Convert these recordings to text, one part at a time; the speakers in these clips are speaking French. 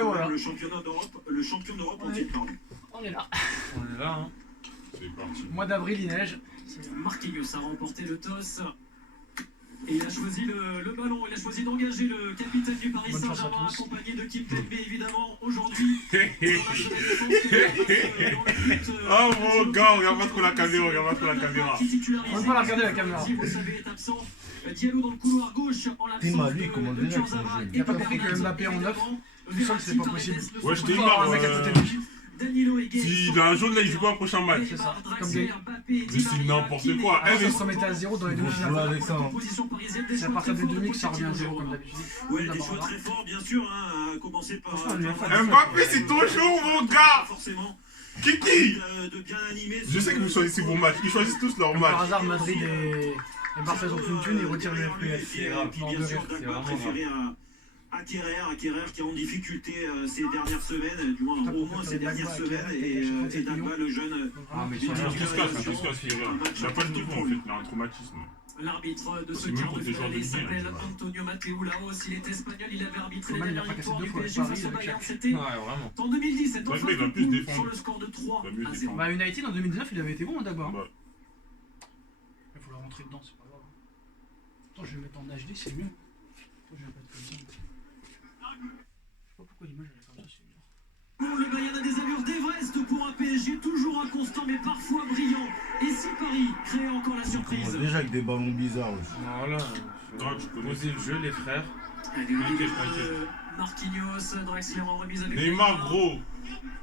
et voilà. le champion d'Europe en titre, pardon. On est là. On est là, hein. C'est parti. Mois d'avril, il neige. Marquinhos a remporté le toss. Et il a choisi le ballon, il a choisi d'engager le capitaine du Paris Saint-Germain, accompagné de Kim Pembe, évidemment, aujourd'hui. Oh mon gars, regarde pas trop la caméra, regarde pas trop la caméra. On ne peut pas la regarder la caméra. Vous savez, est absent. Diallo dans le couloir gauche, en l'absence lui, comment de déjà, Kurzawa. comment Et il a pas compris que Mbappé en 9, je sens que c'est pas possible. Ouais, je t'ai dit, Un mec à côté de lui. s'il a un jaune là, il joue pas au prochain match. C'est ça, comme des... Mais c'est n'importe quoi. Ah, Eh, mais ça se remettait à 0 dans les demi-finales. jouer avec ça. C'est à partir des demi que ça revient à 0 comme d'habitude. Ouais, des choix très forts, bien sûr, hein, à commencer par... Mbappé, c'est ton jour, mon gars. Forcément. Kiki. De bien animer. Je sais que vous choisissez vos matchs. Ils choisissent tous leurs Comme par matchs. hasard, Madrid et Barça ont une thune et retirent le FPF. Et puis bien sûr, Dagba préféré à Kerrer qui est en difficulté ces dernières semaines, du moins au moins ces dernières semaines, et Dagba le jeune. Ah, mais ça tous casse, il n'a pas le niveau en fait, il a un traumatisme. L'arbitre de ce quart de finale s'appelle Antonio Mateu Laos. Il est espagnol, il avait arbitré les dernières victoires du PSG face au Bayern. C'était en 2017, en fin de poule, sur le score de 3 à 0. Bah United en 2019 il avait été bon d'abord. Bah. Il faut la rentrer dedans, c'est pas grave. Attends, je vais mettre en HD, c'est mieux. Attends, je vais mettre comme ça. Je sais pas pourquoi l'image elle est comme ça, c'est bizarre. Le Bayern a des allures d'Everest pour un PSG toujours inconstant mais parfois brillant. Et si Paris crée encore la surprise? Déjà avec des ballons bizarres. Voilà. Non, tu connais. Poser le jeu, les frères. Marquinhos, Draxler en remise avec Neymar, gros.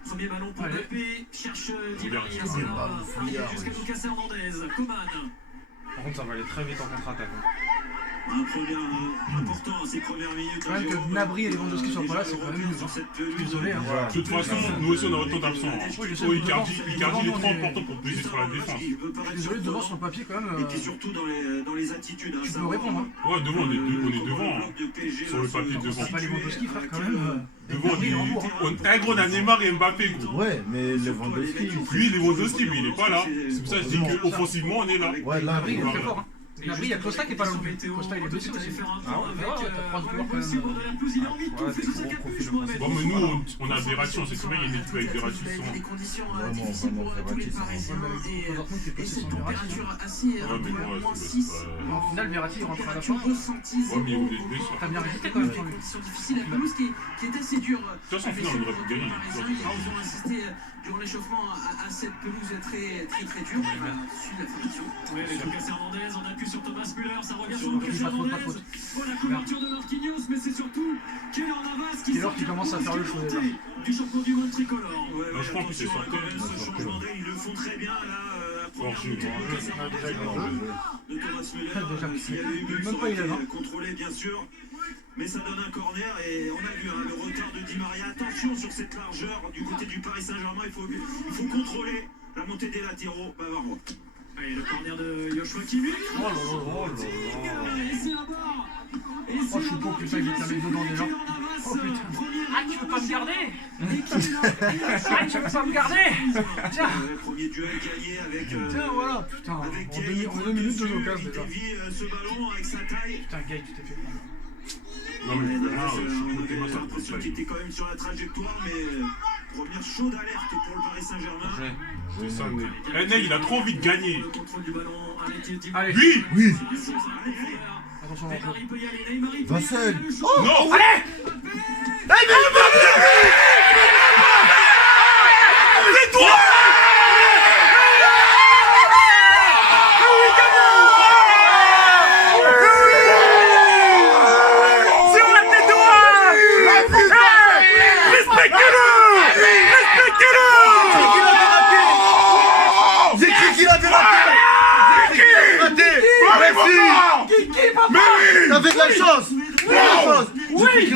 Premier ballon pour Mbappé, cherche Di Maria, Regarde, jusqu'à Lucas Hernandez, Coman. Par contre, ça va aller très vite en contre-attaque. Un premier important à ces premières minutes. Quand même que Gnabry et Lewandowski soient pas là, c'est quand même mieux. Désolé, hein. De toute façon, nous aussi on a autant d'absents. Oh, Icardi, il est trop important pour peser sur la défense. Désolé, devant sur le papier quand même. Et puis surtout dans les attitudes. Tu peux répondre. Ouais, devant, on est devant. Sur le papier, devant. Pas Lewandowski, frère, quand même. Devant, un gros, on a Neymar et Mbappé, gros. Ouais, mais Lewandowski. Lui, Lewandowski, mais il est pas là. C'est pour ça que je dis qu'offensivement, on est là. Ouais, là, Gnabry, il est très fort. Gnabry, il y a Costa qui est pas là non plus. Costa, il est blessé aussi. Ah ouais, t'as 3 joueurs quand même. Il a envie de tout faire sous sa capuche, Mohamed. Bon, mais nous, on a Verratti, on sait très bien qu'il y a une équipe avec Verratti souvent. Des conditions difficiles pour tous les Parisiens et cette température assez moins 6. Au final, Verratti il rentre à la fin. Ouais, mais il y a eu des blessures. T'as bien résisté quand même sur lui. Conditions difficiles à Toulouse qui est assez dure. De toute façon, au final, on aurait pu gagner. Ils ont assisté durant l'échauffement à cette pelouse très dure. Suite la formation. Oui, Lucas Hernandez, on appuie sur Thomas Müller, ça revient sur Lucas Hernandez. Oh, la couverture de Marquinhos, mais c'est surtout Keylor Navas qui commence à faire le choix du champion du monde tricolore. Non, je pense que c'est sorti. Ce changement d'air, ils le font très bien là. Première Hors-jeu. minute de Thomas Müller. S'il y avait eu but, ça aurait été contrôlé bien sûr. Mais ça donne un corner et on a vu le retard de Di Maria. Attention sur cette largeur du côté du Paris Saint-Germain. Il faut contrôler la montée des latéraux. Bavarois. Et le corner de Joshua Kimmich. Oh là là là là. Et c'est là-bas. Oh, je suis beau, putain, il est tapé dedans déjà. Oh putain. Ah, tu veux pas me garder? Ah, tu veux pas me garder? Tiens. Premier duel gagné avec. Tiens, voilà, putain. En 2 minutes, 2 occasions déjà. Ce ballon avec sa taille. Putain, Guy, tu t'es fait prendre. Non, mais On avait l'impression qu'il était quand même sur la trajectoire, mais première chaude alerte pour le Paris Saint-Germain. c'est ça, mais. Eh, Ney, il a trop envie de gagner. Le contrôle du ballon. Allez. Oui! Oui. Attention, Neymar, il peut y aller. Neymar, il peut Va y seul. aller. Oh, Non! allez! C'est toi! T'avais de la chance! Oui!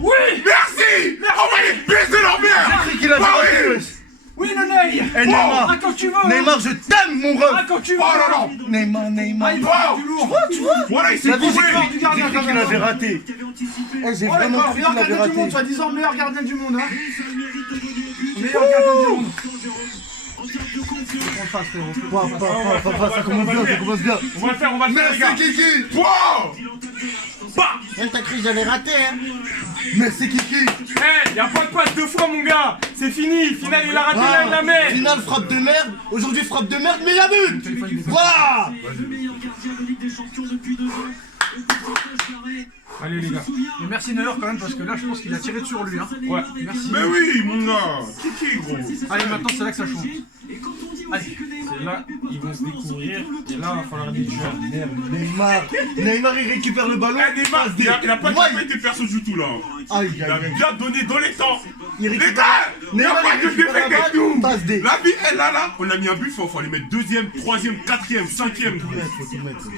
Oui! Merci! On va les baiser leur mère! J'ai cru qu'il avait raté, wesh! Oui, le Ney! Eh Neymar! Ah, quand tu veux! Neymar, je t'aime, mon ref! Ah, quand tu veux! Oh là là! Neymar! Ah, il va du lourd! Tu vois? Voilà, il s'est La vie, trouvé! j'ai cru qu'il avait raté! Eh, j'ai vraiment cru Meilleur qu'il avait gardien du monde, raté! soi-disant meilleur gardien du monde, hein! Meilleur gardien du monde! Papa, ça commence bien, ça commence bien! On va le faire, les gars! Merci, Kiki! Wow! T'as cru que j'allais rater, hein? Merci Kiki. Eh, y'a pas de passe deux fois, mon gars. C'est fini. Final, il a raté la mer. Finale frappe de merde. Aujourd'hui frappe de merde, mais y'a but. Voilà. Le meilleur gardien de Ligue des Champions depuis 2 ans. Et pour Allez les gars. Mais merci Neuer quand même parce que là je pense qu'il a tiré sur lui. Hein. Ouais. Merci. Mais oui, mon gars. Kiki, gros. Allez maintenant c'est là que ça change. Allez. C'est là, ils vont se découvrir. Et là, il va falloir des joueurs. Neymar il récupère le ballon. Eh, Neymar, il a pas été perso du tout là. Aïe, Il a aïe, aïe. bien donné dans les temps. Il Les récupère. gars, il n'y a Neymar pas il de récupère la défaite avec nous. balle. Passe D. La vie est là. On a mis un but, faut les mettre deuxième, troisième, quatrième, cinquième. Faut tout mettre.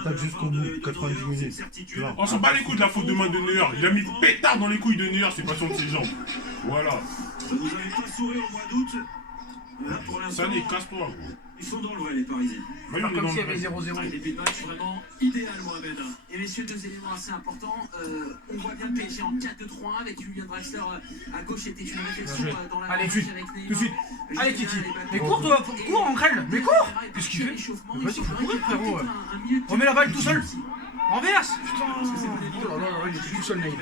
Attaque jusqu'au bout, 90 minutes. Là. On s'en bat les couilles de la faute de main de Neuer. Il a mis pétard dans les couilles de Neuer, c'est pas son de ses jambes. Voilà. Ça vous avait pas souri au mois d'août. Là, pour l'instant, Ça n'est casse-toi, gros. ils sont dans le vrai, les Parisiens. Mais Faire on est comme dans s'il y le avait vrai. 0-0. Un début de match vraiment idéal, Mohamed. Et messieurs, 2 éléments assez importants. On voit bien le PSG en 4-2-3-1 avec Julian Draxler à gauche. C'était une réflexion dans la Allez, match vite, avec tout de Neymar. suite. Allez Kiki. Mais cours toi, cours en crêle. Mais cours. Qu'est-ce qu'il fait? Vas-y, faut courir frérot. Remets la balle tout seul. Renverse. Putain. Oh là là, il était tout seul Neymar.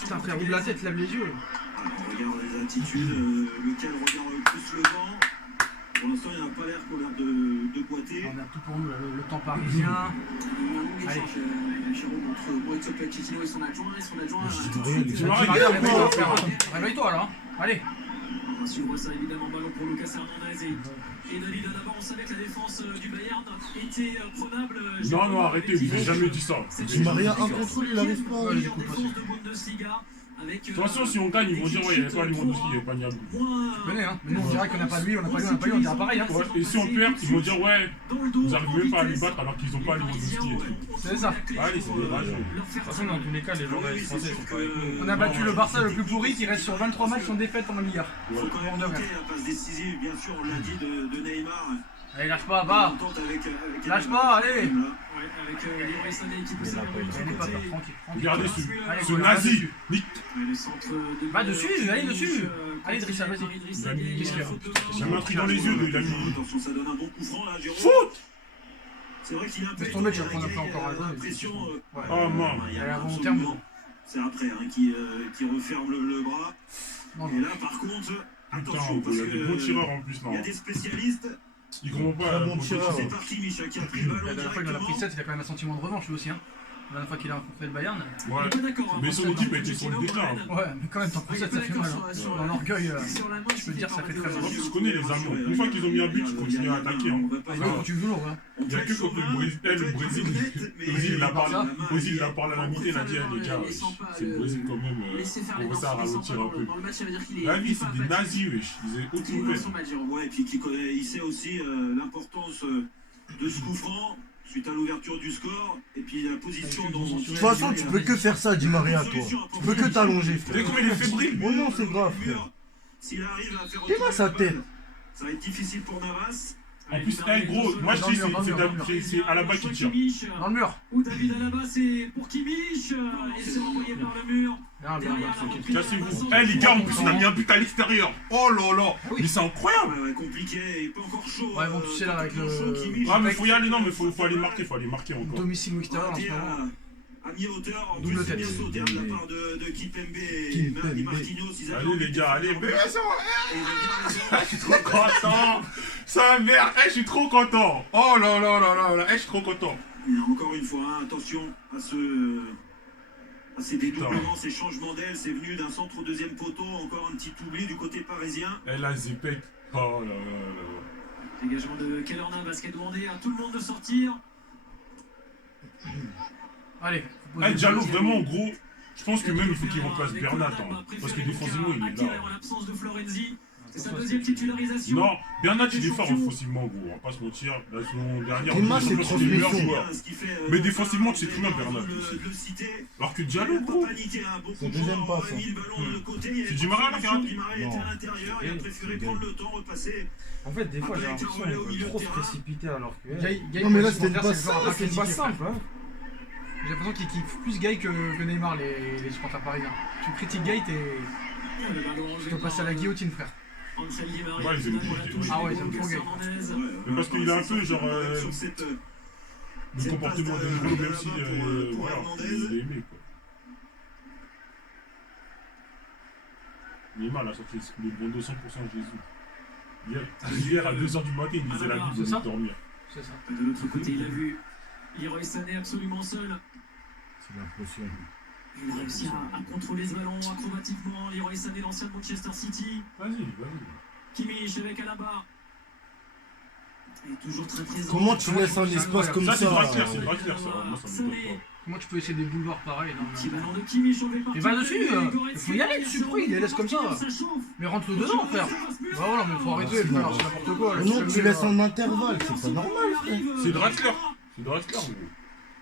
Putain frère, ouvre la tête, lève les yeux. Alors, on regarde les attitudes, lequel regarde plus le vent. Pour l'instant, il n'y a pas l'air qu'on a l'air de boiter. On a tout pour nous, le temps parisien. Allez. Jérôme entre Moïse Pochettino et son adjoint. Réveille-toi là. Allez. On suivre ça évidemment, ballon pour Lucas Hernandez et David Alaba. On savait que la défense du Bayern était prenable. Non, arrêtez, vous n'avez jamais dit ça. Di Maria, un contrôle, il arrive pas. En défense de Bundesliga. De toute façon, si on gagne, ils vont dire, ouais, il n'y avait pas Lewandowski, il n'y avait pas Niabou. Tu connais, hein. Mais nous, on dirait qu'on n'a pas lui, on n'a pas lui, on dira pareil, hein. Ouais, et si on perd, ils vont dire, ouais, vous n'arrivez même pas à les battre alors qu'ils n'ont pas Lewandowski et tout. C'est ça. Allez, c'est des rageux. De toute façon, dans tous les cas, les joueurs français sont pas avec nous. On a battu le Barça le plus pourri qui reste sur 23 matchs sans défaite en Liga. Il faut quand même noter la passe décisive, bien sûr, on l'a dit, de Neymar. Allez, lâche pas, va. Lâche pas, allez. Avec Leroy Sané qui peut s'avérer de Allez, l'autre pas, côté. tranquille. Regardez Allez, ce nazi. Nick. Le centre de Va dessus, allez dessus. Allez, Drissa, vas-y. Il a mis- Qu'est-ce qu'il y a? Il a mis un truc dans les yeux, il a mis. Attention, ça donne un bon coup franc là, Jérôme. Foot. C'est vrai qu'il a un peu. Laisse tomber, tu vas prendre après encore un goal. L'impression. Oh, man. Il y Allez, a avant au terme. absolument. C'est après qui referme le bras. Non, Et non. là, par contre, attention, Putain, parce il y a des bons que tireurs en plus, il y a là. des spécialistes. Ils comprennent pas. Très bon tireur. C'est par Kimmich qui a pris le ballon La dernière fois qu'il en a pris directement. 7, il a quand même un sentiment de revanche lui aussi, hein. La dernière fois qu'il a rencontré le Bayern. Ouais. Mais son équipe a été sur le déclin. Ouais, mais quand même, t'en prends 7, ça fait mal. Hein. Dans l'orgueil, je peux te dire, ça fait très mal. Non, tu connais les Allemands. Une fois qu'ils ont mis un but, ils continuent à attaquer. Hein. Ah, quand tu joues lourd, hein. Il n'y a que quand le Brésil, il a parlé à la mi-temps, il a dit, les gars, c'est le Brésil quand même, on va ça ralentir un peu. La vie, c'est des nazis, wesh. Ils avaient aucune peine. Ouais, et puis il sait aussi l'importance de ce coup franc suite à l'ouverture du score et puis la position dans son. De toute façon, tu peux que faire ça, Di Maria, toi. Tu peux que t'allonger, Dès frère. qu'on est fébrile. Oh non, c'est grave, frère. S'il arrive à faire Il va sa tête. ça va être difficile pour Navas. En plus, gros, moi je dis c'est à la balle qui tire. Dans le mur. Ou David Alaba, c'est pour Kimmich. Et c'est envoyé par le mur. Bien, bien, bien, tranquille. Cassez-vous. Les gars, en plus, on a mis un but à l'extérieur. Oh là là. Mais c'est incroyable. Ouais, compliqué, et pas encore chaud. Ouais, bon, tu sais, là, avec le- Ah, mais faut y aller, non, mais faut aller marquer, encore. Domicile ou extérieur en ce moment. À mi-hauteur, en Double plus c'est tête. bien sauté de la part de Kipembe et Kimpembe. Marquinhos. Ils avaient Allez envie les de gars, faire allez. leur Mais but. ça Et ils ont bien raison. je suis trop content. Sa mère, je suis trop content. Oh là là là là là, je suis trop content. Mais encore une fois, hein, attention à ces dédoublements, ces changements d'aile. C'est venu d'un centre au deuxième poteau. Encore un petit oubli du côté parisien. Elle a Zepek. Oh là là là. Dégagement de Keller Navas qui a demandé à tout le monde de sortir. Allez. Diallo, vraiment, gros, je pense que même il faut qu'il remplace Bernat. Hein, parce que défensivement, il est là. En l'absence de Florenzi. C'est sa deuxième titularisation. Non, Bernat, il est fort offensivement, gros. On va pas se mentir. La saison dernière, Neymar, c'est c'est le meilleur transmission. joueur. Mais défensivement, tu sais très bien Bernat. Alors que Diallo, gros. C'est deuxième passe, hein. C'est Di Maria là qui a raté. Di Maria était à l'intérieur, il a préféré prendre le temps, repasser. En fait, des fois, j'ai l'impression qu'on veut trop se précipiter alors que. Non, mais là, c'était une passe Ah, c'est pas simple, hein. J'ai l'impression qu'il kiffe plus Gaï que Neymar, les supporters parisiens. Tu critiques Gaï, tu dois passer à la guillotine, frère. Ouais, ils aiment trop Gaï. Ah ouais, ils aiment trop Gaï. Mais parce qu'il a un peu genre Sur cette. le comportement de Nolo, même si voilà, il est aimé quoi. Neymar a sorti le Brondo 100% Jésus. Hier à 2h du matin, il disait la Bible de dormir. C'est ça. De l'autre côté, il a vu Leroy Sané absolument seul. C'est l'impression. Il a réussi à contrôler ce ballon acrobatiquement. Leroy Sané, l'ancien de Manchester City. Vas-y. Kimmich avec Alaba. Et toujours très présent. Comment tu laisses un espace comme ça? C'est Draxler, ça. Moi, ça me dérange pas. Comment tu peux essayer des boulevards pareils? Petit ballon de Kimmich, on fait Et va dessus, il faut y aller dessus, pourquoi il les laisse comme ça? Mais rentre le dedans, frère. Bah voilà, mais faut arrêter, frère, c'est n'importe quoi. Non, tu laisses un intervalle, c'est pas normal, frère. C'est Draxler, gros.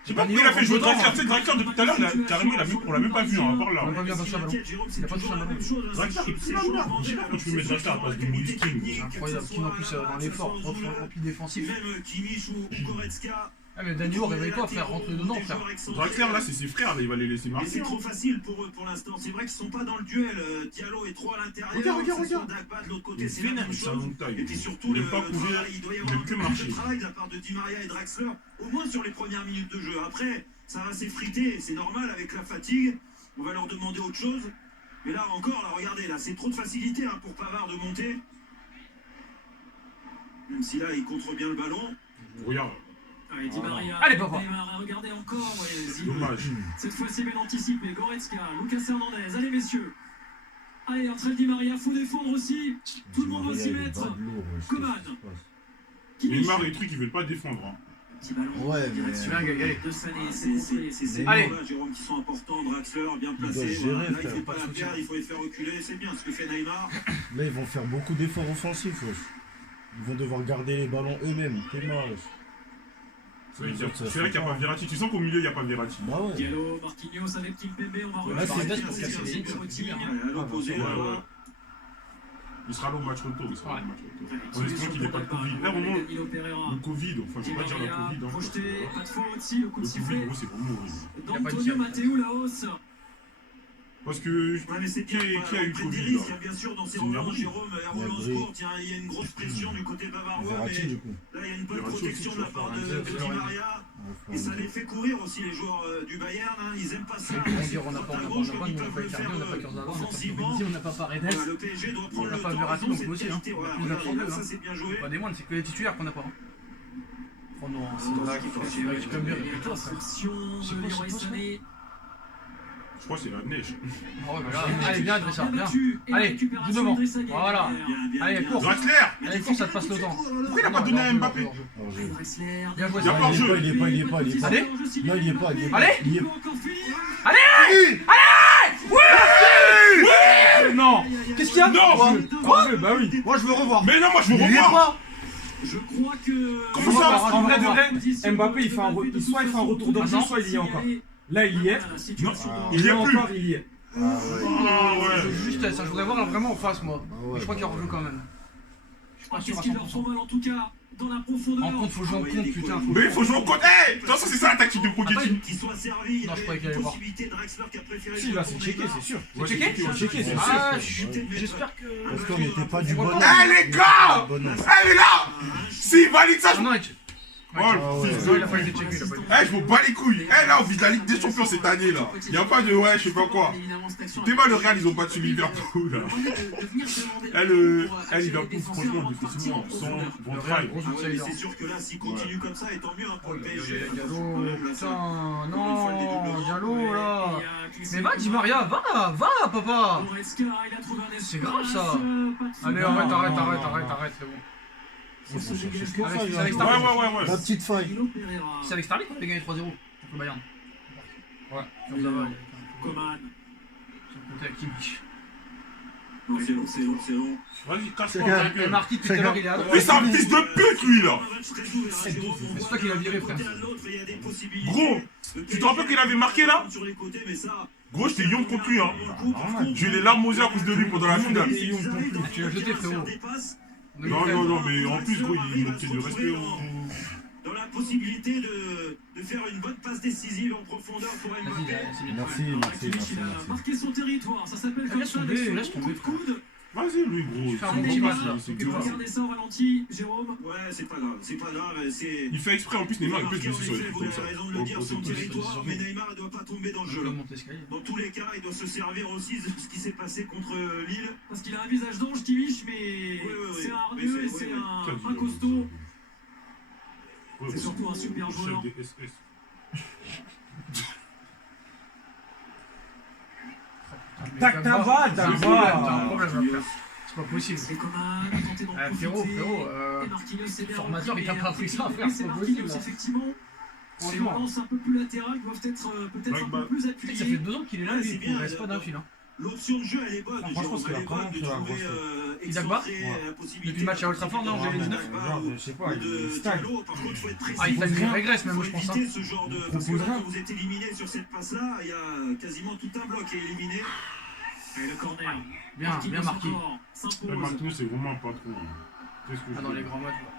Je sais pas pourquoi il a fait jouer Draxler. Tu sais, Draxler, depuis tout à l'heure, carrément, on l'a même pas vu, à part là. On l'a pas bien touché un ballon. Il a pas touché un ballon. Draxler, il fout la merde. Je sais pas quand tu peux mettre Draxler à la place du Moïse King. C'est incroyable, King en plus dans l'effort, repli défensif. Même Kimmich ou Goretzka. Ah mais Danilo, réveille-toi, frère, rentre dedans, frère. Draxler, là, c'est ses frères, il va les laisser Mais marquer. c'est trop facile pour eux pour l'instant. C'est vrai qu'ils sont pas dans le duel. Diallo est trop à l'intérieur. Regarde. Dagba de l'autre côté, Il c'est la vénère même avec sa chose. longue taille. Et puis surtout, Il aime pas courir, il doit y il avoir aime un que peu plus marcher. de travail de la part de Di Maria et Draxler, au moins sur les premières minutes de jeu. Après, ça va s'effriter, c'est normal avec la fatigue. On va leur demander autre chose. Mais là encore, là, regardez, là, c'est trop de facilité pour Pavard de monter. Même si là, il contrôle bien le ballon. Regarde. Allez, Di Maria. Allez, papa. Regardez encore. Dommage. Cette fois-ci, bien anticipé. Goretzka, Lucas Hernandez. Allez, messieurs. Allez, entre Di Maria, faut défendre aussi. Tout le monde va s'y mettre. Coman. Neymar et les trucs, ils veulent pas défendre. Petit ballon. Ouais, mais- C'est bien, allez. De Sané, C'est ces Allez. là Jérôme, qui sont importants. Draxler, bien doit placé. gérer, Voilà. Là, il frère, faut pas pas de la soutien. perdre, il faut les faire reculer. C'est bien ce que fait Neymar. Là, ils vont faire beaucoup d'efforts offensifs, wesh. Ils vont devoir garder les ballons eux-mêmes. T'es marre, wesh. C'est vrai qu'il n'y a pas Verratti. Tu sens qu'au milieu, il n'y a pas Verratti. Bah ouais. Diallo, Marquinhos avec Kimpembe, on va Là, c'est revenir pour casser les lignes, sur c'est bien. À l'opposé, Ouais, là. ouais. Il sera là au match retour. Il sera là au match retour. En Solution espérant qu'il n'ait pas de pour Covid. Là, au moment, Danilo Pereira. le Covid, enfin, je Di ne vais pas dire le Maria, Covid. projeté, Hein, pas de faute aussi, le coup de le Covid, sifflet gros, c'est vraiment horrible. d'Antonio Matteo Laos. Parce que. Ouais, mais c'est Qui a eu le prendre des Covid, risques, là bien sûr, dans ces C'est moments, Verratti. Jérôme, à relance courte, il y a une grosse pression du côté bavarois, Verratti, mais du coup. là, il y a une bonne Verratti protection aussi, de la part de toujours Di fort. Maria. Et ça les fait courir aussi, les joueurs du Bayern. Hein. Ils aiment pas ça. On n'a pas Icardi, on n'a pas Kurzawa, on n'a pas Mendy, on n'a pas Paredes. Voilà, le PSG doit prendre On n'a le pas temps. Verratti Ils ont non cette plus aussi, hein. qualité. Voilà, Plus regardez, d'apprendre, là, hein. ça c'est bien joué. Pas des moindres, c'est que les titulaires qu'on n'a pas. Oh non, c'est Ah, dommage. qui faut- C'est vrai que tu peux me dire, et toi, ça. Instruction C'est de quoi, Leroy c'est quoi, ça Sané. Je crois que c'est la neige. Ah ouais, mais là, allez, bien, Dressa, bien. battu. Et la Allez, récupération du devant. d'Idrissa Gueye. Voilà. Allez, cours. Draxler. Allez, cours, ça te passe le temps. Pourquoi il n'a pas donné à Mbappé? Alors, Allez, Draxler. Bien joué, Il y a ça. pas de jeu. il est pas. Allez. Non, il est pas. Allez. Il est- Il peut encore finir. Non. Qu'est-ce qu'il y a? Non. Quoi? Bah oui. Moi, je veux revoir. Mais non, moi je veux Il est revoir. pas. Je crois que. Comment ça? En vrai de vrai, Mbappé, il fait soit il fait un retour de jeu, soit il y est encore. Là, il y est. Non, Il y est encore, il y est. Ah ouais. Ah Je ouais. veux juste ça, je voudrais voir vraiment en face, moi. Ah ouais, Je crois qu'il y aura bah rejou quand même. Je suis pas sûr Qu'est-ce à qui leur 100%. font mal en tout cas dans la profondeur. En compte, faut jouer en compte, putain. Mais il faut jouer au compte. Hey, de toute façon, c'est ça la tactique de Pochettino. Qui soit servi. Il y Non, je avait croyais qu'il allait une voir. possibilité de Draxler qui a préféré. Si, là, c'est checké, c'est sûr. Ouais, checké ouais. Checké, c'est sûr. Ah, Ouais. j'espère que. Parce qu'on n'était pas du bon. Eh les gars. Bonhomme. Eh mais là. S'il valide ça, Ah je. non, Oh ouais. le fils non, de. il a pas été checké, il a pas été. Eh, je m'en bats les couilles. Eh, là, on vit la Ligue des Champions cette année, là. Y'a pas de ouais, je sais pas quoi. T'es mal, le Real, ils ont battu Liverpool, là. Liverpool, franchement, définitivement, sans bon travail. Gros Ah ouais, mais outsider. c'est sûr que là, s'il continue comme ça, et tant mieux hein, pour Oh le là PSG. là, Diallo, Là, ça- putain, Encore une fois, le non, dédoublement. Diallo là. Mais va, Di Maria, va, papa. C'est grave, ça. Allez, arrête, c'est bon. C'est pour chercher que Avec- ça, avec il Starlink. va- Ouais. La petite faille. C'est avec Starlink qu'on a gagné 3-0 contre le Bayern. Ouais, Kurzawa, Coman. sur le côté avec Kimmich. Non, c'est long, c'est long, c'est long. Vas-y, casse-toi C'est ta Et gueule. Marquis tout à l'heure, il est à droite. Mais c'est un fils de pute, lui, là. Mais c'est toi qui l'as viré, frère. Gros, tu te rappelles qu'il avait marqué, là? Sur les côtés, mais ça, Gros, j'étais young contre lui, hein. normal. J'ai eu les larmes aux yeux à cause de lui pendant la finale. Tu l'as jeté, frérot. Non, mais en plus, gros, il manquait de respect. Dans la possibilité de faire une bonne passe décisive en profondeur pour Mbappé. Vas-y, c'est bien. Merci. Il a marqué son territoire, ça s'appelle comme Laisse ça. tomber, avec son laisse coup tomber, de coude. Vas-y, lui, gros. Fais un bon petit match, là. C'est dur. Regardez ça au ralenti, Jérôme. Ouais, c'est pas grave, c'est... Il fait exprès, en plus, Neymar, il peut se laisser sur les trucs Vous comme avez ça. raison de le dire, son territoire, mais Neymar ne doit pas tomber dans le jeu. Comme monte l'escalier. Dans tous les cas, il doit se servir aussi de ce qui s'est passé contre Lille. Parce qu'il a un visage d'ange, Kimmich, mais c'est un hargneux et c'est un costaud. C'est surtout un super joueur. Chef des SS. Tac, ta balle, T'as un ta problème, t'as un balle. problème, là, frère. C'est pas possible. C'est comme un tenté d'en Frérot, profiter. frérot, Et Marquinhos, c'est bien formateur, repris, il t'a mais pas appris ça, frère, c'est c'est pas Marquinhos, possible, là. effectivement. Ces Franchement. relances un peu plus latérales doivent être peut-être un peu plus Tu sais que ça fait appuyées. 2 ans qu'il est là, Ouais, lui, c'est il bien, reste pas d'un fil. Hein. L'option de jeu, elle est bonne. Ah, franchement, c'est la première de que la trouver grosse Idagba possibilité. Depuis le match à Old Trafford, non, Ah, j'ai mais 19. regarde, je sais pas, il De stagne. Diallo, par contre, faut être précis. Ah, il fait rien. une régresse, même, Faut je pense. Hein. éviter ce genre de... Parce que propose là, rien. quand vous êtes éliminé sur cette passe-là, il y a quasiment tout un bloc qui est éliminé. Et le corner. Bien, bien marqué. Le Marquinhos, c'est vraiment un patron. Qu'est-ce que Ah, je dans veux les dire. grands matchs. Ouais.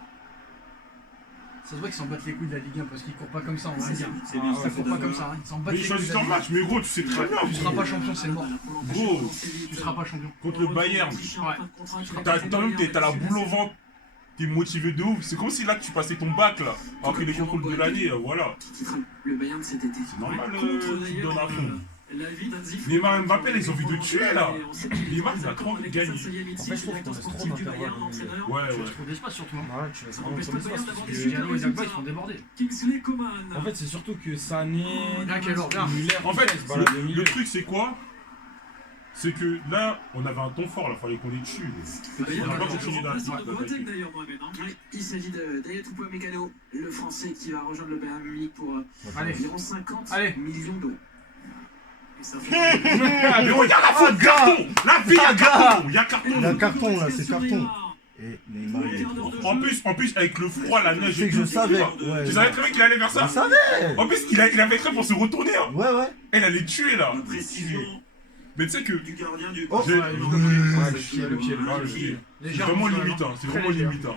Ça se voit qu'ils s'en battent les couilles de la Ligue 1 parce qu'ils courent pas comme ça en Ligue 1. C'est bien, Ça court pas comme ça, hein. Ils s'en battent Mais les ils couilles. choisissent de la leur Ligue 1. match, mais gros, tu sais très bien. Tu seras pas champion, c'est mort. Gros, Tu seras pas champion. contre le Bayern, Ouais. t'as la boule au ventre. T'es motivé de ouf. C'est comme si là tu passais ton bac là. Après les contrôles de l'année, voilà. Le Bayern cet été. C'est normal, Contre, tu te donnes à fond. la vie d'Anzi Neymar et Mbappé, ils ont envie de tuer là. Et on sait qu'il Neymar, est il a trop envie de gagner. En fait, je trouve qu'on laisse trop d'intervalle. Ouais, Tu ouais. laisses trop d'espace surtout. Hein. Ouais, tu laisses Ça vraiment n'empêche trop pas le d'espace Bayern parce d'avoir que- des Diallo et Zagba, ils sont débordés. Kingsley Coman. En fait, c'est surtout que Sané. Bien qu'il y ait leur bien. Müller, En fait, se baladent au milieu. le truc c'est quoi? C'est que là, on avait un ton fort, là, fallait qu'on les tue. Le Bayern On va a pas continuer remplacé d'attaquer. de Boateng, d'ailleurs, Mohamed, hein. Oui, il s'agit d'Ayat Upamecano, le Français qui va rejoindre le Bayern Munich pour Allez. environ 50 Allez. millions d'euros. Et ça fait Mais regarde la faute, carton! La vie, il y a carton! Il y a carton! Il y a carton là, c'est sur carton. Neymar. Et Neymar il est trop. En plus, avec le froid, la neige C'est et que je tout, savais. tu vois. Ouais. Tu savais très bien qu'il allait faire Je ça? savais. En plus, il avait fait pour se retourner. Hein. Ouais, ouais. Elle allait tuer là. La précision Mais tu sais que du gardien du... Oh. j'ai- Ouais, Ouais, le pied, le pied, Ah, le pied. c'est Légèrement, vraiment quand même, limite, hein. hein. C'est Très vraiment léger, hein. limite. Hein.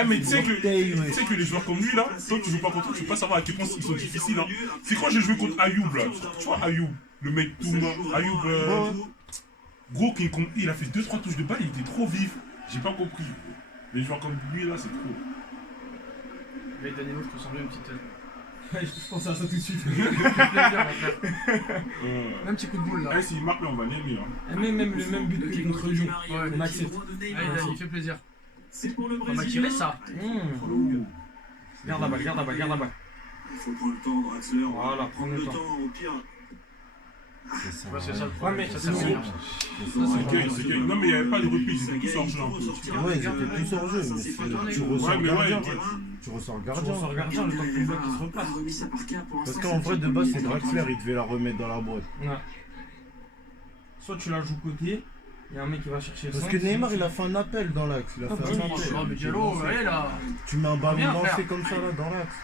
Eh, mais tu sais Orteil, ouais. que les joueurs comme lui là, toi tu joues pas contre eux, tu peux pas savoir à quel point ils sont difficiles. Hein. C'est quand j'ai joué contre Ayoub là, tu vois Ayoub, le mec tout bas, Ayoub, gros, il a fait 2-3 touches de balle, il était trop vif. J'ai pas compris. Les joueurs comme lui là, c'est trop. Là, Danilo, je te sens bien une petite. Je pensais à ça tout de suite. Ça fait plaisir, mon frère. Un petit coup de boule là. Eh, s'il marque là, on va l'aimer. Hein. Et même le même but que contre Lyon. Ouais, on accepte. Allez, Dani, il fait plaisir. C'est pour le On va Brésilien. tirer ça. Garde la balle, garde la balle, garde la balle. Il faut prendre le temps, Draxler. Voilà, Prendre le temps, au pire. C'est ça. Ouais, c'est ça le Ouais, problème. mais Ça, sinon- c'est bien. C'est gay, c'est gay. Non, mais il n'y avait pas de reprise, ils étaient tous hors jeu un peu. Ouais, ils étaient tous hors jeu, mais c'est- tu ressors Ouais, mais ouais, gardien. ouais. Tu ressors Tu gardien. ressors gardien, le temps que ton bloc il se replace. Remis ça par cœur pour Parce l'instant, qu'en vrai, de base, c'est Draxler. Draxler, il devait la remettre dans la boîte. Ouais. Soit tu la joues côté, il y a un mec qui va chercher le Parce centre, que Neymar, il a fait un appel dans l'axe. Il a Ah, fait bah un oui, appel. Oh, mais Diallo, allez là. Tu mets un ballon Bien, lancé frère. comme ça là dans l'axe.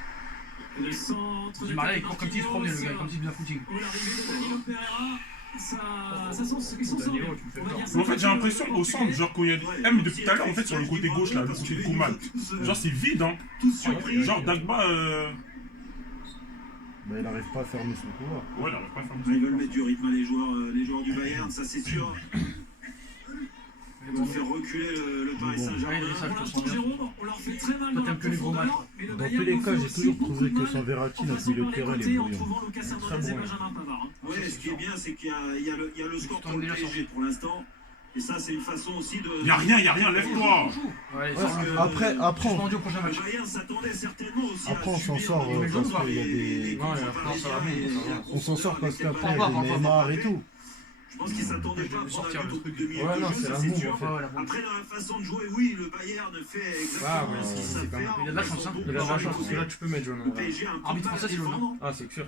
Le centre Di Maria, il court comme s'il se promenait, le gars, comme s'il faisait un footing. Pour l'arrivée de Danilo Pereira, ça sent, ils sont Danilo, sortis. tu me fais On va peur. dire Mais en fait, j'ai ça. l'impression au centre, genre quand il y a. Eh, mais depuis tout à l'heure, en fait, sur le côté gauche là, le côté de Coman, genre c'est vide, hein. Tous surpris. Genre Dagba, Bah, il arrive pas à fermer son couloir. ouais, il n'arrive pas à faire Ils veulent mettre du rythme à les joueurs du Bayern, ça c'est sûr. Ils vont faire reculer le Paris Bon. Saint-Germain. Ouais, ça, je Pour te sens l'instant, bien. Jérôme, on leur fait très mal Toi, dans la t'aimes que les gros profondeur, mais le Dans Bayern tous les nous cas, fait j'ai aussi toujours beaucoup trouvé de que mal sans en Verratti, notre passant milieu par de les terrain, il côtés, est en brouillon. trouvant Lucas Très Hernandez et bon. Benjamin Pavard. hein. Ouais, ce qui est bien, c'est qu'il y a le score pour le Déjà PSG pour l'instant. Et ça, c'est une façon aussi de. Y'a rien, lève-toi! Ouais, Ouais, parce que. après, Suspendu au prochain match. Le Bayern s'attendait certainement aussi Après, à on s'en subir sort, les- parce qu'il y a des- les Non, contre il y a parisiens ça va, et ça va. la on s'en sort parce profondeur qu'après, avec il y a Au revoir, des au revoir. Neymar et tout. Je pense qu'ils s'attendaient Je pas vais à sortir prendre un le but au truc. bout de minutes Ouais, de non, jeu, c'est ça la c'est move, sûr. en fait. Ouais, la bombe. Après, dans la façon de jouer, oui, le Bayern fait exactement Ouais, ce qu'il ouais, sait c'est quand même- faire. il a de la chance, hein. Il a de la chance parce que là tu peux mettre jaune. Le PSG a un peu Arbitre mal à français, c'est jaune, défendre. Ah, c'est sûr.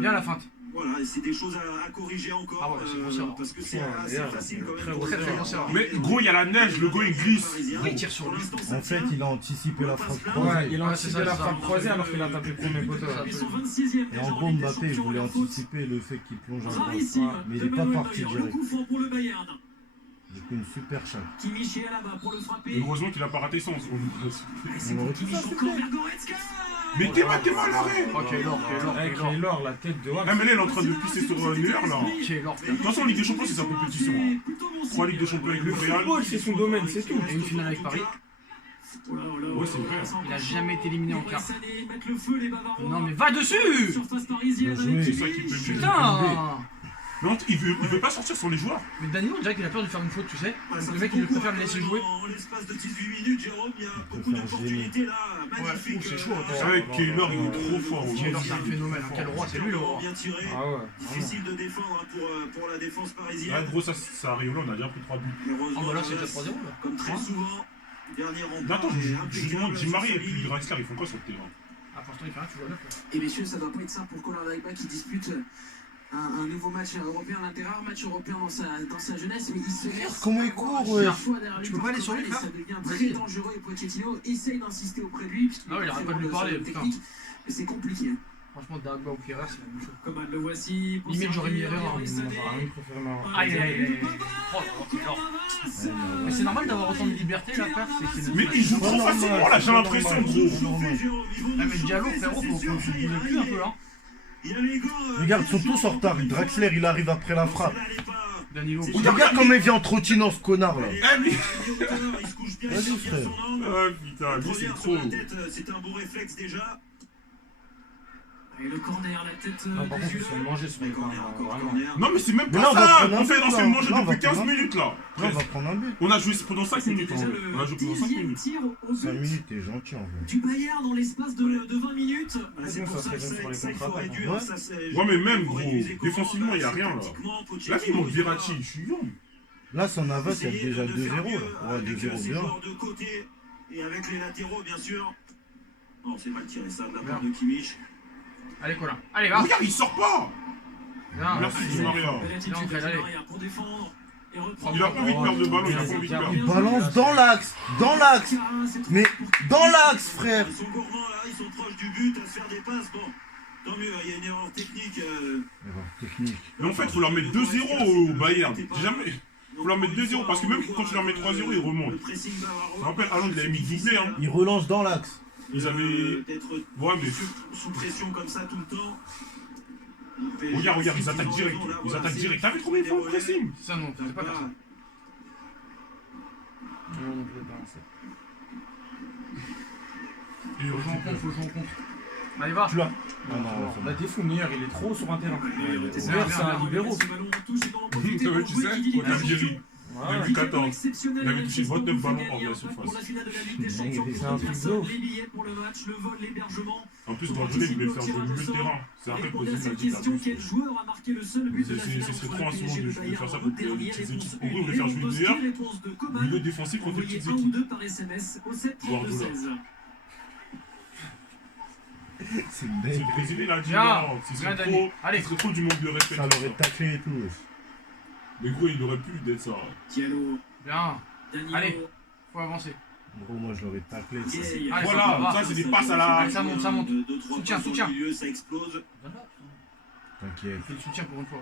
Bien la feinte. Voilà, et c'est des choses à corriger encore. Ah ouais, c'est bon, ça va. parce que c'est Ouais, assez d'ailleurs, facile quand même. très pour très, le très bon, ça va. Mais gros, il y a la neige, le go il glisse. Il tire sur Pour lui. l'instant, ça En fait, tient. il a anticipé la frappe Ouais, croisée. il a Ouais, anticipé c'est ça, la c'est ça. frappe croisée alors qu'il a tapé le premier poteau. Ça, Ils sont 26e Et en gros, Mbappé, il voulait anticiper le fait qu'il plonge à droite. Rarissime. Mais il de est pas Manuel parti Neuer. Le direct. coup franc pour le Bayern. Du coup, une super chatte. Kimmich est là-bas pour le frapper. Heureusement qu'il a pas raté son. On aurait tout ça, Encore vers Goretzka. Mais t'es mal à l'arrêt. Oh, Keylor, Avec Keylor. Keylor, la tête de Watt. Ah mais là il est en train de pisser sur Neuer là. Keylor, De toute façon Ligue des Champions c'est sa compétition. 3 Ligues des Champions avec le Real. Football, c'est son domaine, c'est tout. Et une finale avec Paris. Ouais c'est vrai. Il a jamais été éliminé en quart. Mettre le feu, les Bavarois. Non mais va dessus. Surface parisienne Bien joué. avec C'est ça qui peut Kimmich. mieux. Putain. Non, il veut pas sortir sur les joueurs. Mais Danilo, on dirait qu'il a peur de faire une faute, tu sais. Ouais, ça Le mec, fait il beaucoup, préfère le laisser jouer. En l'espace de 18 minutes, Jérôme, il y a beaucoup faire d'opportunités là. Ouais, Magnifique. ouf, c'est chaud. C'est vrai que Keylor il est trop fort. Keylor, c'est un phénomène. Quel roi, c'est lui le roi. Bien tiré. Ah ouais. Difficile de défendre pour la défense Ouais parisienne. gros ça arrive là, on a déjà pris 3 buts. Heureusement, Oh bah là, c'est déjà Dallas, 3-0 là. comme très souvent, dernier rempart. Attends, je impeccable, demande Di Maria et solide. puis Draxler, ils font quoi sur le terrain? Ah, pourtant, il fait rien, tu vois là. Et messieurs, ça doit pas être simple pour Conor Daiba qui dispute un nouveau match européen, l'un des rares matchs européens dans sa jeunesse, mais il se laisse. Comment il court, ouais. Tu peux pas aller sur lui, frère. Ça devient très dangereux et Pochettino essaye d'insister auprès de lui. Ah oui, il arrête pas de lui parler, putain. technique, mais c'est compliqué. Franchement, Dagba ou Kierer, c'est la même chose. Coman, le voici. Limite, j'aurais mis erreur. Rien préféré Maroc. Aïe, aïe, aïe. Oh là là, Keylor. Mais c'est normal d'avoir autant de liberté là, frère. Mais il joue trop facilement là, j'ai l'impression gros. Ah, mais Diallo, frérot, faut que tu bouges plus un peu là. Regarde, ils sont tous en retard. Draxler, il arrive après la frappe. Danilo. Regarde comme il vient en trottinant, ce connard là. Eh mais... Vas-y, frère. Ah putain, lui c'est trop. C'est un beau réflexe déjà. Et le corner, la tête Non, par de contre, il Jules. faut le manger sur le Corner, corner, encore vraiment. corner. Non mais c'est même Mais pas là, on va ça. prendre un On fait but, lancer là. le manger Là, on va depuis 15 prendre un minutes là. Là, on va prendre un but. On a joué pendant 5 minutes. Déjà hein. le On a joué pendant 5 10e minutes. tir au 5 but minutes, t'es gentil en vrai. du Bayern dans l'espace de 20 minutes. C'est pour ça que ça, il faut réduire. Ouais. Ça, c'est- Ouais mais même il faut gros, réduire comment, défensivement il y a c'est rien là. tactiquement, Là Pochettino, il manque il Verratti, va je suis young. Là, son avance, elle est essayer déjà de faire 2-0 mieux là. Ouais, avec 2-0 ses bien. joueurs de côté et avec les latéraux bien sûr. Non, c'est mal tiré ça de la part Merde. de Kimmich. Allez, Colin. Allez, va. Regarde, il sort pas. Viens. Merci Di Maria. Belle attitude Non, de Di allez. Maria pour défendre et reprendre. Il a pas envie de perdre le ballon, il a pas envie de perdre. Il balance dans l'axe. Dans l'axe. Mais dans l'axe, frère. Ils sont gourmands là, ils sont proches du but à se faire des passes. Bon, tant mieux, il y a une erreur technique. Erreur technique. Mais en fait, faut leur mettre 2-0 au Bayern. J'ai jamais. Faut leur mettre 2-0 parce que même quand tu leur mets 3-0, ils remontent. Le pressing bavarois. Je me rappelle, Haaland, il avait mis doublé. Hein. Il relance dans l'axe. Ils avaient. D'être Ouais, mais. sous pression comme ça tout le temps. Regarde, ils attaquent direct. Ils attaquent direct. T'as vu combien ils font le pressing? Ça, non, c'est pas faire ça. Non, non, peut-être pas, c'est- Et Faut jouer en contre, faut jouer en contre. Allez, va. Tu l'as. Non, non, là, t'es fou, Neuer, il est trop sur un terrain. bien, C'est un libéraux. Tu sais, contre l'Algérie, Ouais. 2014. Il avait touché 29 ballons hors de la surface. C'est un truc de ouf. Les billets pour le match, le vol, l'hébergement. En plus, dans le jeu, il voulait faire jouer le milieu de terrain. C'est après que Répondez à Pochettino a cette dit question, t'as quel plus. joueur a marqué le seul but de la finale Ce serait entre trop le insolent PSG et de le faire Bayern ça au contre les dernier petites réponse équipes. En gros, il voulait faire jouer Postier, Neuer, réponse de Coman. milieu défensif contre les Envoyez petites un ou équipes. deux par SMS au 7 32 16. C'est C'est dingue. le Brésilien, il a dit Viens. non, ce Viens, serait Dani. trop. Allez. Ce serait trop du manque de respect. Ça de l'aurait ça. taclé et tout. Mais gros, il aurait pu d'être ça. Diallo, Bien. Danilo, Allez. Faut avancer. Gros, moi je l'aurais taclé. Ça, c'est- Gay. Allez, Voilà, va. ça c'est des passes à la. Allez, ça monte, ça monte. Deux, trois Soutien, passes au soutien. milieu, ça explose. T'inquiète. Fais le soutien pour une fois.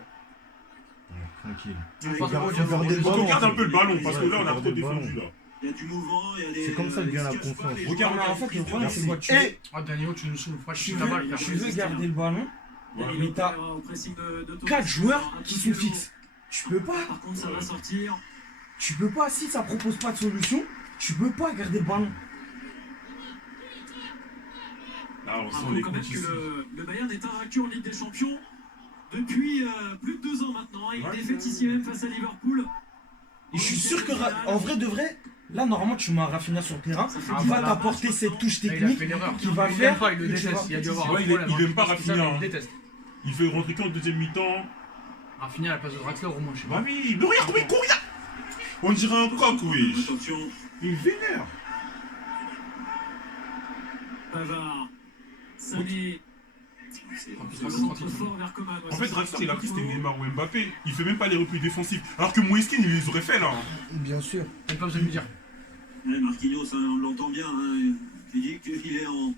Ouais, tranquille. Une Ouais, fois, garde- c'est bon, gardez le Diallo. ballon. Regarde un peu le ballon parce que Ouais, là on a trop regardez le ballon. défendu là. Il y a du mouvement, il y a des. C'est comme ça que vient la ils se cachent pas, confiance. les Regarde, joueurs, mais en fait, le ils problème, c'est quoi tu Et Ah, Danilo, tu nous saoules. Faut que tu tu la balle, veux, frère. tu veux garder le ballon, Ouais. mais t'as Au pressing de Thomas. 4 joueurs Un qui peu sont violent. fixes. Tu peux pas, Par contre, ça va sortir. tu peux pas, si ça propose pas de solution, tu peux pas garder le ballon. Là on Il sent faut les quand même coups que ici. le Bayern est invaincu en Ligue des Champions depuis plus de 2 ans maintenant. Une Ouais. défaite ici même face à Liverpool. Et je suis sûr que, en vrai de vrai, là, normalement, tu mets un Rafinha sur le terrain, Ça fait il Ah, va voilà. t'apporter cette touche Là, il a technique fait l'erreur. qui va Il faire l'aime pas, il le que tu déteste. vas- Il a dû avoir Ouais, un il problème. aime pas Je sais Rafinha, mais Il hein. déteste. Il fait rentrer qu'en deuxième mi-temps. Rafinha à la place de Draxler au moins, je sais Bah pas. oui, mais regarde comment il court, regarde. On dirait un coq, oui. Attention, Il vénère. Pavard. Sané. c'est Le centre fort vers Coman. En fait, Draxler, il a pris c'était Neymar ou Mbappé. Il fait même pas les replis défensifs. Alors que Moïskine, il les aurait fait là. bien sûr. T'as pas besoin de lui dire. Ouais, Marquinhos, hein, on l'entend bien. Hein. Il dit qu'il est en.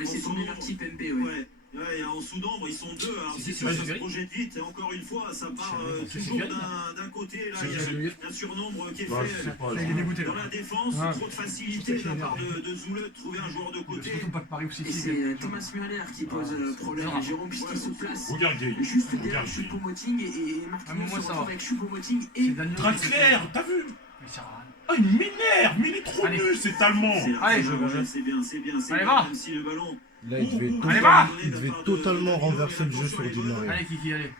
Il s'est tourné vers Kipembe, ouais. Ouais. Ouais, en sous d'ombre, ils sont deux. Alors c'est sûr, ça se projette vite. Et encore une fois, ça part toujours d'un côté. Là, il y a un surnombre qui est fait dans la défense. Trop de facilité de la part de Zoule de trouver un joueur de côté. Surtout pas de Paris aussi. Et c'est Thomas Muller qui pose problème à Jérôme puisqu'il se place juste derrière Choupo-Moting et Marquinhos se retrouve avec Choupo-Moting et Draxler, t'as vu? Ah, il m'énerve, mais il est trop nul, c'est allemand. Allez, c'est bien. Allez, va. Même si le ballon. Là, il devait totalement renverser le jeu sur Di Maria. Allez, Kiki, allez.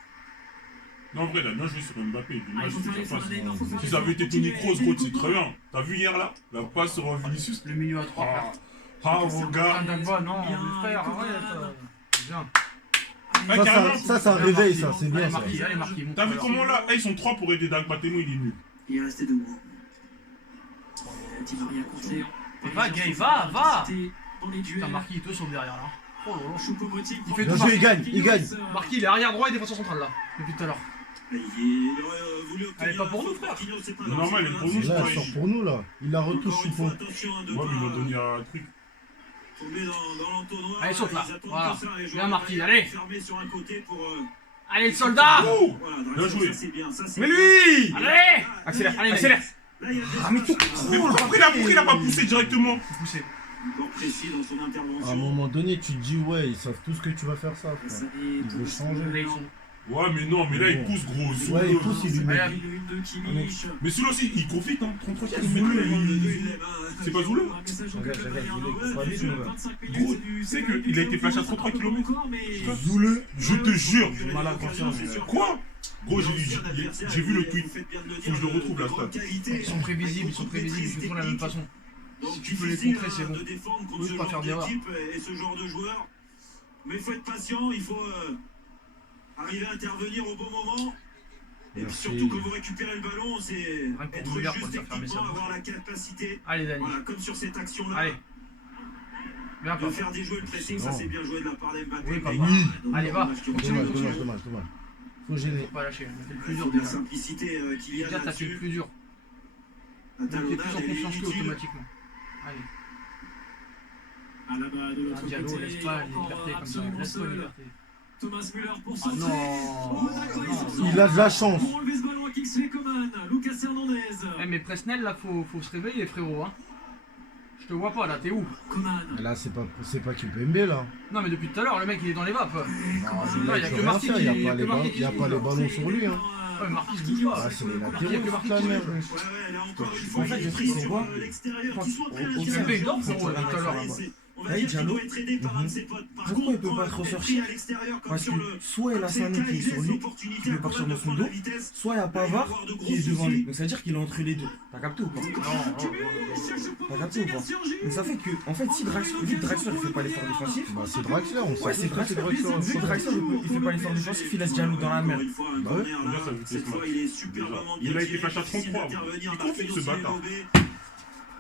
Non, en vrai, il a bien joué sur Mbappé. Si ça avait été Toni Kroos, gros, c'est très bien. T'as vu hier là? La passe sur Vinicius. Le milieu à 3. Ah, mon gars. Non, mon frère, arrête. Ça réveille, ça, c'est bien ça. Allez, Marquis. T'as vu comment là? Ils sont 3 pour aider Dagba Temo, il est nul. Il est resté debout. Di Maria contre Léon. Va, Gay, va. Dans les duels. Putain, Marquis, il te sauve derrière là. Oh là là. Choupo-Moting. Il fait Bien tout joué, Marquis. il gagne. Marquis, il est arrière droit et défenseur central là. Depuis tout à l'heure. Il aurait voulu obtenir. Allez, pas pour nous, frère. C'est normal, il est pour nous, je Là, crois. elle sort pour nous, là. Il la retouche, Choupo. Ouais, mais il va donner un truc. Allez, saute là. Voilà. Bien Marquis, allez. Allez, le soldat. Bien joué. Mais lui! Allez. Accélère. Ah, mais tout. Mais pourquoi il a pas poussé directement? Poussé. À un moment donné, tu te dis, ouais, ils savent tous que tu vas faire ça, frère. Ils veulent changer. Ouais, mais non, mais là il pousse gros. Ouais, il pousse, il lui met. Mais celui-là aussi, il profite, hein. 33 c'est pas Zouleux. Gros, tu sais qu'il a été flashé à 33 km. Zouleux, je te jure. Quoi? Gros, j'ai vu le tweet. Faut que je le retrouve la stat. Ils sont prévisibles, ils sont toujours de la même façon. Si tu peux les contrer, c'est bon. Faut Ne pas faire d'erreur. Et ce genre de joueur. Mais il faut être patient, il faut arriver à intervenir au bon moment. Et puis surtout quand vous récupérez le ballon, c'est être juste techniquement, avoir la capacité. Allez, Dani. Voilà, comme sur cette action-là. Allez. Bien, De faire déjouer le pressing, ça c'est bien joué de la part d'Mbappé. Oui, papa. Oui. Allez, va. Dommage. Faut gêner. Faut pas lâcher. On a fait le plus dur La déjà. simplicité qu'il y a Déjà, t'as fait le là-dessus. plus dur. Un Donc, t'es plus en talonnage, elle est confiance que inutile. automatiquement. Allez. Alaba de l'autre Diallo, côté, laisse pas la liberté encore comme ça. absolument Laisse pas la seul. liberté. Thomas Müller pour Ah sortir. non. Il a de la chance. Pour enlever ce ballon à Kingsley Coman, Lucas Hernandez. Eh, mais Presnel, là, faut se réveiller, frérot. Hein. Je te vois pas, là, t'es où? Coman. Là, c'est pas Kimpembe, là. Non, mais depuis tout à l'heure, le mec, il est dans les vapes. Non, il y a il que peut Marquis rien faire, qui- il y a que Marquis pas les ballons sur lui, hein. Ouais, Marquis, il bouge pas. Ah, c'est la Il y a que terroriste, Marquis la qui merde. Ouais, là encore une fois, En fait, le truc, c'est quoi? Kimpembe, il dort, frérot, depuis tout à l'heure. Là, Diallo, pourquoi il peut pas trop sortir? Parce que soit il a Sané qui est sur lui, qui veut partir dans son dos, soit il y a Pavard qui est devant lui. Donc ça veut dire qu'il est entre les deux. T'as capté ou pas? T'as capté ou pas? Donc ça fait que, en fait, si vu que Draxler il fait pas l'effort défensif, Bah, c'est Draxler, on ouais, sait c'est que Draxler. Draxler. Vu que Draxler il fait pas l'effort défensif, il laisse Diallo dans la merde. Bah ouais. Déjà, ça veut dire Cette que fois, il est superbement bien il a été tiré, flashé à difficile 33. d'intervenir. Il confie ce Aussi bâtard. Lobé.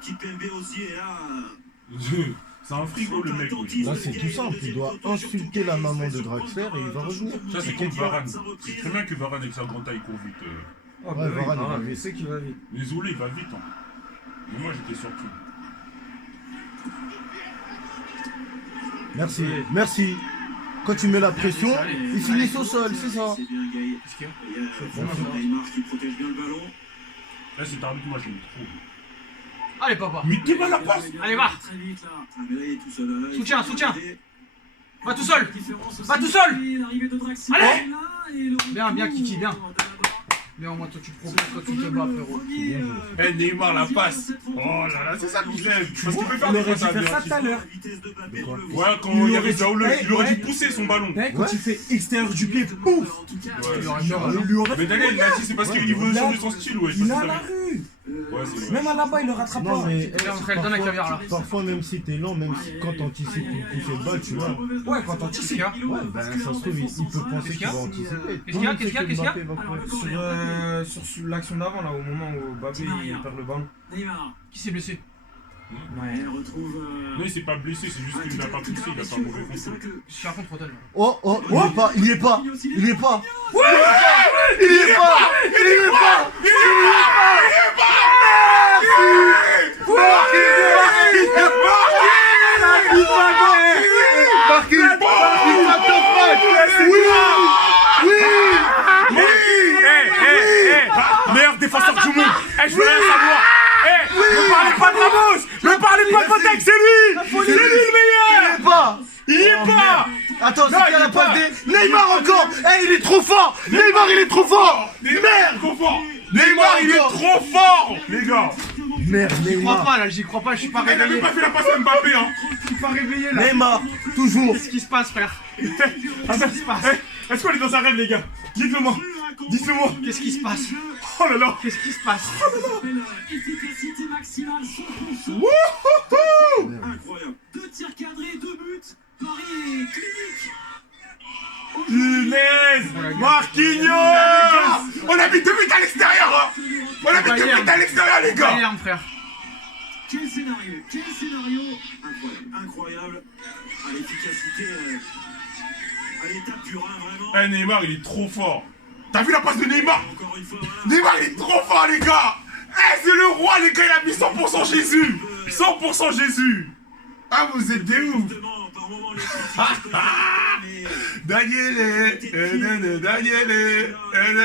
Kimpembe aussi est là. C'est un frigo le mec. Là, c'est tout simple. Il doit insulter la maman de Draxler et il va revenir. Ça, c'est comme Varane. C'est très bien que Varane avec sa grande taille court vite. Ah Ouais, Varane, il va je vite. sais qu'il va vite. Mais Zoulé, il va vite. Hein. Mais moi, j'étais surpris. Merci. Quand tu mets la pression, ils finissent au sol, c'est ça. C'est bien Gaï. Qu'est-ce qu'il y a? Neymar qui protège bien le ballon. Là, c'est arbitre, moi, j'aime trop. Allez, papa. Mais t'es mal la passe. Allez, va. Très vite là. Ah, mais là, il est tout seul. Là, il Soutien, faut soutien. aider. Va tout seul. Différence aussi. Va tout seul. L'arrivée de Draxler. Allez. Là, et le Bien, bien, retour Kiki, bien. d'Alaba. Mais au moins, toi, tu te proposes, toi, tu te bats, frérot. Eh, Neymar, la passe. Oh là là, c'est ça que j'aime. Parce qu'il peut faire Il des aurait dû passes à faire ça deux. tout à l'heure. La vitesse de Mbappé, on le Ouais, voit. Ouais, quand il y avait Zaoule, il aurait dû Ouais. pousser son ballon. Quand il fait extérieur du pied, pouf! En tout cas, Ouais. Il aurait Il mis lui aurait Mais fait. Daniel, il a dit, c'est parce qu'il veut changer son style, ouais. Il a la rue! Ouais, c'est vrai. Même à là-bas, il le rattrape Non, pas. mais Il est en train de donner un caviar, là. parfois, même si t'es lent, même si quand t'anticipes une poussée de balle, tu vois. Ouais, quand Qu'est-ce t'anticipes. qu'il y a? Ouais, ben ça se trouve, il peut penser qu'il va anticiper. Qu'est-ce qu'il y a? Qu'est-ce qu'il y a? Sur l'action d'avant, là, au moment où Mbappé il perd le ballon. Neymar. Qui s'est blessé? Ouais. Elle retrouve. Non, il s'est pas blessé, c'est juste qu'il n'a pas poussé, il a pas mauvais contrôle. Je suis à contre Rotten. Oh, il est pas. Il est pas. Marquis, Eh, je veux rien savoir. Eh, ne parlez pas de Ramos. Ne parlez pas de Boateng, c'est lui. C'est lui le meilleur. Il est pas. Il y est pas. Attends, Non, c'est il qu'elle est a pas pas. de Neymar encore. Eh, il est trop fort. Neymar, il est trop fort. Neymar, trop fort. Neymar, il est trop fort, les gars. Merde, J'y crois Neymar. pas là, j'y crois pas, je suis pas Il a réveillé. même pas fait la passe à Mbappé, hein. Je suis pas réveillé là. Neymar, toujours. Qu'est-ce qui se passe, frère? Qu'est-ce qui se passe? Est-ce qu'on est dans un rêve, les gars? Dites-le moi. Dites-le moi. Qu'est-ce qui se passe? Oh là là. Qu'est-ce qui se passe? Efficacité maximale, 100%. Wouhou. Incroyable. 2 tirs cadrés, 2 buts. Paris est clinique. Punaise. Marquinhos. On a mis 2 buts à l'extérieur, hein. On a mis 2 buts à l'extérieur, les gars. Bayern, frère. Quel scénario, quel scénario. Incroyable. Incroyable. À l'efficacité. À l'état pur, hein, vraiment. Eh, Neymar, il est trop fort. T'as vu la passe de Neymar? Encore une fois, voilà. Neymar, il est trop fort, les gars. Eh, c'est le roi, les gars. Il a mis 100% Jésus. 100% Jésus. Ah, vous êtes des ouf. Justement, par moment, les critiques, mais- Daniele, Daniele.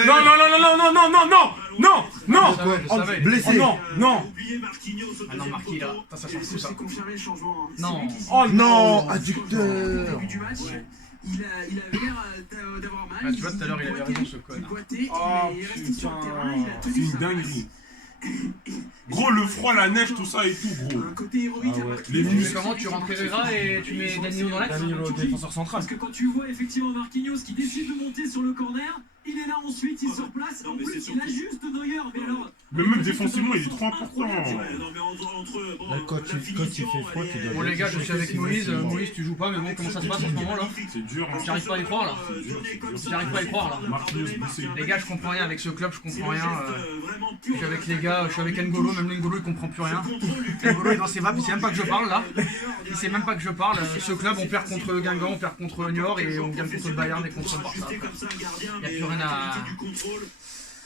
Non, non, non, non, non, non, non, non, non, non, non. Je savais. Oh, Blessé. non, non. Oubliez Marquinhos au Ah non, deuxième Marquis là, poteau. ça change tout ça. C'est confirmé le changement. hein. Non. C'est lui qui Oh Non, Au adducteur. début du match, il avait l'air d'avoir mal. Ah, tu vois, tout à l'heure, il avait raison, ce connard. Il boitait, Oh, il est resté sur le putain. terrain, il a C'est tenu une sa dinguerie. place. Gros, le froid, la neige, tout ça et tout, gros. Un côté héroïque Ah à ouais. Marquinhos. Les Tu muscles. fais comment? Tu rentres Herrera et tu mets Danilo dans l'axe? Danilo, défenseur central. Parce que quand tu vois effectivement Marquinhos qui décide de monter sur le corner, il est là ensuite, il se replace. Non, En mais plus, c'est il surtout- ajuste Neuer. Mais alors, Mais même défensivement, il est trop important. Ouais, non, mais entre bon, Là, quand la il fait finition, froid, elle tu est- dois- Bon les gars, je suis avec Moïse. Moïse, tu joues pas, mais bon, comment ça se passe en ce moment là? C'est dur, hein. J'arrive pas à y croire là. J'arrive pas à y croire là. Marquinhos blessé. Les gars, je comprends rien avec ce club, je C'est comprends le rien. geste, vraiment Je pur suis avec de les gars, je suis avec N'Golo, même N'Golo il comprend plus rien. contrôle du N'Golo est dans ses vapes, il sait même pas que je parle là. meilleur Il sait même pas que je parle. Ce club, on perd contre Guingamp, on perd contre Niort et on gagne contre le Bayern et contre le Barça. ajuster comme ça un gardien, Y a mais plus rien la à- qualité du contrôle,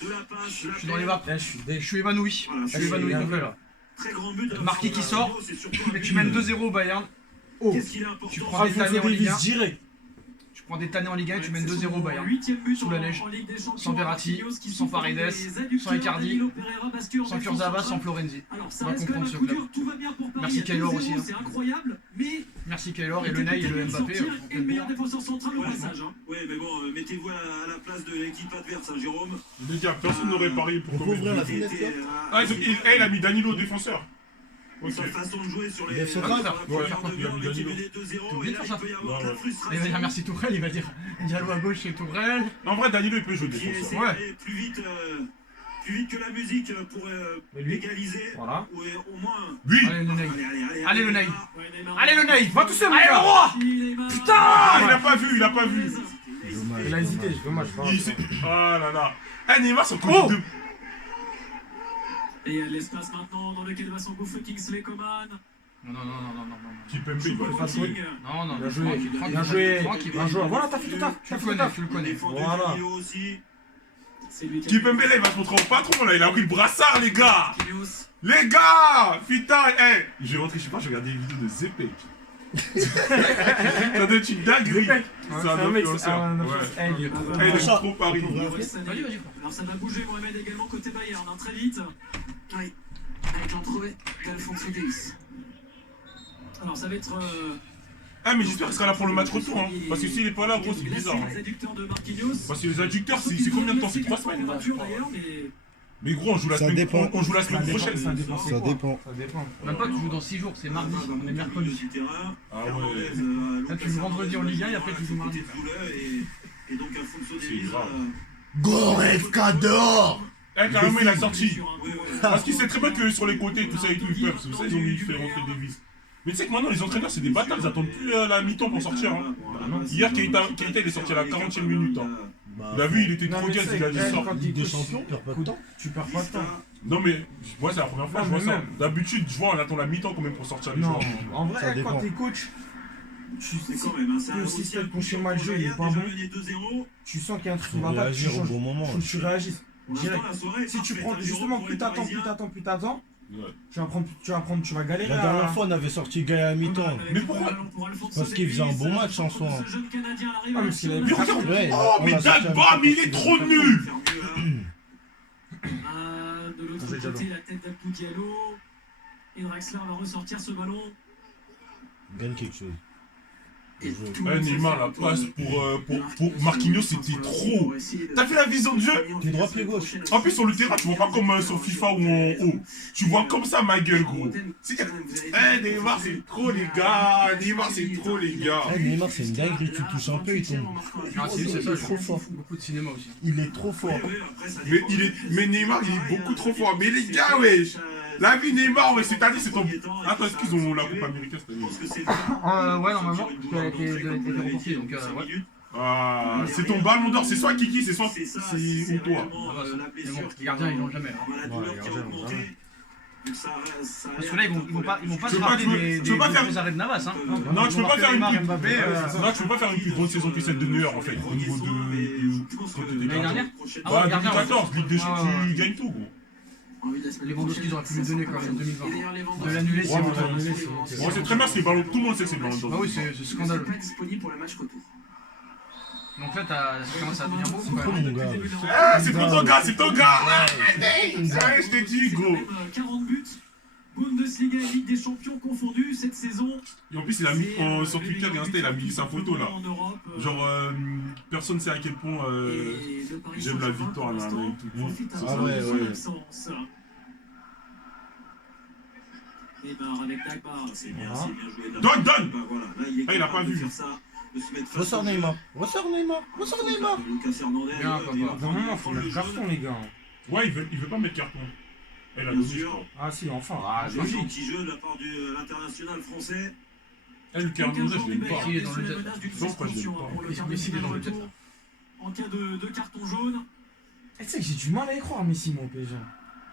de la passe, Je suis dans les vapes. Là, je suis dé- Je suis évanoui. Voilà, Je suis évanoui complet là. très grand but de Marquis qui Marquinhos, sort, c'est surtout un Et tu but. mènes 2-0 au Bayern. Oh, Qu'est-ce qu'il est important, Tu prends des Alphonso tannés en Ligue 1. Davies direct. Tu prends des tannés en Ligue 1 et tu mènes 2-0 au Bayern. Sous la neige. Sans Verratti, sans Paredes, sans Icardi, sans Kurzawa, sans Florenzi. Alors, ça On va reste quand même comprendre un ce coup club. dur, tout va bien pour Paris. Merci Keylor 2-0, aussi, hein. C'est incroyable, mais Merci Keylor et le Ney et le Mbappé. et le meilleur défenseur central au Ouais, passage. hein. Ouais, mais bon, mettez-vous à la place de l'équipe adverse, hein, Jérôme. Les gars, personne n'aurait parié pour On peut combien ouvrir de la buts. fenêtre, Était, Ah, il a mis Danilo défenseur. Ok. Sa façon de jouer sur les. Def Central, sur la ouais, première il a demi-heure, mis mais qui Danilo. menait 2-0, T'oublies et de là, faire il peut y ça. avoir Ouais, de la ouais. Il va frustration. dire merci Tourelle, il va dire Diallo à gauche et Tourelle. En vrai, Danilo, il peut jouer Qui défenseur. essaie Ouais. d'aller plus vite que la musique pour Et lui égaliser. Voilà. Ou au moins. Oui. Allez le Ney. Allez, le Ney. Ouais, Neymar. Allez le Ney. Va tout seul Allez le roi. Putain. Ah, il a pas vu, il a pas vu. Il a hésité, dommage. Il s'est- Ah là là. Eh, Neymar, son Oh. côté de... Et il y a de l'espace maintenant dans lequel va s'engouffrer Kingsley Coman. Non, non, non, non, non, non. Kimpembe, il va pas de faute. Non, non, Bien joué, tranquille, bien tranquille, joué. tranquille, Bien joué. Voilà, t'as fait tout taf. Tu T'as le fait tout connais, taf. tu le connais. Voilà. Danilo aussi. C'est lui qui a Kimpembe, là, il va se montrer au patron, là. Il a pris le brassard, les gars. Marquinhos. Les gars. Putain, eh. Je vais rentrer, je sais pas, je vais regarder une vidéo de Zepek. Ça doit être une dinguerie. C'est un influenceur. Ouais. Il est trop Eh, il est trop Paris. Vas-y, vas-y. Alors ça va bouger Mohamed également côté Bayern, hein, très vite. Oui, avec l'entrée d'Alphonso Davies. Alors ça va être... Ah, mais j'espère qu'il sera là pour le match retour, hein. Parce que s'il est pas là, gros, c'est bizarre. Hein. Les adducteurs de Marquinhos. Parce que les adducteurs, c'est combien de temps? C'est 3 semaines. D'ailleurs, mais... Mais gros, on joue la Ça semaine, dépend. on joue la semaine prochaine. Ça dépend. Ça dépend. Ça dépend. Même pas, tu joues dans 6 jours, c'est mardi, on est mercredi. Ah ouais. Là, tu joues vendredi en Ligue 1 et après tu joues mardi. Et donc Alfonso C'est Davies. grave. Goretzka dehors. Eh, carrément, il a sorti. Ouais, ouais. Parce qu'il sait très bien que sur les côtés, tout ça et tout, ils peuvent. C'est pour ça qu'ils ont mis fait rentrer Davis. Mais tu sais que maintenant, les entraîneurs, c'est des bâtards, ils attendent plus la mi-temps pour sortir. Hein. Hier, Keita, il est sorti à la 40e minute. Hein. Bah, Il a vu, il était Non, trop mais gaz, tu il a sais, dit eh, sort. quand Ligue des t'écoutes- Champions, perd pas de temps. Tu perds pas de temps. Non, mais moi, c'est la première fois que je Non, vois mais ça. même. D'habitude, je vois, on attend la mi-temps quand même pour sortir les Non, joueurs. en Ça vrai, dépend. quand t'es coach, tu C'est sais quand même, hein, ça a que le aussi système, un ton coup schéma de sur jeu, il est Bayern, pas déjà bon. mené 2-0. tu sens qu'il y a un truc qui Faut va pas, tu réagir au changes. bon moment. Faut que tu réagisses. Pour Direct. l'instant, la soirée est Si tu parfaite, prends hein, justement Jérôme, plus pour les t'attends, Parisiens. Ouais. tu vas galérer. La dernière fois, on avait sorti Gaïa à mi-temps. Mais pourquoi? Parce qu'il faisait un bon match en soi. Ce jeune Canadien à Ah, mais s'il avait Mais pris- regarde. Ouais, Oh, on mais l'a sorti Dagba, avec- mais il est trop nul. Faire mieux, hein. De l'autre Vas-y, côté, tête d'Abdou Diallo. Et Draxler va ressortir ce ballon. Gagne quelque chose. Neymar, la passe pour Marquinhos, c'était trop. T'as vu la vision de jeu? T'es droit pied gauche. En plus, sur le terrain, tu vois pas comme sur FIFA ou en haut. Tu vois comme ça, ma gueule, gros. Neymar, c'est trop, les gars. Neymar, c'est trop, les gars. Neymar, c'est une dinguerie. Tu touches un peu, il tombe. Ah, c'est ça, Il est trop fort. Beaucoup de cinéma aussi. Il est trop fort. Mais Neymar, il est beaucoup trop fort. Mais les gars, wesh. La vie Neymar, ouais, cette année, c'est ton. Attends, est-ce qu'ils ont la Coupe américaine cette année? Ouais, normalement, elle a été reportée, donc ouais. Ah, c'est ton ballon d'or, c'est soit Kiki, c'est soit ou toi. Mais bon, les gardiens, ils l'ont jamais. Ouais, les gardiens, ils l'ont jamais. Parce que là, ils vont pas se Tu rappeler peux pas faire des arrêts de Navas. Hein. Non, tu peux pas faire une plus. Mbappé, Non, tu peux pas faire une plus grande saison que celle de Neuer en fait, au niveau de. L'année dernière? Ah, 2014, Ligue des Champions, tu gagnes tout, gros. Les bons qu'ils auraient pu lui donner quand même en 2020. De l'annuler, c'est bon, c'est très bien, c'est le ballon. Tout le monde sait que c'est le ballon d'or. Ah oui, c'est scandaleux. Donc là, ça commence à devenir beau. C'est trop mon gars. C'est pour ton gars, c'est ton gars. Je t'ai dit, gros. 40 buts. Bundesliga et Ligue des Champions confondus cette saison. Et en plus, il a mis sur Twitter et Insta, il a mis sa photo là. Genre, personne sait à quel point j'aime la victoire là. Ah ouais. Neymar avec Dagmar. Donne. Ah, il a pas vu. Ressort Neymar. Bien, papa. Vraiment, faut mettre carton, les gars. Ouais, il veut pas mettre carton. Elle a donné, je crois. Ah si, enfin. Ah, logique. Petit jeu de la part de l'international français. Elle, le Hernandez, je l'aime pas. Il est dans le jet. Pourquoi je l'aime pas? Messi, il est dans le jet. En cas de carton jaune. Tu sais que j'ai du mal à y croire, Messi, mon PSG.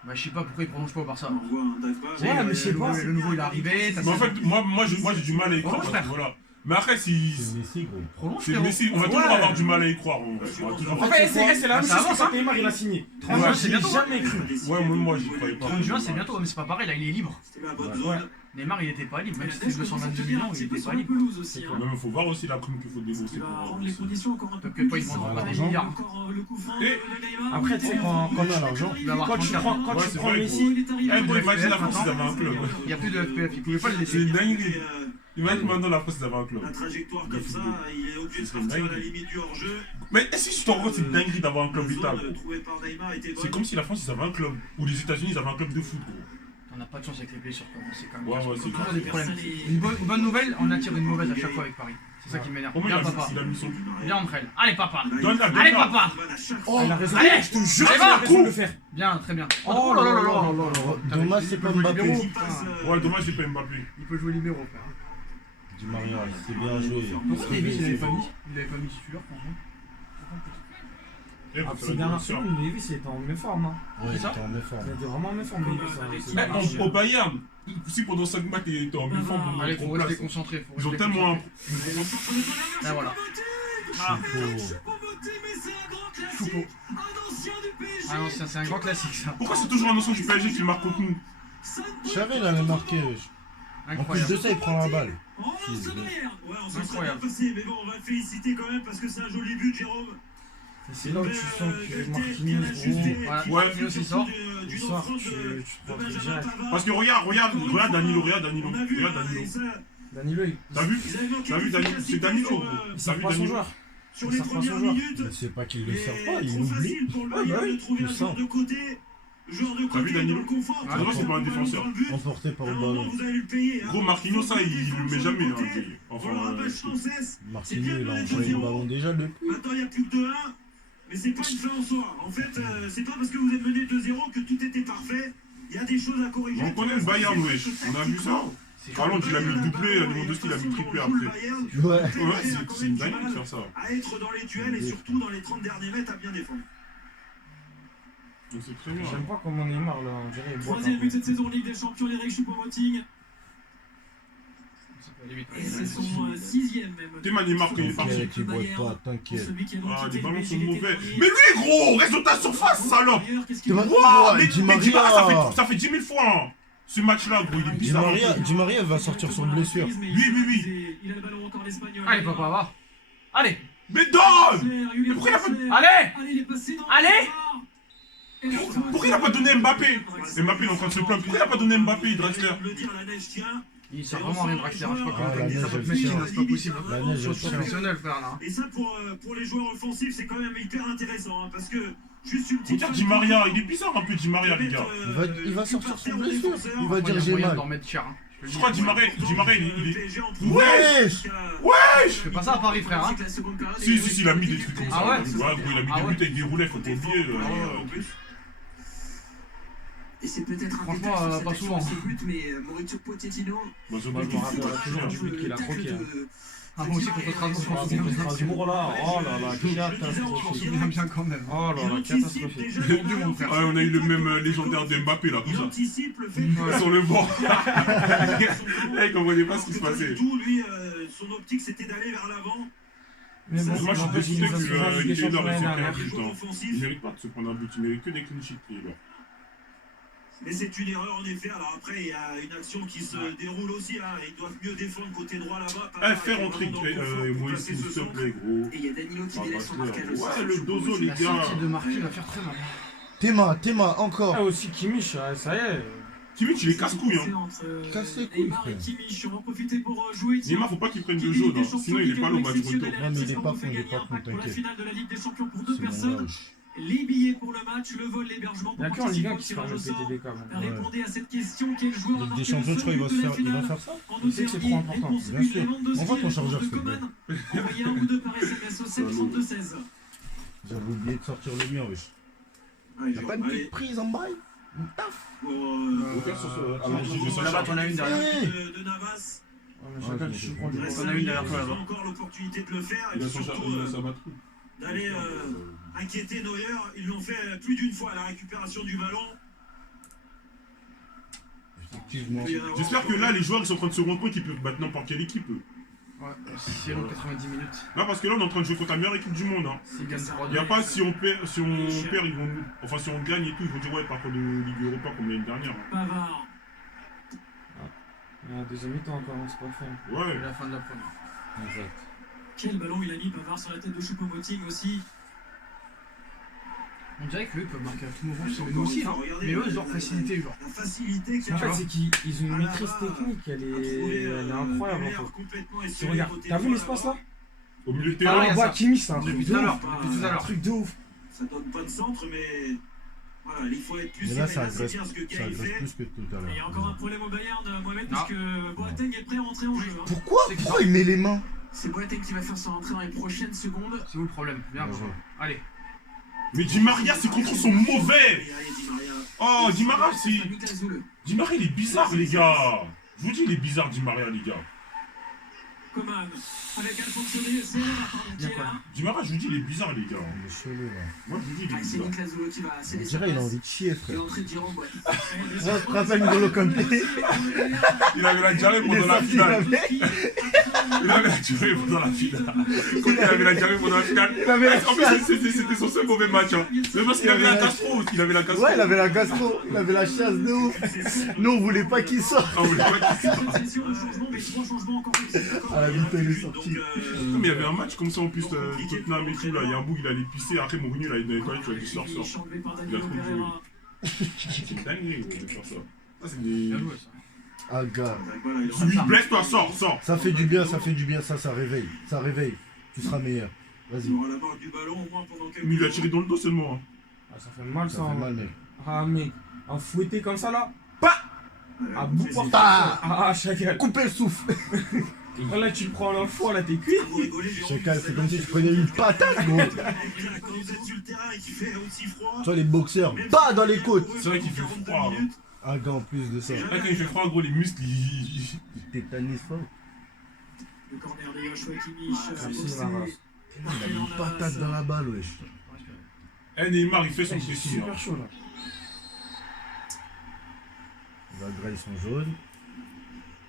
Bah, je sais pas pourquoi il prolonge pas au Barça. On voit un Dagmar. Ouais, mais je sais pas. Le nouveau, il est arrivé. Mais en fait, moi j'ai du mal à y croire. Oh, frère. Voilà. Mais après, si. C'est Messi, gros. Prolonge, C'est frérot. Messi, on va toujours avoir du mal à y croire. On va toujours- En fait, c'est la même Ça chose avance, que hein. quand Neymar il a signé. 30 juin, c'est J'ai bientôt. jamais cru. Ouais, moi j'y croyais pas. 30 juin, c'est bientôt, mais c'est pas pareil, là, il est libre. C'était la bonne Ouais. zone. Neymar, il était pas libre, même si c'était 222 millions, il était pas libre. Pelouse aussi. Non, mais faut voir aussi la prime qu'il faut débourser Il va pour. rendre les conditions encore un peu T'inquiète pas, plus ils vont difficiles. avoir l'argent. milliards. Encore le coup franc Et- de Neymar. Après, tu sais, quand On a l'argent. Il va avoir tu 34 prends, ans. quand Ouais, tu c'est prends vrai, Messi, Eh, bro, imagine la France, ils avaient un club. Il n'y a plus de FPF, il pouvait pas le C'est laisser. une dinguerie. euh, Imagine maintenant la France, ils avaient un club. La trajectoire comme ça, il est obligé de C'est partir à la dingue. limite du hors-jeu. Mais est-ce que tu te rends compte, c'est une dinguerie d'avoir un club La d'État, zone gros? trouvée par Neymar était bonne. C'est comme si la France, ils avaient un club. Ou les États-Unis, ils avaient un club de foot, gros. On n'a pas de chance avec les blessures, quoi. C'est quand même. Ouais, c'est toujours des problèmes. Une bonne nouvelle, on attire une mauvaise à chaque fois avec Paris. C'est ça qui m'énerve. Au moins, Viens, papa. il a mis son. Viens, entre elles. Allez, papa. Donne-la, Allez, donne-la. papa. Oh, il a raison. Allez, Je te jure allez, qu'il a va. raison de le faire. Bien, très bien. Oh là là là là. Dommage, c'est pas Mbappé. Ouais, dommage, c'est pas Mbappé. Il peut jouer libéraux, frère. Di Maria, c'est bien joué. Pourquoi Davis, il l'avait pas mis? Il l'avait pas mis titulaire, franchement. Eh, Ah, faut ces faire dernières attention. semaines, Davis il était en méforme. Hein. Ouais, il ça était en méforme. Il était vraiment en méforme, Davis. Eh, au Bayern, si pendant 5 matchs t'es en uniforme, Allez, faut rester place. concentré. Ils ont tellement. Là, voilà. Ah. Choupo. Ah non, c'est un grand classique, ça. Pourquoi c'est toujours un ancien du PSG qui marque contre nous? Je savais, il allait marquer. En plus de Incroyable. ça, il prend la balle. Ouais, on s'en serait bien Incroyable. passé, mais bon, on va le féliciter quand même parce que c'est un joli but, Jérôme. C'est là où tu sens que Marquinhos, gros. Voilà, Marquinhos, il sort. Il sort, tu te prends direct. Parce que regarde Danilo, regarde Danilo. On a vu, Regarde Danilo. Danilo, il T'as vu? T'as vu Danilo? C'est Danilo, gros. sert T'as vu pas son Danilo? joueur. sur Il les sert pas premières son joueur. minutes. C'est pas qu'il le Et sert pas, il trop oublie. facile pour le Ouais, Bayern bah de trouver tout un ça. joueur de côté. Joueur de T'as vu côté Danilo? dans le confort. Ah, c'est pas un défenseur. Emporté par le Normalement, ballon. vous allez le payer. hein. Gros, Marquinhos, ça, il le met jamais. Hein, On enfin, le rabâche sans cesse. Marquinhos, il a envoyé le ballon déjà depuis. Maintenant, il n'y a plus que 2-1. Mais c'est pas une fin en soi. En fait, c'est pas parce que vous êtes mené 2-0 que tout était parfait. Il y a des choses à corriger. on connaît le Bayern, wesh. On a vu ça. Parlons, il a mis le doublé, Lewandowski, il a mis le triplé après. Ouais. Ouais, c'est une dinguerie de faire ça. À être dans les duels et surtout dans les 30 derniers mètres à bien défendre. Donc c'est très bien. J'aime pas comment Neymar là, on dirait il boit. Troisième but cette saison Ligue des Champions, Eric Choupo-Moting. Et c'est son sixième même. T'es Neymar quand il est parti. T'inquiète, il boit pas, t'inquiète. Celui qui a donc Ah, quitté les le ballons PSG, sont il était mauvais. premier. Mais lui, gros, reste dans ta surface, salope. Qu'est-ce qu'il Di fait Wow, mais Di Di Maria, Maria. ça fait 10 000 fois hein, ce match-là, gros, il est Di bizarre. Maria va sortir sur blessure. Oui. Il a le ballon encore l'Espagnol. Allez, papa, va. Allez. Mais donne. Pourquoi il a pas- Allez. Allez, il est passé dans Allez. Et là, Pourquoi pourquoi il a pas donné Mbappé? Mbappé il est en train de se plaindre. Pourquoi il a pas donné Mbappé, Draxler? Il sert vraiment rien Draxler, je crois Ah, la neige, que ça elle machine, tient. c'est pas possible. La neige, elle Chose tient. professionnelle, frère, là. Et ça, pour les joueurs offensifs, c'est quand même hyper intéressant. Hein, parce que juste une Faut petite. dire Di Maria, il est bizarre un peu Di Maria, les gars. Il va sortir son blessure. Il va Il y dire a j'ai moyen mal. d'en mettre cher. Hein. Je crois Di Maria, il est. Wesh! Wesh! Je fais pas ça à Paris, frère. Hein. Si, il a mis des trucs comme ça. Ah ouais? Ouais, gros, il a mis Ah des ouais? buts avec des roulets, faut pas oublier. En plus. Et c'est peut-être un Franchement, détail sur cette pas action souvent. de ses buts, mais Mauricio Pochettino. Bah, ce Moi, je but, me il rappelle fait toujours pas du but qu'il a croqué. Ah, moi aussi, contre Strasbourg, je m'en souviens bien. Strasbourg là, oh là là, Je m'en catastrophique. souviens bien quand même. Oh là là, catastrophique. Vendu, mon frère. Ah, on a eu le même légendaire d'Mbappé là, comme Il ça. anticipe le fait Ouais. Sur le banc. que. Il comprenait pas ce qui se Pas passait. du tout, lui, son optique c'était d'aller vers l'avant. Mais bon, Moi, je suis n'empêche, dégoûté il nous a que sauvé en Ligue des Taylor Champions ait l'année fait un dernière. but. Joueur Il offensif. mérite pas de se prendre un but, il mérite que des clean sheets, Taylor. Mais c'est une erreur en effet. Alors après, il y a une action qui se déroule aussi. Hein. Ils doivent mieux défendre côté droit là-bas. Eh, fais rentrer Moïse, s'il te plaît, gros. Et il y a Danilo qui Ah, délaisse son marquage aussi. ouais, le dozo, les La gars. sortie de Marquis va faire très mal. Théma, encore. Ah aussi Kimmich, ça y est. Kimmich, il est casse-couille, hein. Casse les couilles, Neymar et frère. Kimmich, on va profiter pour jouer. Neymar, faut pas qu'il prenne de jaune, hein. Sinon il est pas là au match retour. Non, mais il est pas con, Pour la t'inquiète. finale de la Ligue des Champions pour C'est deux bon, personnes. lâche. Les billets pour le match, le vol, l'hébergement. Il y a pour que en Ligue 1 participer au qui se permet tirage de au sort. péter des câbles. Répondez à cette question. Quel joueur a Ligue marqué des Champions, le je crois, seul il va but de la faire finale ça. en Il sait que c'est trop Auvergne. important. Réponse Bien une sûr. Lewandowski, Envoie ton chargeur, réponse s'il de te plaît. Coman. Envoyez un ou deux par SMS au 7 32 16. J'avais oublié de sortir le mien, wesh. Allez, Y'a pas une petite prise en bail? Une taf? Aucun sur ce. Alors, j'ai Là-bas, ça. t'en as une derrière. de Navas. Chacun qui se prend Il du reste On a 5 une minutes, derrière toi, ils ont là-bas. encore l'opportunité de le faire. Et Il a puis son surtout, il a sa matrouille. d'aller inquiéter Neuer. Ils l'ont fait plus d'une fois à la récupération du ballon. Effectivement. J'espère que là, les joueurs ils sont en train de se rendre compte qu'ils peuvent battre n'importe quelle équipe. eux. Ouais, c'est long 90 minutes. Là, parce que là, on est en train de jouer contre la meilleure équipe du monde. Hein. S'ils gagnent 3-2. Il n'y a pas si on perd, ils vont. Enfin, si on gagne et tout, ils vont dire ouais, par contre de Ligue Europa comme l'année dernière. Pavard. Il y a un deuxième mi-temps encore, hein, c'est pas fait. Ouais. La fin de la première. Exact. Quel ballon il a mis Pavard sur la tête de Choupo-Moting aussi. On dirait que eux peuvent marquer à tout moment, c'est Encore nous aussi, une hein. fois, regardez, Mais eux, genre facilité, genre. La facilité qu'il y En a fait, c'est qu'ils ont une à maîtrise Alaba technique, elle à trouver, est incroyable en Neuer fait. complètement Tu esselé regardes, côté t'as vu droit, l'espace là? Au milieu de Ah, terrain. ouais, On voit Kimmich, c'est un truc Depuis de tout à ouf. l'heure. Depuis tout à Un l'heure. truc de ouf. Ça donne pas de centre, mais voilà, il faut être plus Mais là, serré. ça Là, c'est agresse bien ce que ça Gay agresse fait. plus que tout à Il y a encore un l'heure. problème au Bayern, Mohamed, Non. puisque Boateng est prêt à rentrer en jeu. hein. Pourquoi il met les mains? C'est Boateng qui va faire son entrée dans les prochaines secondes. C'est où le problème? Bien, Ouais, bon. ouais. Allez. Mais Di Maria, ses contrôles sont mauvais. Allez, Di Maria. Oh, Di Maria, c'est. Niklas Zoule. Di Maria, il est bizarre, les gars. Je vous dis, il est bizarre, Di Maria, les gars. Coman avec Alphonso c'est qui est là. Di Maria, je vous dis, il est bizarre, les gars. Il est chelou là. Moi, je vous dis, il Ah, est c'est bizarre. Niklas Zoule qui va On céder sa dirait qu'il a place. envie de chier, Et frère. l'entrée de Giroud. Je te rappelle N'Golo Kanté. Il avait la diarrhée Il est pendant la sorti finale. avec. Il avait la diarrhée pendant la finale. Quand il avait la diarrhée pendant la finale. Il avait la En plus, c'était son seul mauvais match. Hein. Mais parce qu'il avait la gastro. Il avait la gastro. Ouais, il avait la gastro, il avait la chasse de ouf. Nous, on voulait pas qu'il sorte. Ah, on voulait pas qu'il sorte. Cette session de changement, mais 3 changements encore possibles. À la mi-temps, il est sorti. Donc, Non, mais il y avait un match comme ça en plus, Tottenham et tout. Là. Il y a un bout, il allait pisser. Après, Mourinho, il a nettoyé. Tu as dit sort. Enlevé par Il a Danilo trop Pereira. C'est une dinguerie, gros, de faire ça. Ça, c'est Bien des. joué, ça. Ah, gars. voilà, il Tu lui blesse-toi, sors. Ça fait du bien, ça réveille. Ça réveille. Tu seras meilleur. Vas-y. aura la marque du ballon au moins pendant quelques Mais il a tiré dans le dos seulement. Hein. Ah, ça fait mal ça. Ça fait hein. mal, mec. Ah, mais un fouetté comme ça là. À bout c'est- portant. Ah, Ah, Chacal. couper le souffle. Ah, là, tu prends un fois, là, t'es cuit. Vous rigolez, Jérôme, Chacal, c'est c'est comme si là, tu prenais une patate, gros. Quand vous êtes sur le terrain et qu'il fait aussi froid. Toi, les boxeurs, pas dans les côtes. C'est vrai qu'il fait froid, hein. Ah, gars, en plus de ça. Là, quand il fait froid, gros, les muscles, ils. Il tétanise fort. Le corner de Joshua Kimmich. Merci, Boxé. Navas. Il a mis une patate dans la balle, wesh. Eh, Neymar, il fait son Eh, c'est petit. super chaud là. Les agrès, ils sont jaunes.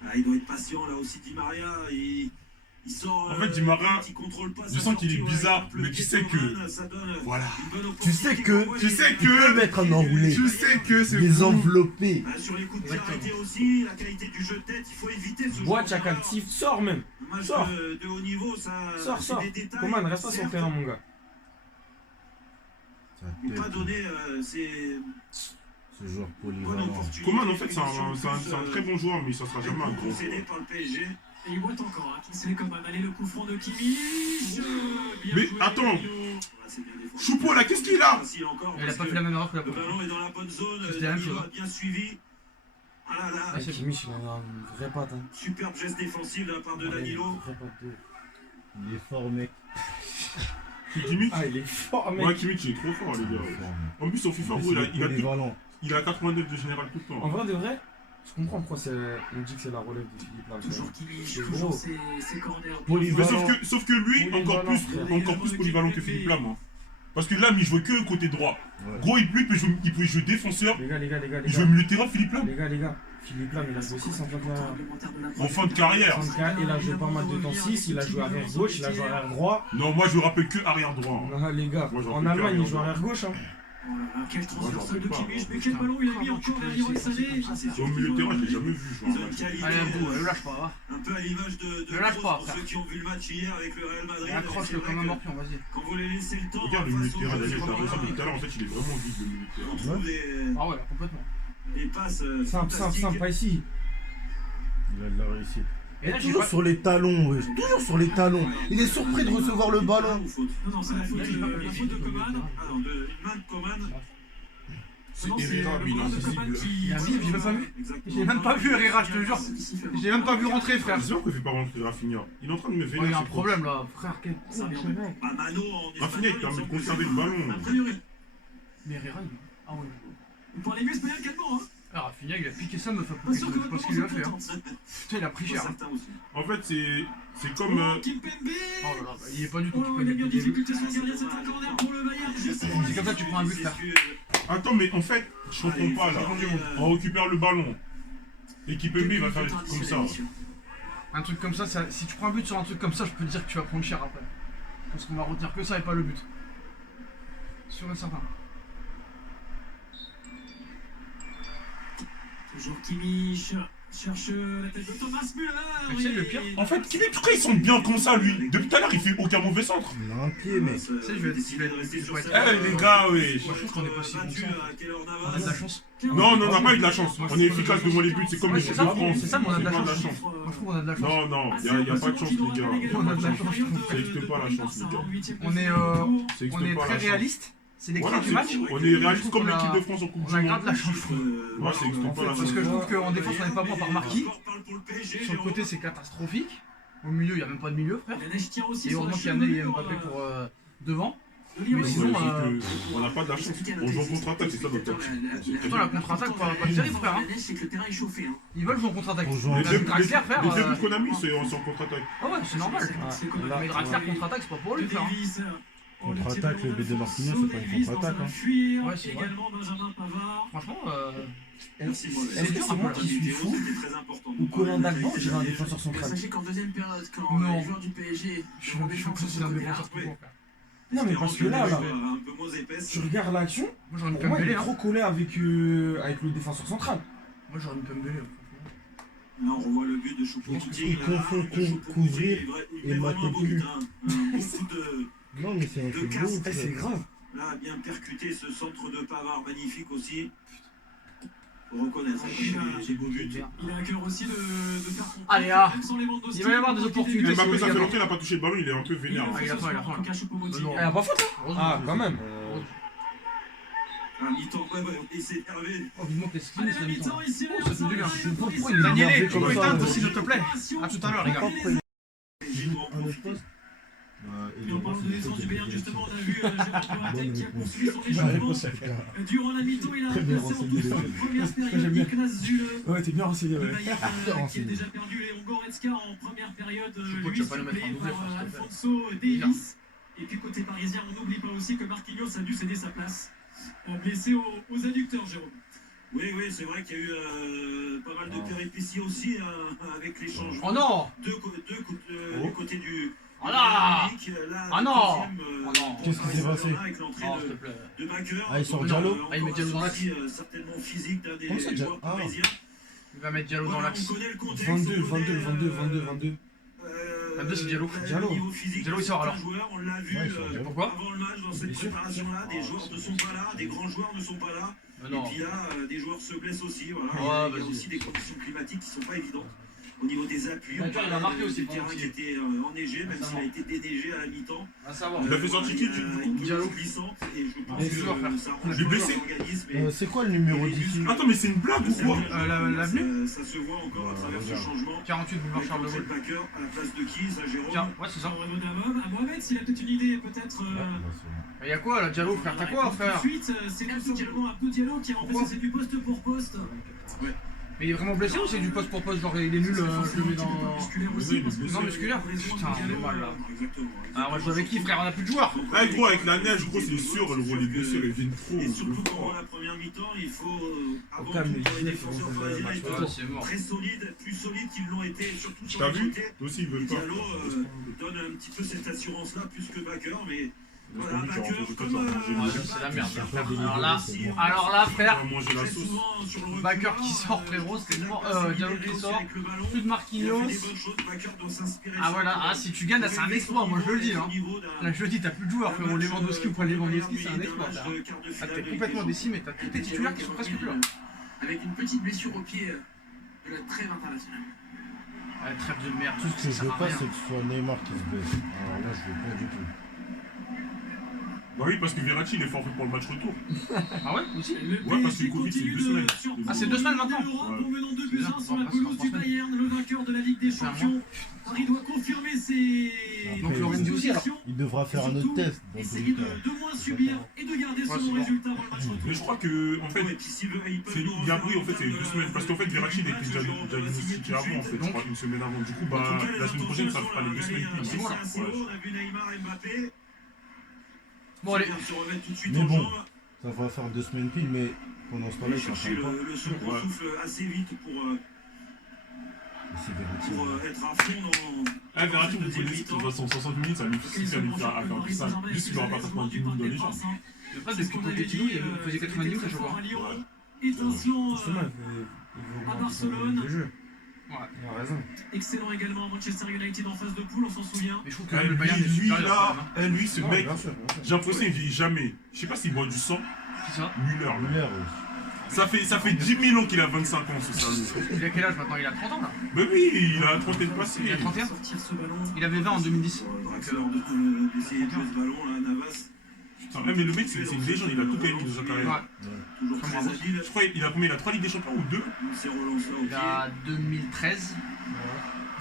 Ah, il doit être patient là aussi, Di Maria. Il sort. En fait, Di Maria, il contrôle pas je sa sens qu'il est sortie, bizarre, ouais, le mais tu pied sais de que- Coman, ça donne Voilà. une bonne Tu sais opportunité que- pour Tu sais les- Tu peux le mettre en enroulé. Tu sais que c'est. Les fou. envelopper. Ah, sur les coups de pied arrêtés aussi, la qualité du jeu de tête, il faut éviter ce Bois, genre Chacal, d'erreur. Tif, sors même. Un match sors. de haut niveau, ça. Sors, c'est sors. des détails, Coman, reste pas sur le certes, terrain, mon gars. n'est pas donné. C'est Ce joueur bonne polyvalent. opportunité. Coman, en fait, c'est un très bon joueur, mais ça sera jamais un grand Concédé joueur. par le PSG. Et il boite encore, hein. Kingsley Coman. Allez, le coup franc de Kimmich. Bien Mais joué, attends. Danilo. Voilà, c'est bien défendu. Choupo, là, qu'est-ce qu'il a? Facile encore, Il a parce pas que fait la même erreur que la le première. ballon est dans la bonne zone. C'était la même Danilo chose. a bien suivi. Ah là là. Ah, c'est Kimmich, il a une vraie patte. Hein. Superbe geste défensif de la part de Ouais, il a Danilo. une vraie patte de ouf. Il est fort, mec. Kimmich? Ah, il est fort, mec. Ouais, Kimmich, il est trop fort, les Il est gars. fort, mec. En plus, au FIFA, En gros, plus, il est polyvalent. il a 89 de général tout le En temps. vrai, de vrai, je comprends pourquoi on dit que c'est la relève de Philippe Lam. Toujours Kimmich, C'est toujours gros. ses corners. Mais Polyvalent. sauf que lui, encore Polyvalent, plus frère. polyvalent que Philippe Lam. Hein. Parce que Lam, il jouait que côté droit. Ouais. Gros, lui, il pouvait jouer défenseur. Les gars, Il jouait milieu de terrain, Philippe Lam. les gars. Philippe Lam, il a joué 6 En fin de carrière. il a joué pas mal de temps 6, il a joué arrière gauche, il a joué arrière droit. Non, moi, je me rappelle que arrière droit. Hein. Ah, les gars, Moi, j'en en peux Allemagne, plus, il joue arrière gauche. Hein. Oh là là, quel transversal de Moi, j'en peux Kimmich, pas. mais quel ballon il a mis encore vers Leroy Sané. Au milieu de terrain, je l'ai jamais vu jouer. Ils ont une qualité, Allez, un bout, lâche pas, va. un peu à l'image de Ne lâche Kroos, pas, pour frère. ceux qui ont vu le match hier avec le Real Madrid. Accroche-le C'est comme un vrai que morpion, vas-y. quand vous les laissez le temps, Regarde le milieu de face au terrain, jeu, Daniel, c'est t'as raison, pas tout à l'heure, en fait, il est vraiment vide, le milieu de terrain. on trouve Ah ouais, complètement. des passes Simple, pas ici. Il a de la réussite. Et là, j'ai Toujours pas... sur les talons, ouais. Toujours sur les talons. Il est surpris de recevoir le ballon. Non, c'est la faute Là, j'ai pas la faute de Coman. Ah non, une main de Coman. C'est Non, c'est Herrera, le lui, il est Coman de Coman invisible. qui- Il est invisible, j'ai même pas vu. Exactement. J'ai même pas vu Herrera, je te jure. J'ai même pas vu rentrer, frère. C'est sûr qu'il fait pas rentrer Rafinha. Il est en train de me Oh, vénérer. il y a un ce coach. problème là, frère, quel Ça con, vient ce de- mec. Ah, Mano en Rafinha, il permet de conserver le ballon. A priori. Mais Herrera, il... Ah ouais. Vous parlez mieux espagnol qu'allemand, hein. Ah, Rafinha, il a piqué ça, meuf. Pas sûr que Je sais votre pas ce qu'il lui a pense fait. Hein. contente. Putain, il a pris cher. Hein. Certains aussi. En fait, c'est comme. Oh, Kimpembe. Oh là là, bah, il est pas du tout. Oh, il a mis en difficulté son gardien, c'est un corner pour le Bayern. Juste avant la C'est comme ça que tu prends un but, frère. Attends, mais en fait, je comprends pas là. On récupère le ballon. Et Kimpembe, il va faire des trucs comme ça. Un truc comme ça, si tu prends un but sur un truc comme ça, je peux te dire que tu vas prendre cher après. Parce qu'on va retenir que ça et pas le but. Sûr et certain. Toujours Kimmich cherche la tête de Thomas Müller. Mais tu sais, le pire, En fait, pourquoi il semble bien comme ça, lui? Depuis tout à l'heure, il fait aucun mauvais centre. Il a un pied, mec. sais, je vais décider de rester sur Eh, ça. les gars, ouais. Moi, je trouve qu'on est pas si bon que ça. On a de la chance. Non, on n'a pas eu de la chance. On est efficace devant les buts. C'est comme Ouais, les c'est équipes de ça, France. c'est ça, mais on a de la C'est pas chance. Moi, je trouve qu'on a de la chance. Non, non, il n'y a pas de chance, les gars. On a de la chance. Ça n'existe pas la chance, les gars. On est, Ça On n'existe est pas, très la chance. réaliste. C'est les clés Voilà, du match. on est réaliste comme l'équipe de France en Coupe On du a Monde. grave de la chance. Ouais, ça n'existe pas la Parce chance. que je trouve qu'en défense, on n'est pas bon par Marquis. Sur le côté, c'est catastrophique. Au milieu, il n'y a même pas de milieu, frère. La neige tient aussi Et sur heureusement la qu'il y a Ney et chevelure, Mbappé pour devant. de Lyon. Mais sinon, on n'a pas de la chance. On joue en contre-attaque, c'est ça notre tactique. Pourtant, la contre-attaque, pas terrible, frère. Hein. La neige, c'est que le terrain est chauffé. Hein. Ils veulent jouer en contre-attaque. On joue en Les deux Draxler, frère. les deux buts qu'on a mis, c'est en contre-attaque. Ah ouais, c'est normal. C'est comme là, Mais Draxler contre-attaque, c'est pas pour lui, frère. Contre-attaque, le but de Marquinhos, c'est pas une contre-attaque, hein. Ouais, c'est vrai. Également Benjamin Pavard. Franchement, Merci, moi. Est-ce que c'est moi qui suis fou ou Colin Dagban, on dirait un défenseur central? Sachez qu'en deuxième période, quand Non. les joueurs du PSG je suis chaud que c'est un défenseur tout court, frère. Non, mais parce que là, un peu moins épaisse. tu regardes l'action, Moi, j'aurais mis pour moi, il Pembele, est hein. trop collé avec le défenseur central. Moi, j'aurais mis Pembele, franchement. Là, on revoit le but de Choupo-Moting. Il confond couvrir et vraiment un beau but, mater. hein. Un beau coup de... Non, mais c'est un De truc de casse. ouf. Eh, c'est grave. Là, bien percuté ce centre de Pavard, magnifique aussi. Faut reconnaître, des beaux buts. il a à cœur aussi de faire comprendre. Allez, ah. même sans les bandes d'hostie, Il va y avoir des opportunités. Mbappé, ça fait Également. longtemps qu'il n'a pas touché le ballon, il est un peu vénère. Ah, il a faim, il a faim, là. En tout cas, Choupo-Moting. Non. Il a pas faute, hein? Ah, quand même. Un mi-temps, ouais, il s'est énervé. Oh, vivement que les skins, Allez, c'est la la mi-temps. mi-temps, ici, Oh, ça fait du bien. Je sais pas pourquoi il est Daniele, énervé tu comme peux ça, éteindre, ouais. s'il te plaît. À tout à l'heure, les gars. Un espace. Et en parlant de naissance du Bayern, justement, on a vu Jérôme Boateng qui a poursuivi son La échauffement. réponse, elle est Durant la mi-temps, il a Très bien remplacé en renseigné, toute fin de première J'aime période bien. Ignaz Zule. Ouais, t'es bien renseigné, Le ouais. Bayern qui a renseigné. déjà perdu Léon Goretzka en première période, Je lui crois que tu vas pas le suppléé mettre en doublé, par frère, s'il te plaît. Alfonso Davies. Et puis côté parisien, on n'oublie pas aussi que Marquinhos a dû céder sa place, blessé aux adducteurs, Jérôme. Oui, c'est vrai qu'il y a eu pas mal de péripéties aussi avec les changements. Oh non. Du côté du... Oh là. Ah non. Deuxième, Oh non. Qu'est-ce qui s'est passé? avec l'entrée Oh, s'il te plaît. de Baker. Ah, il sort Donc, Diallo. Ah, il met Diallo dans l'axe. certainement physique d'un des Comment ça, Diallo? joueurs Ah. parisiens. Il va mettre Diallo dans Voilà, l'axe. on connaît le contexte. 22, on connaît, 22, 22, 22, 22. La 2 c'est Diallo. Diallo. Diallo, il sort, alors. On l'a vu Ouais, il sort. Pourquoi? avant le match, dans cette préparation-là, des joueurs ne sont pas là, des grands joueurs ne sont pas là. Mais Et non. puis là, des joueurs se blessent aussi. Voilà. Ouais, Il y a vas-y. aussi des conditions climatiques qui ne sont pas évidentes. Au niveau des appuis, D'accord, il a marqué aussi, le terrain pendant qui était enneigé, même s'il a été déneigé à la mi-temps. À savoir. Il a fait sortir qui, du coup? Diallo glissante et je pense Mais que joueur, frère. ça arrange Il est pas blessé. l'organisme. C'est quoi le numéro 10? Attends, mais c'est une blague ou quoi? L'avenue Ça se voit encore à travers ce regarde. changement. 48 boulevard Avec Charles de Ansel Gaulle. Packer à la place de qui, ça, Jérôme? Tiens, ouais, c'est ça. À Mohamed, s'il a peut-être une idée, peut-être. Il y a quoi là, Diallo, frère? T'as quoi, frère? Ensuite, c'est totalement Abdou Diallo qui a remplacé, c'est du poste pour poste. Mais il est vraiment blessé ou c'est du poste pour poste? Genre il est nul, je le mets dans. Musculaire Oui, aussi. il est parce que blessé. Non, musculaire. Putain, on est mal là. Exactement. Ah, on va jouer avec qui, frère? On a plus de joueurs. Ah, gros, avec la neige, gros, c'est sûr, le gros, les blessures, ils viennent trop. Et surtout pendant la première mi-temps, il faut avant calme, tout pour les les défenseurs Gilets, parisiens c'est être Ouais, c'est mort. très solides, plus solides qu'ils l'ont été, surtout sur T'as le vu? côté. Toi aussi, ils Et veulent pas. Diallo donne un petit peu cette assurance-là, plus que Bakker, mais voilà, Parce que Bakker, tu comme rentres tout à fait, c'est la merde. Alors là, c'est bon. Alors là, frère, On va manger la très sauce. souvent sur le recul, Bakker qui sort, frérot, c'était mort. Diallo qui sort. avec le ballon. Plus de Il a Marquinhos. fait des bonnes choses, Bakker doit s'inspirer. Ah voilà, ah si tu gagnes là c'est un exploit, moi je le dis hein. Là je le dis, t'as plus de joueurs frérot, Lewandowski ou pas Lewandowski c'est un exploit là. Ah, t'es complètement décimé, t'as tous tes titulaires qui sont presque plus là. Avec une petite blessure au pied de la trêve internationale. Ouais, trêve de merde, Tout ce que ça je sert veux à pas, rien. c'est que ce soit Neymar qui se blesse. Alors là, je veux pas du tout. Bah oui, parce que Verratti, il est forfait pour le match retour. Ah ouais aussi? Ouais, parce que le Covid, c'est 2 semaines. Ah c'est 2 semaines maintenant? En menant 2 buts C'est 1 sur bien, la pelouse du c'est Bayern, le vainqueur de la Ligue des C'est un Champions. Paris doit confirmer ses Donc, Lorenzi aussi, alors. Il devra faire un autre test. Dans tous essayer les de cas. moins subir et de garder Ouais, c'est son bon. résultat dans le match retour. Mais je crois que, en fait, c'est bien pris, en fait, c'est 2 semaines. Parce qu'en fait, Verratti, il était déjà diagnostiqué avant, en fait, je crois, une semaine avant. Du coup, bah, la semaine prochaine, ça fera les 2 semaines. Ah, c'est bon, là. On a vu Neymar et Mbappé. Bon allez, Se remettre tout de suite Mais en bon. jambes. Ça va faire 2 semaines pile, mais pendant ce temps-là, Aller il chercher s'entraîne pas. le second Ouais. souffle assez vite pour Et c'est Verratti. être à fond dans. Ah, Verratti, vous connaissez, de toute façon, 60 minutes, ça lui suffit à lui faire tout ça. Juste, il aura pas 90 minutes dans les jambes. le problème depuis Pochettino il faisait 90 minutes à chaque fois. Étincelant Justement, il faut à Barcelone. le jeu. Ouais. Il a raison. Excellent également à Manchester United en phase de poule, on s'en souvient. Mais je trouve que Eh, même le Bayern est lui, supérieur là, quand même. lui, ce Non, mec, bien sûr, bien sûr. j'ai l'impression qu'il vieillit jamais. Je sais pas s'il boit du sang. Qui ça? Müller, là. Müller, Ça fait 10 000 ans qu'il a 25 ans, ce salaud. Il a quel âge maintenant? Il a 30 ans là? Mais oui, il a la trentaine passée. Il a 31? Sortir ce ballon. Il avait 20 en 2010. Draxler d'essayer de jouer ce ballon là, Navas. Putain, mais le mec, c'est une légende, il a tout gagné dans sa carrière. Ouais. Toujours Comme très Ramos. agile. Je crois qu'il a combien? Il a 3 Ligues des Champions ou 2? Ces relances là au Il pied. a 2013.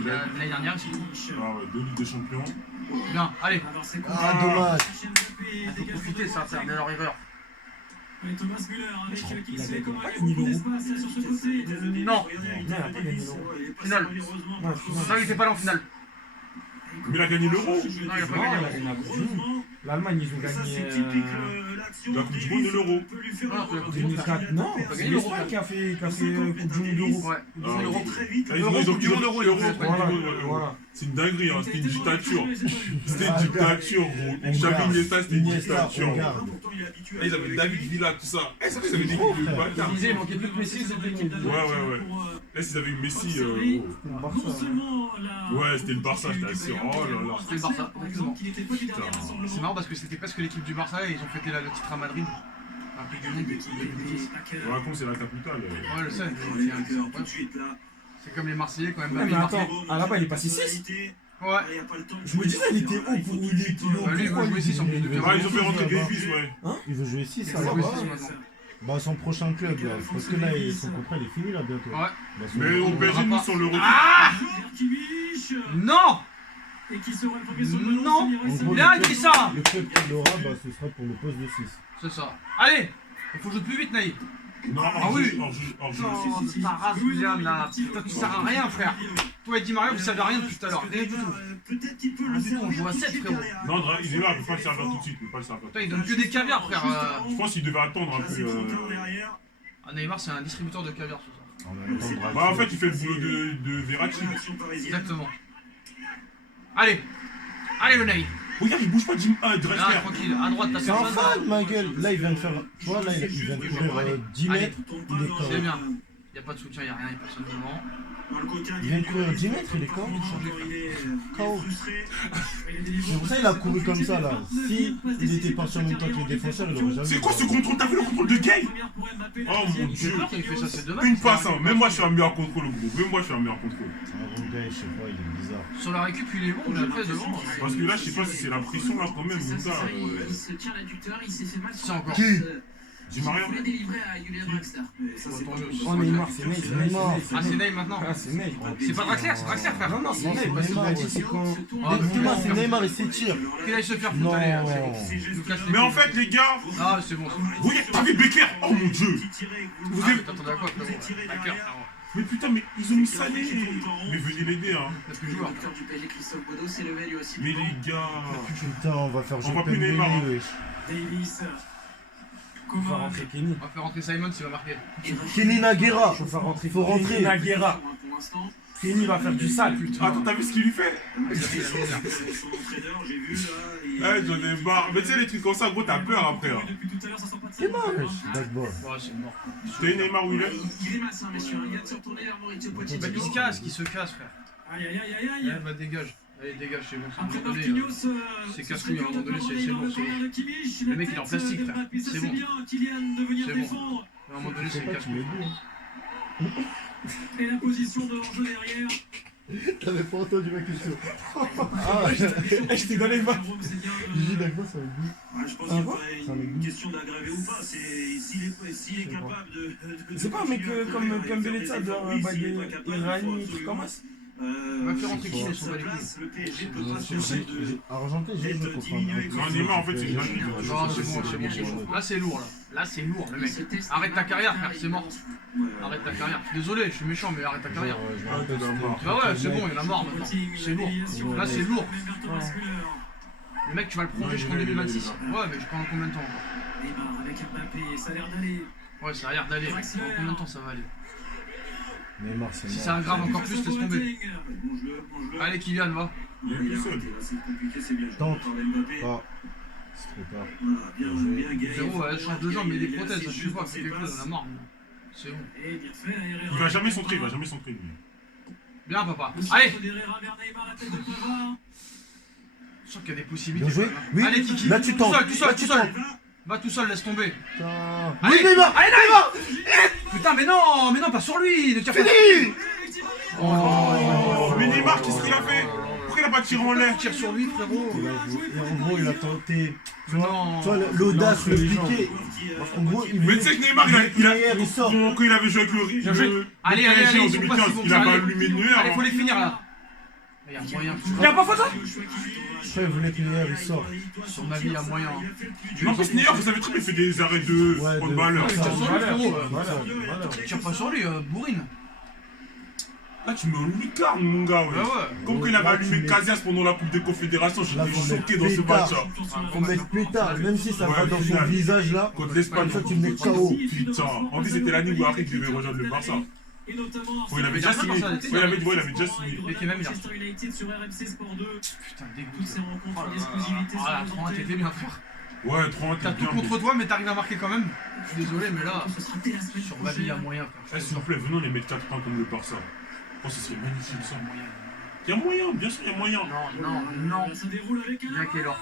Il a l'année dernière aussi. Ah ouais, 2 Ligues des Champions. Bien, allez. Ah, dommage. Il faut profiter ça, c'est un meilleur river. Et Thomas Müller avec Il a Kingsley gagné comme pas avec gagné beaucoup l'Euro. d'espace là sur ce côté. Non. Il il a pas gagné l'Euro. Finale. Ça, il était pas là en finale. Mais il a gagné l'Euro. Non, il a pas Non, gagné. il a gagné la Coupe du Monde. L'Allemagne, ils ont Ça, gagné. c'est typique l'action. la Coupe du Monde de l'Euro. Ah, la Coupe du Monde, 2004. Non, Pas c'est gagné l'Euro. l'Espagne qui a fait Coupe du Monde d'Euro. Ouais. Ah, L'Euro. Très vite. Là, ils ont du monde, Euro, ils ont fait la Voilà, Voilà. voilà. C'est une dinguerie, hein. C'était une dictature. C'était Ah, une dictature, gros. on Xavi garde. Iniesta, c'était une Iniesta, dictature. on garde. Pourtant, il est habitué. Là, ils avaient David Villa, tout ça. Eh, ça, ils avaient des Gros, équipes de frère. bâtards. Il disait, il manquait plus que Messi, c'était le monde. Ouais. Là, s'ils avaient eu Messi, Non Barça, hein. seulement la. Ouais, c'était le Barça, j'étais assuré. Oh là là. C'était le Barça, Par exemple, qui n'était pas du dernier Putain. rassemblement. C'est marrant parce que c'était presque l'équipe du Barça et ils ont fêté le titre à Madrid. Un peu du monde et Racon, c'est la capitale. Ouais, je sais. Les vainqueurs, tout de suite là. C'est comme les Marseillais quand même. Ouais, mais attends, à la base, il est passé 6. Ouais. Il y a pas le temps de Je me disais, il était haut pour il est haut. Bah, lui, il va jouer 6 en plus de Ah, ils ont fait Ferrand. rentrer Davis, ouais. Il veut jouer 6, Il ça va va. jouer va. 6 maintenant. Bah, son prochain club, là. Parce que là, son contrat, il est fini, là, bientôt. Ouais. Bah, son- Mais au PSG, nous, sur le retour. Ah Kimmich, Non et qui sera le premier sur le ballon. Non. s'il y reste En gros, Bien, un- qui ça Le club qu'il aura, bah, ce sera pour le poste de 6. C'est ça. Allez. Il faut jouer plus vite, Naïf. Non, Ah oui. hors-jeu. Putain, ta race, William, là. Putain, tu sers à rien, frère. Toi et Di Maria, vous servez à rien depuis tout à l'heure. Rien du tout. Peut-être qu'il peut Ah, le du tout, on servir joue à tout de 7, suite frérot. derrière. Non, il est là, il peut pas le servir tout de suite. Il peut pas le servir. Putain, il donne que des caviars, frère. Je pense qu'il devait attendre un Là, peu. c'est trop tard derrière. Ah, Neymar, c'est un distributeur de caviar ce soir. En même temps, Brazil. Bah, en fait, il fait le boulot de Verratti. L'action parisienne. Exactement. Allez. Allez, le Naïf. Regarde, il bouge pas Jim Ah, Drexler. tranquille. À droite, t'as C'est un personne. fan, ma gueule. Là, il vient de faire. Tu vois, là, il vient de courir 10 mètres. Il est C'est bien. Il n'y a pas de soutien, il n'y a rien, il n'y a personne devant. Dans le côté Il vient de courir 10 mètres, il est KO. KO. C'est pour ça qu'il a couru comme ça là. Si il était parti en même temps que les défenseurs, il aurait jamais. C'est quoi ce contrôle? T'as vu le contrôle de Gay? Oh mon dieu. Il fait ça, c'est dommage. Une passe, hein. Même moi je suis un meilleur contrôle, gros. Même moi je suis un meilleur contrôle. Un bon gars, je sais pas, il est bizarre. Sur la récup, il est bon, mais après devant. Parce que là, je sais pas si c'est la pression là quand même, mon gars. Il se tient l'adducteur, il s'est fait mal sur C'est la encore. course. Di Maria. Il voulait délivrer à Julian Draxler. Oh Neymar, c'est Neymar. Ah, c'est Neymar maintenant. Ah, c'est Neymar. C'est pas Draxler, c'est Draxler, frère. Non, non, c'est Non, c'est Neymar. Neymar, Il a dit ouais. c'est quand. Ah, Neymar, c'est Neymar et ses tirs. Qu'il aille se faire foutre, Non. allez. Nous casse les Mais en couilles. fait, les gars, Ah, c'est bon. regarde, t'as vu Becker? Oh mon dieu. Vous Ah, avez. mais t'attendais à quoi, frérot? Backer, frérot. Mais putain, mais ils ont mis Sané. Mais venez l'aider, hein. T'as plus Le de joueurs. docteur du PSG, Christophe Baudot, s'est levé lui aussi. Mais les gars. Putain, on va faire jouer On va plus Pembele, Neymar, hein. wesh. Davis. Faut faire rentrer Kenny. On va faire rentrer Simon s'il va marquer. Kenny Naguera. Faut faire rentrer. Faut rentrer. Kenny Naguera. Pour l'instant. Kenny va faire du sale. Attends, t'as vu ce qu'il lui fait? Il a fait la misère. Son entraîneur, j'ai vu là. Eh, j'en ai marre. Mais tu sais, les trucs comme ça, gros, t'as peur après. Hein. Depuis tout à l'heure, ça sent pas de C'est mort, wesh. D'accord. Ouais, c'est mort. T'as Neymar où il est? Il grimace, hein, messieurs. Il vient de se retourner vers Mauricio Pochettino. Bah, il se casse, qui se casse, frère. Aïe, aïe, aïe, aïe, Allez, aïe. bah, dégage. Allez, dégage, c'est bon. À un Après moment donné, Marquinhos, c'est casse-couille, à un moment donné, c'est bon. Le mec, il est en plastique, frère. C'est bon. Kylian de venir C'est bon. défendre. À un moment donné, Je sais c'est pas, tu casse-couille. l'as dit. Et la position de hors-jeu derrière. T'avais pas entendu ma question. Ah, je t'ai donné le match. Gigi Dagba, ça va être bon. Ouais, je pense Ah qu'il bon faudrait C'est un mec une doux. question d'aggraver ou pas. S'il est pas. capable de. C'est pas un mec comme Pembele de ça, de Bagay, Irani, truc comme ça. Va faire rentrer qui, sur ils sont sa pas les place, le PSG peut J'ai- pas se permettre de. j'ai- Argenté, j'ai joué contre un. Non, Neymar, en fait, c'est gratuit. Non, c'est bon, c'est bon, c'est bon. Là, c'est lourd, là. Là, c'est lourd, le mec. Arrête ta carrière, frère, c'est mort. Arrête ta carrière. Je suis désolé, je suis méchant, mais arrête ta carrière. Ouais, je me rappelle, c'était- Bah ouais, c'est bon, il en a marre maintenant. C'est lourd. Là, c'est lourd. Le mec, tu vas le prolonger jusqu'en 2026. Ouais, mais je prends combien de temps encore? Neymar avec Mbappé, ça a l'air d'aller. Ouais, ça a l'air d'aller. Pendant combien de temps ça va aller? Neymar, c'est Si mort. ça aggrave encore plus, laisse tomber. Mange-le. Allez, Kylian, va. Il est tout seul. C'est compliqué, c'est bien. Tente. Par Mbappé. Pas. C'est trop tard. Voilà, bien gagné. Frérot, elle change de jambe, mais des prothèses, ça suffit pas, c'est quelque chose, on a marre. C'est bon. Et bien fait, Herrera. Il va jamais centrer, lui. Bien, papa. Le Allez! centre d'Herrera vers Neymar, la tête de Pavard. Je sens qu'il y a des possibilités. Bien joué. quand même. Oui. Allez, Kiki. Là, tu tout tentes. seul, tout seul, Là, tout tu seul. tentes. Va tout seul, laisse tomber. Putain. Allez. Oui, Neymar. Allez, Neymar! Putain, mais non, pas sur lui. Ne tire pas. Fini. Oh, mais Neymar, qu'est-ce qu'il a fait? Pourquoi il a pas tiré en l'air? Tire sur lui, frérot. Il a joué. Et en gros, il a tenté. Tu vois, Non. tu vois, l'audace, le piqué. En gros, il Mais tu sais que Neymar, il sort. quand il avait joué avec le Allez, PSG allez, en ils sont pas 2015, si bons il que a ça, pas allez. allumé de Allez, nueur. faut les finir là. Il y a moyen. Il a pas faute, hein? Après, il voulait que Neuer il sort. Sur ma vie, il y a moyen. Mais en plus, Neuer, vous savez très bien, il fait des arrêts de Ouais, de de- balle. Ouais, tire sur lui, frérot. Voilà. Tire pas sur lui, bourrine. Là, tu mets un lucarne, mon gars, ouais. Ouais, ouais. Comme quand il avait allumé Casillas pendant la Coupe des Confédérations, Là, j'étais faut choqué mettre dans ce pétard. match. Là. Faut mettre pétard, même si ça Ouais, va dans son final. visage là. Contre l'Espagne, Comme ça, tu me mets KO. Putain, en plus, c'était l'année où Harry devait rejoindre le Barça. Et notamment Ouais, il avait déjà signé. Ouais, il avait déjà signé. Et qui est même là. Manchester United sur RMC Sport 2. Putain, Toutes dégoût. ces rencontres en exclusivité sur Ah, le 30, t'étais bien, frère. Ouais, 30, T'as tout contre toi, mais t'arrives à marquer quand même. Je suis désolé, mais là, Ce sera dès la semaine sur ma vie, il y a prochaine. moyen, Eh, frère. s'il vous plaît, venons les mettre 4 points comme le Barça. Oh, ce serait magnifique ça. Il y a moyen, bien sûr, il y a moyen. Non. Ça déroule avec un. Bien qu'elle a.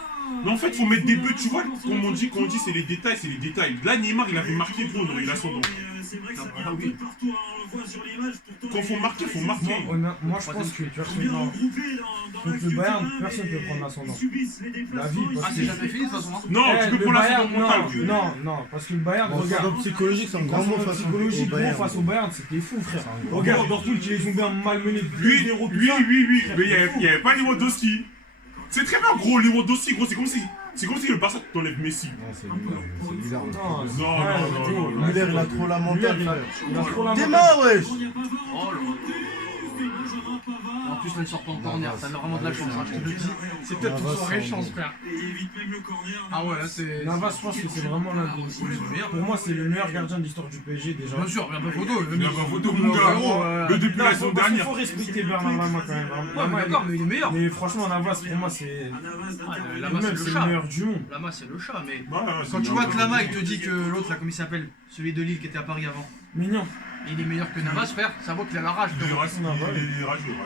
Mais en fait, faut mettre des buts, tu vois, comme on dit, c'est les détails, c'est les détails. Là, Neymar, il avait marqué gros, il a son nom. C'est vrai que ça vient un peu de partout, hein, on le voit sur l'image. Pourtant, Quand faut marquer, faut marquer. Moi, je pense que tu vois, Bien regroupé dans contre l'axe le du Bayern, terrain, personne mais peut prendre l'ascendant. ils subissent les La déplacements, vie, Ah, c'est jamais fini de toute façon. Hein. Non, tu peux le prendre la Bayern, seconde mentale. non, parce que le Bayern, Bon, regarde. psychologique, c'est un grand mot face Psychologique, au gros, Bayern. face au Bayern, c'était fou, frère. C'est un grand Regarde, mot. Dortmund, ils les ont bien malmenés. Oui, 2-0, tout oui, ça. mais il n'y avait pas Lewandowski. C'est très bien, gros, Lewandowski, gros, c'est comme si le Barça t'enlève Messi. Non, c'est bizarre. Non, Non. Müller, il a trop la mentale. Il a trop la Démarre, wesh. Oh là là. En plus, là, il sort en corner. T'as vraiment de la chance, hein, je te le dis. C'est peut-être ton soirée chance, frère. Et il évite même le corner. Ah ouais, là, c'est. Navas, je pense que c'est vraiment l'un des meilleurs. Pour moi, c'est le meilleur gardien de l'histoire du PSG déjà. Bien sûr, il n'y a pas photo. Il n'y a pas photo, mon gars. Le depuis la saison dernière. Il faut respecter Bernard Lama quand même. Ouais, mais d'accord, mais il est meilleur. Mais franchement, Navas, pour moi, c'est. Lama, Même, c'est c'est le le chat. meilleur du monde. Lama, c'est le chat, mais. Ouais, Quand tu vois que Lama, il te dit que l'autre, là, comment il s'appelle? Celui de Lille qui était à Paris avant. Mignon. Il est meilleur que Navas, frère. Ça voit qu'il a la rage. Il est frérot. rageux.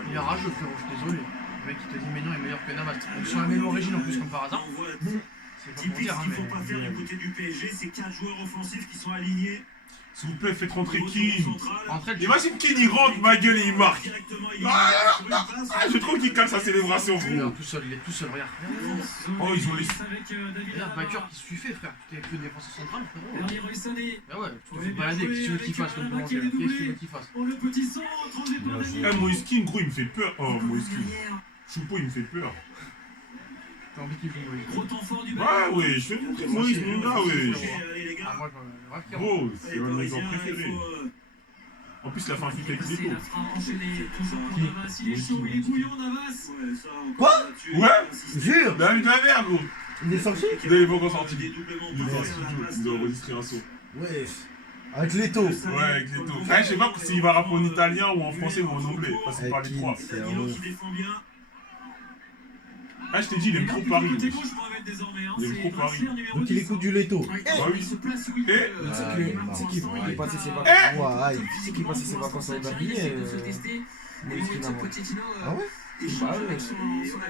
Il est rageux, frérot. Je suis désolé. Le mec, il te dit Ménon est meilleur que Navas. Ils sont la même origine en plus, comme par hasard. C'est pas pour Typique, dire, ce hein, qu'il ne faut mais. pas faire du côté du PSG, c'est 4 joueurs offensifs qui sont alignés. S'il vous plaît, faites rentrer Au King. central. Entre Imagine King, il rentre, ma gueule, et il marque. Directement, il Je trouve qu'il calme sa célébration, Il est gros. tout seul, regarde. Oh, ils ont les. Regarde, Baker, qu'est-ce que tu fais, frère? Tu t'es que défenseur central, frérot. Dernier Royssané. Ah ouais, tu te fais balader, qu'est-ce que tu veux qu'il fasse, le boulanger? Qu'est-ce que tu veux qu'il fasse? Oh, le petit centre, enlevé par Daniel. Eh, Moïse King, gros, il me fait peur. Oh, Moïse King. Choupo, il me fait peur. T'as envie qu'il joue, Gros temps fort du Ouais, ouais, je fais montrer Moïse, mon gars, ouais. Ah, moi, je Gros, c'est mon exemple préféré. En plus, il a fait un feat avec Leto. La frappe enchaînée, toujours pour Navas. Il est chaud, il est bouillant, Navas. Quoi? Ouais. Jure. Mais de la merde, gros. Il est sorti? Ils avaient pas encore sorti. Ils étaient en studio, ils ont enregistré un son. Ouais. Avec Leto. Ouais, avec Leto. Ah, je sais pas s'il va rapper en italien ou en français ou en anglais, parce qu'il parle les trois. C'est Danilo qui défend bien. Ah, je t'ai dit, il aime trop Paris. Côté gauche pour mettre désormais. Il aime trop Paris. Donc il écoute du Leto. Bah oui. Il se place où il Et- peut. Tu sais qu'il est passé ses vacances. Eh Ouais, aïe. Tu sais qu'il passait ses vacances à Aubervilliers. Moïse finalement. Ah ouais? Bah ouais.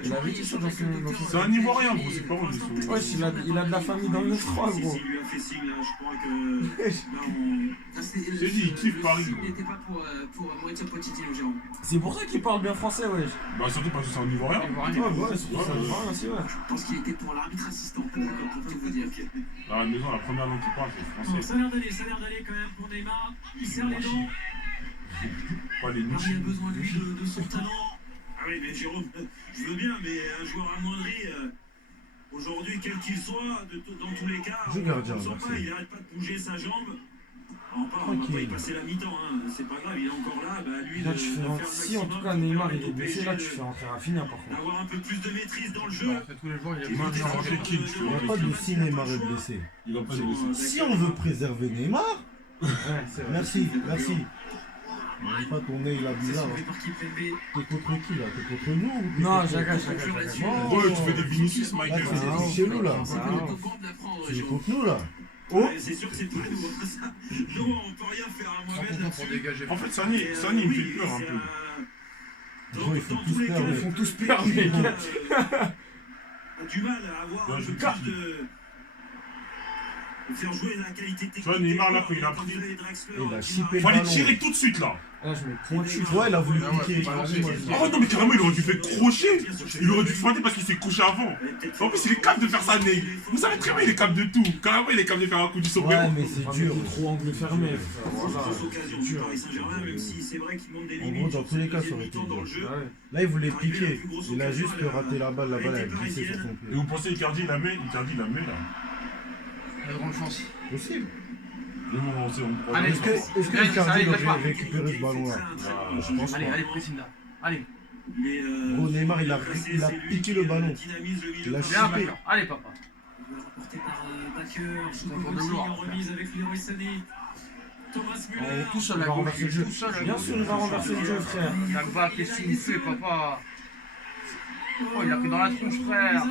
Il avait été chaud dans son. C'est un Ivoirien, gros, c'est pas vrai. ils sont- Ouais, il a de la famille dans le 9-3, gros. Il lui a fait signe là, je crois que. Là, on. J'ai dit, il kiffe Paris, Il gros. n'était pas pour Mauricio Pochettino, Jérôme. C'est pour ça qu'il parle bien français, ouais. Bah, surtout parce que c'est un Ivoirien. Ouais, c'est pour ça. Ouais, c'est vrai. Je pense qu'il était pour l'arbitre assistant, pour tout vous dire. Dans la maison, la première langue qu'il parle, c'est Bon, français. ça a l'air d'aller quand même pour Neymar. Il serre les dents. Pas les Il a nichis. besoin lui de son talent. Ah oui, mais Jérôme, je veux bien, mais un joueur amoindri, aujourd'hui, quel qu'il soit, dans tous les cas, Je on gardien, ne sent merci. pas, il n'arrête pas de bouger sa jambe. On va pas y passer la mi-temps, hein. C'est pas grave, il est encore là, bah, lui, Là, de tu fais faire le rentrer. Si en maximum tout cas pour Neymar il permettre est au blessé, PSG là tu fais rentrer Rafinha par contre. d'avoir un peu plus de maîtrise dans le jeu. Tous les jours, il Moi, je vais rentrer King, je Il n'y a te pas de si Neymar est blessé. Il va pas se laisser. Si on veut préserver Neymar, Ouais, c'est vrai. merci. N'oublie pas ton nez, il a bizarre. Sauvé par Kimpembe. T'es contre qui là? T'es contre nous ou t'es Non, contre- Jacques. Oh, Ouais, tu fais des Vinicius, Là, Michael. tu fais des chez nous là. C'est Ah, le ouais. moment de l'apprendre, Tu es Jérôme. contre nous là. Ouais, c'est sûr que c'est tous les nouveaux. Ça, nous, on peut rien faire à Sans Mohamed content pour là-dessus. dégager. En fait, Sani, il me fait peur un peu. Gros, ils font tous peur, Ils font tous peur, mec. A du mal à avoir Non, un je peu capte. plus de faire jouer la qualité technique. vois, Neymar, là, quand il a Comme pris- disait Draxler, Il a Di chippé Faut Maria. aller tirer tout de suite, là. Là je mets pointu. Tu vois, il a voulu Ah ouais, piquer. faut balancer. Oh non, mais carrément, il aurait dû faire crocher. Il aurait dû feinter parce qu'il s'est couché avant. En plus, il est capable de faire ça, Ney. Vous savez très bien, il est capable de tout. Carrément, il est capable de faire un coup du Ouais, sombrero. mais c'est Ah, mais dur. il est trop angle fermé. Voilà. Grosse occasion du dur. Paris Saint-Germain, même si c'est vrai qu'il manque des En limites. gros, dans tous les cas, ça sur aurait ce été deuxième mi-temps dans le dur. jeu. Ouais. Là, il voulait piquer. Il a juste raté la balle a glissé sur son Et pied. vous pensez Icardi, il la met? Icardi, il la met, là. Il y a de grandes chances. Possible. Le moment où c'est, on prend. Allez, Est-ce que Allez, Icardi allez, lâche pas. aurait récupéré ce ballon là? Je pense Allez, pas. allez, pressing là. Allez, Mais, Gros, Neymar, il a piqué le ballon. Il a viens, chippé. Baker. Allez, papa. Remporté par Baker. Content de Choupo-Moting gloire, en remise avec Leroy Sané. Thomas On Müller. est tout seul Il à va gauche. renverser le jeu. Tout seul à Bien gauche. sûr, il va renverser le jeu, frère. Dagba, qu'est-ce qu'il nous fait, papa? Oh, il a pris dans la tronche, frère.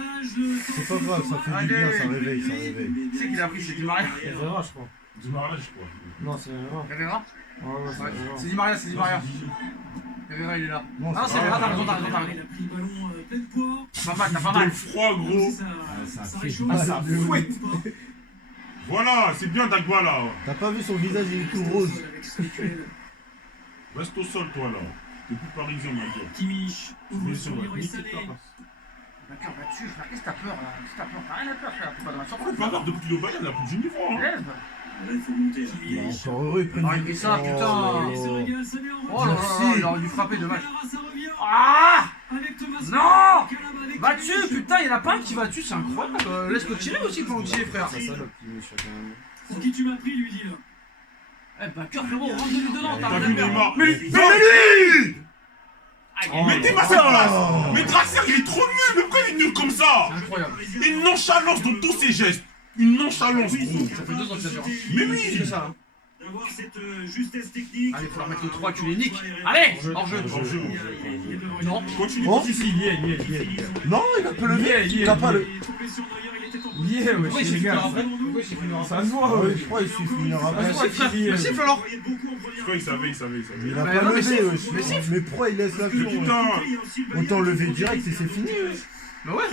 C'est pas grave, ça fait du bien, ça réveille, ça réveille. Tu sais qu'il a pris, c'est Di Maria. C'est Vera, je crois. Du mariage, quoi. Non, c'est Vera. Herrera? Ouais, ouais, c'est Ouais, Vera. c'est Di Maria, c'est Di Maria. Herrera, il est là. Non, Ah, c'est Herrera, t'as raison, t'as raison. Il a pris le ballon plein de poids. T'as pas mal, t'as pas Dans le mal. froid, gros. ça fait réchauffe. mal. Ah, ça fouette. Voilà, c'est bien Dagba, là. T'as pas vu son visage, il est tout rose. Avec ce rituel. Reste au sol, toi, là. T'es plus parisien, ma gueule. Kimmich ouvre Mais sur sur Leroy Sané. Baker, va-tu, frère, qu'est-ce que t'as peur là? Qu'est-ce que t'as peur? T'as rien à peur, frère. T'es pas dans la Pourquoi surprise. pas voir depuis le Bayern, il a plus du niveau, hein. Lève. Là, il faut monter. Là. Il est encore heureux, ils prennent Ah, il fait ça, putain. Il se Oh. régale, ça met en Oh là là, Merci. il aurait dû frapper de match. Camara, ça revient. Ah! Avec Thomas Non! Müller. Calab avec Va dessus, Kimmich. putain, y'en a pas un qui va dessus, c'est incroyable. Laisse-le tirer aussi, pendant que tu es, frère. Ça salope, Kimmich, quand même. Pour qui tu m'as pris, lui dit là. Eh, Baker, frérot, rentre-lui dedans, T'as t'as vu rien à faire. Neymar? Mais- lui! Aïe, Oh, Mais t'es pas sa place! Oh. Mais Draxler, il est trop nul! Mais pourquoi il est nul comme ça? c'est incroyable. Une nonchalance dans tous ses gestes! Une nonchalance, gros! Ça fait 2 ans que ça dure. Mais C'est oui! ça, hein. avoir cette justesse technique. Allez, faut leur mettre le 3, tu les niques. Allez, hors-jeu. Non. Continue. Oh, si, il y est. Non, il a pas levé. Il a pas le. Il y est, ouais. Pourquoi il s'est fait après? Ça se voit, ouais. Je crois qu'il s'est fini après. Siffle alors. Je crois qu'il savait. Il a Bah pas non, mais levé, siffle. wesh. Mais siffle. Mais pourquoi il laisse l'action? Putain. Autant lever direct et c'est fini, wesh. Bah ouais,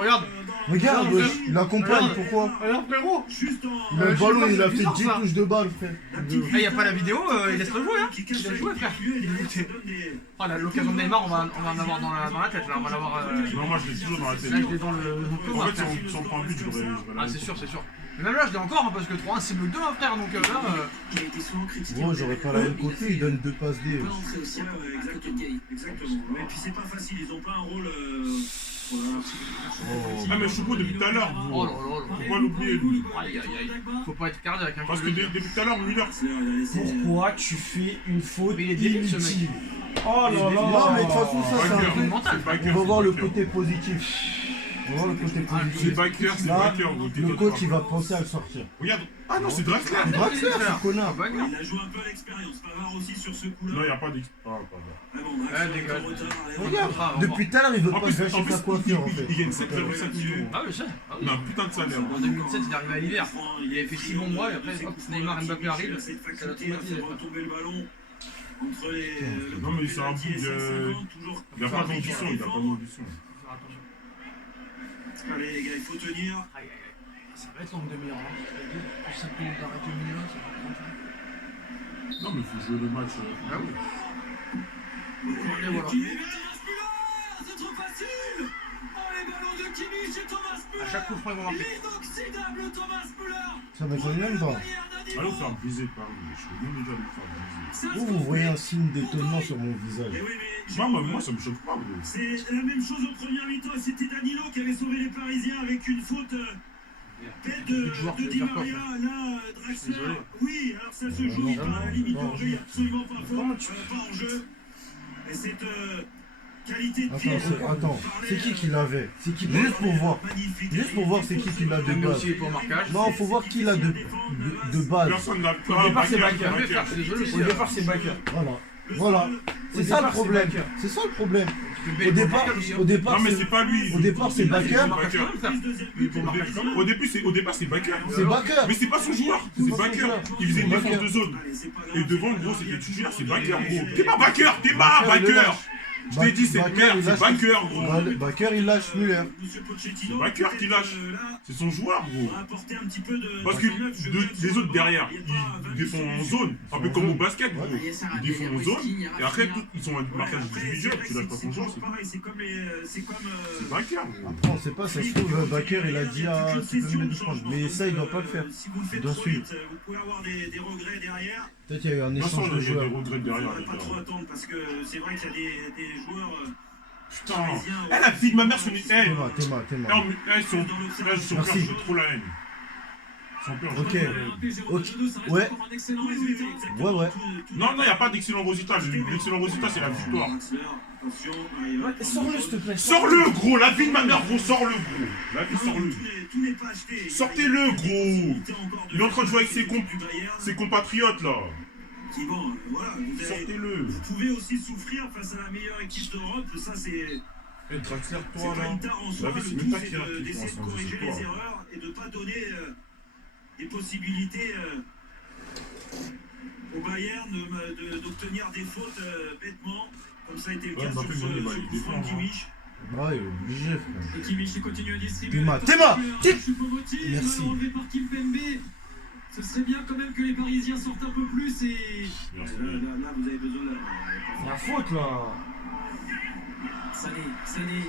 regarde. Regarde, wesh, il accompagne, pourquoi? Alors frérot. Il a le ballon, il a fait 10 touches de balle, frère. Ah, y'a pas la vidéo, il laisse le jouer, hein. Il laisse jouer, frère. Oh, l'occasion de Neymar, on va en avoir dans la tête, là. On va l'avoir. Non, moi je l'ai toujours dans la tête. Là, je l'ai dans le. En fait, si on prend un but, je l'aurais. Ah, c'est sûr. Mais même là, je l'ai encore, hein, parce que 3-1, c'est mieux que 2, hein, frère. Donc là. Il a été souvent critiqué. Gros, j'aurais pas la même côté, il donne 2 passes D. On peut entrer aussi à côté de Gay. Exactement. Et puis c'est pas facile, ils ont pas un rôle. Ah, mais Choupo depuis tout à l'heure. Oh là là. Faut pas l'oublier, lui. Aïe. Faut pas être cardiaque, hein. Parce que depuis tout à l'heure, Müller. Pourquoi tu fais une faute Mais il est débile, ce mec. inutile? Oh là là. Non, mais de toute façon, ça, c'est un truc. mental. On va voir le côté positif. On va voir le côté C'est positif. Baker, Là, gros. le coach, il va penser à le sortir. Regarde. Ah non, c'est Draxler. Draxler, ce connard. Il a joué un peu à l'expérience. Pavard aussi sur ce coup-là. Non, il n'y a pas d'ex. Ah, pardon. Ah bon, Draxler, dégage. en retard, allez, Regarde, depuis tout à l'heure, il veut En pas plus, gâcher sa coiffure, en fait. il gagne 7,7 millions. Ah oui, je sais. On a un putain de salaire. En 2007, il est arrivé à l'hiver. Il avait fait 6 bons mois et après, hop, Neymar et Mbappé arrivent. Cette Ça l'a faculté à traumatisé. faire retomber le ballon entre les. Non, mais c'est un bout de. Il n'a pas d'ambition, il n'a pas d'ambition. Allez les gars, il faut tenir. Ça va être long de demi-heure. Plus 5 minutes d'arrêt de minutes, ça va Non, mais il faut jouer le match. Ah oui. Et voilà. C'est trop facile. Oh, les ballons de Kimmich et Thomas Müller. À chaque coup, franc, ils vont marquer. L'inoxydable Thomas Müller. Ça m'étonne même pas. Allez, faire briser par lui. Je veux même déjà le faire briser. Vous voyez un signe d'étonnement sur mon visage. Mais oui, mais Moi, ça me choque pas, gros. c'est la même chose en première mi-temps. C'était Danilo qui avait sauvé les Parisiens avec une faute bête de Di Maria. Là, Draxler. Oui, alors ça se joue pas à la limite hors jeu. Il n'y a absolument pas faute, pas en jeu. Et cette qualité de pied. Attends, c'est qui l'avait? C'est qui? Juste pour voir. Juste pour voir c'est qui l'a de Mais base. aussi pour marquage. Non, faut voir qui l'a de base. Personne n'a Au départ, c'est Baker. Baker. Je suis désolé, Au départ, c'est Baker. Voilà. C'est ça le problème. C'est ça le problème. Au départ, Non, mais c'est pas lui. Au départ, c'est Baker. Au départ, c'est Baker. C'est Baker. Mais c'est pas son joueur. C'est pas son Baker. joueur. Il faisait une Baker. défense de zone. Et devant, gros, c'était titulaire, c'est Baker, gros. T'es pas Baker, t'es pas Baker. Je t'ai dit, c'est merde, c'est Baker, gros. Baker, il lâche Müller. C'est Baker qui lâche. C'est son joueur, gros. Parce que les autres derrière, ils défendent en zone. Un peu comme au basket, gros. Ils défendent en zone. Et après, ils sont en marquage individuel. Tu lâches pas ton joueur, c'est Baker, gros. Après, on sait pas, ça se trouve, Baker, il a dit à tu peux me mettre de prendre. Mais ça, il doit pas le faire. Il doit suivre. Vous pouvez avoir des regrets derrière. Peut-être qu'il y a eu un De toute façon, échange de il y a des joueurs. regrets Il derrière. ne pas trop attendre parce que c'est vrai qu'il y a des joueurs. Putain. Elle a fille de ma mère sur une. Théma. Son père, je veux trop la haine. Son père, Ok. Ouais. Ouais. Non, il n'y a pas d'excellent résultat. L'excellent résultat, c'est la victoire. Sors-le, s'il te plaît. Sors-le, gros. La vie de ma mère, gros. Sors-le, gros. La vie, sors-le. Tout n'est pas acheté. Sortez-le, gros. Il est en train de jouer avec ses compatriotes, là. Bon, voilà, sortez-le. Vous pouvez aussi souffrir face à la meilleure équipe d'Europe. Ça, c'est. Et Draxler, C'est toi, pas là. une tare en soi. La vie, Le c'est tout, même pas c'est qui a d'essayer de corriger les erreurs et de ne pas donner des possibilités au Bayern d'obtenir des fautes bêtement, comme ça a été le cas sur ce coup franc de Kimmich. Ouais, il est obligé, frère. Et Kimmich continue à distribuer. Théma. Choupo-Moting, Merci. ballon enlevé par Kimpembe. Ce serait bien quand même que les Parisiens sortent un peu plus et. Merci. Là, vous avez besoin de La faute, là. Sané.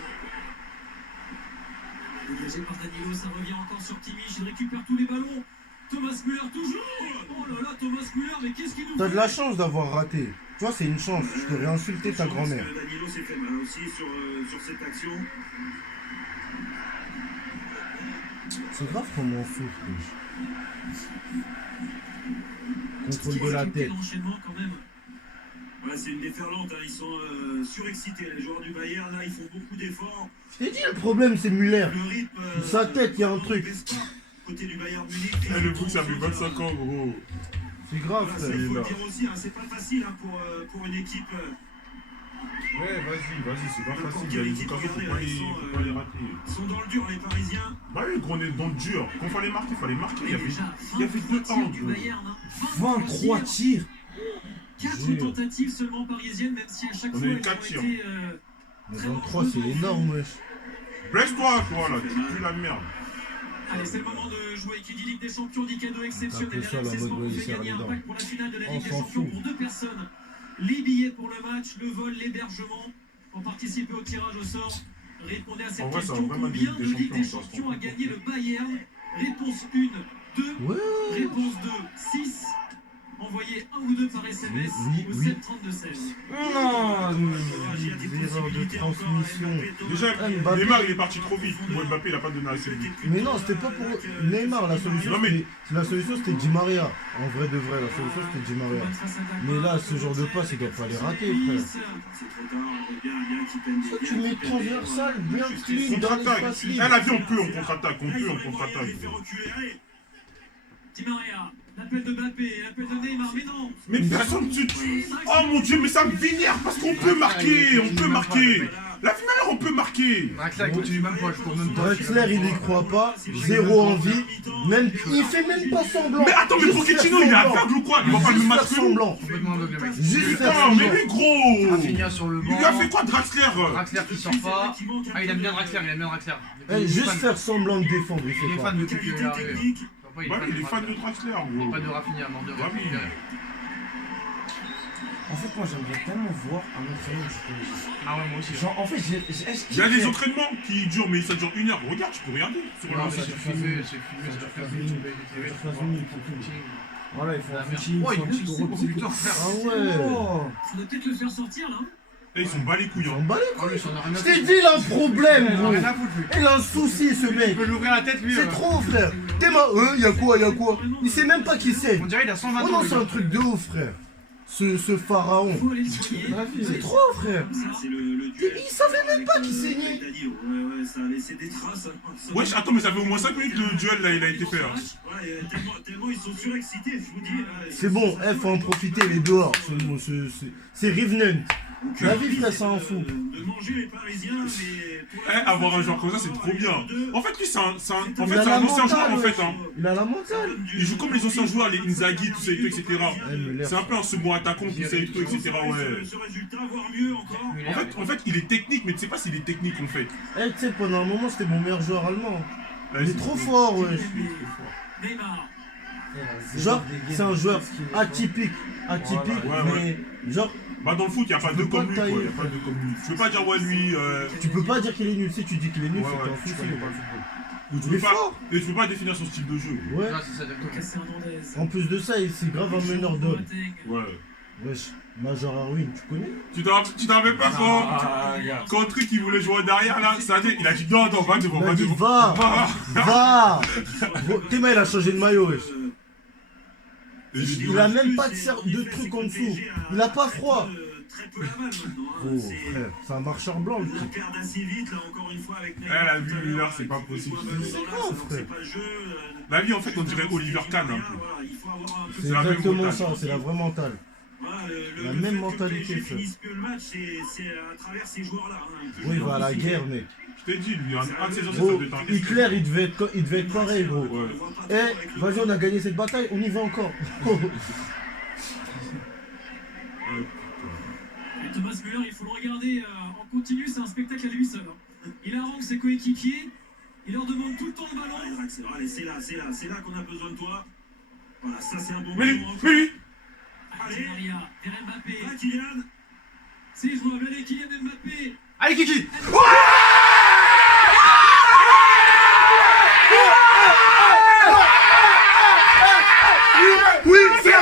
Dégagé par Danilo, ça revient encore sur Kimmich, il récupère tous les ballons. Thomas Müller toujours. Oh là là, Thomas Müller, mais qu'est-ce qu'il nous T'as fait? de la chance d'avoir raté. Tu vois, c'est une chance. Je devrais insulter ta grand-mère. Danilo s'est fait mal aussi sur cette action. C'est grave comment on fout. Contrôle de la tête. L'enchaînement quand même. Ouais, c'est une déferlante, hein. Ils sont surexcités. Les joueurs du Bayern, là, ils font beaucoup d'efforts. Je t'ai dit, le problème, c'est Müller. Le rythme. Sa tête, il y a un truc. Côté du Bayern Munich. Le bouc, ça fait 25 ans, gros. C'est grave, Il frère. faut le dire aussi, hein, c'est pas facile hein, pour une équipe. Ouais, vas-y, c'est pas facile. Il y a des occasions, faut pas les rater. Ils sont dans le dur, les Parisiens. Bah oui, on est dans le dur. Quand il fallait marquer, il y avait 2 angles. 23 tirs. 4 tentatives seulement parisiennes, même si à chaque fois On a eu elles 4 ont tirs. été. 23, c'est énorme, wesh. Blesse-toi, toi, là, tu pues la merde. Allez, c'est le moment de jouer qui dit Ligue des Champions, dit cadeau exceptionnel. ça, la RMC Sport mode, vous il fait sert gagner les un dents. pack pour la finale de la On Ligue des s'en Champions fout. pour 2 personnes. Les billets pour le match, le vol, l'hébergement. Pour participer au tirage au sort, répondez à cette En vrai, ça question. va vraiment Combien être de Ligue des Ligue des Champions, Champions a ça. gagné le Bayern? Réponse 1, 2. Ouais. Réponse 2, 6. Envoyez 1 ou 2 par SMS Oui, au oui. 7 32 16. Non. Erreur de transmission. Déjà, Neymar, il est parti trop vite. Mbappé, il a pas donné assez vite. Mais non, c'était pas pour Neymar, la solution. Non, mais- La solution, c'était Di Maria. En vrai de vrai, la solution, c'était Di Maria. Mais là, ce genre de passe, il doit pas les rater, frère. C'est trop tard, bien qui peine. Soit tu mets transversal, bien clean, dans Contre-attaque. l'espace Eh, libre. la vie, on peut en contre-attaque. On peut en contre-attaque. Di Maria, l'appel de Mbappé, l'appel de Neymar, mais non. Mais personne, oh mon dieu, mais ça me vénère parce qu'on peut marquer. On peut marquer. La finale, on peut marquer. Draxler, il continue même pas, je cours même pas. Draxler, il y croit pas. Zéro envie. Même, il fait même pas semblant. Mais attends, mais Juste Pochettino, faire il est semblant. aveugle ou quoi? Il va pas le Juste match faire que nous. semblant. Complètement aveugle, le mec. Juste faire Putain, mais semblant. lui, gros. Rafinha sur le Il banc. lui a fait quoi, Draxler? Draxler qui sort pas. Ah, il aime bien Draxler, il aime bien Draxler. Eh, juste faire semblant de défendre, il Il fait est pas. fan depuis qu'il est arrivé. Il Ouais, il est fan de Draxler, gros. Pas de Rafinha, non, de Bah oui. Rafinha. En fait, moi, j'aimerais tellement voir un entraîneur psychologique. Ah ouais, moi aussi. Genre, en fait, Il y a des entraînements qui durent, mais ça dure 1 heure. Regarde, tu peux regarder sur Non, le mais c'est filmé, c'est Voilà, il faut un merde. footing, Oh, il faut un il petit est gros c'est putain, frère. Ah ouais. Oh. Faudrait peut-être le faire sortir là. Et ils sont bas les couilles. Il Hein. s'en bat les Oh, lui, j'en ai rien à Je foutre. t'ai dit, il a un problème, Il en a gros. rien à foutre, lui. Il a un souci, ce Tu mec. peux l'ouvrir la tête, lui. C'est trop, frère. T'es ma. Y'a quoi, y'a quoi? Il sait même pas qui c'est. On dirait qu'il a 120 Oh ans. non, le c'est gars. un truc de ouf, frère. Ce pharaon. Faut aller le soigner. C'est trop, frère. C'est le duel. Il savait même pas qu'il saignait. Avec Danilo. Ouais, ça a laissé des traces. Hein. Wesh, attends, mais ça fait au moins 5 minutes le duel là, il a été fait. Hein. Ouais, tellement ils sont surexcités, je vous dis. C'est bon, faut en profiter, il est dehors. C'est Rivenant. La vie, frère, ça en fout. De manger les Parisiens, mais. Eh, avoir un joueur comme ça, c'est trop bien. En fait, lui, c'est un ancien mentale, joueur, en ouais. fait. Hein. Il a la mentale. Il joue comme les anciens joueurs, les Inzaghi, tout ça et tout, etc. mais C'est un peu un second attaquant, tout ça et tout, etc. Ouais. Ce résultat, voire mieux encore. En fait, il est technique, mais tu sais pas s'il est technique, en fait. Eh, tu sais, pendant un moment, c'était mon meilleur joueur allemand. Ouais, Il est trop fort, ouais. Neymar. Genre, c'est un joueur atypique. Atypique, Ouais, mais genre, Bah, dans le foot, il n'y a pas Tu de peux pas comme lui, quoi. tailler. Y a pas de comme lui. Tu peux pas dire, ouais, lui. tu peux pas dire qu'il est nul. Si tu dis qu'il est nul, Ouais, c'est ouais, un tu souci. connais pas le football. Ou tu Il est peux pas, fort. et tu peux pas définir son style de jeu. Ouais. Non, c'est ça, exactement. Cassé Hernandez. En plus de ça, c'est grave un meneur d'homme. Ouais. Wesh, Major Arwin, tu connais? Tu t'en rappelles pas quand le truc il voulait jouer derrière là, ça a dit, il a dit non, va devant, Il va a dit devant. va, va. Gros, Théma, il a changé de maillot, wesh. Et j'ai dit, Il a même pas de truc en dessous. Il a pas froid. Très peu la balle maintenant. Oh, frère, c'est un marcheur blanc, le La truc. perd assez vite, là, encore une fois, avec la vie, Müller, c'est pas possible. frère. C'est pas le jeu. La vie, en fait, on dirait Oliver Kahn un peu. Voilà, il faut avoir un peu. C'est la même exactement mentale. ça, c'est la vraie mentale. Voilà, La le même fait mentalité, que le PSG frère. finisse mieux le match, c'est à travers ces joueurs-là. Hein, que Oui, il je va à la pense guerre, aussi. mec. Je t'ai dit, lui, un de ses anciens, ça Gros, doit être un Hitler, il devait être pareil, gros. Ouais. Eh, vas-y, on a gagné cette bataille, on y va encore. Et Thomas Müller, il faut le regarder en continu, c'est un spectacle à lui seul. Hein. Il harangue ses coéquipiers, il leur demande tout le temps le ballon. Allez, Draxler, allez, c'est là qu'on a besoin de toi. Voilà, ça c'est un bon Mais lui, moment. mais lui. Allez, Di Maria, vers Mbappé. Là, Kylian. C'est jouable, allez, Kylian Mbappé. Allez, Kiki. Oui, c'est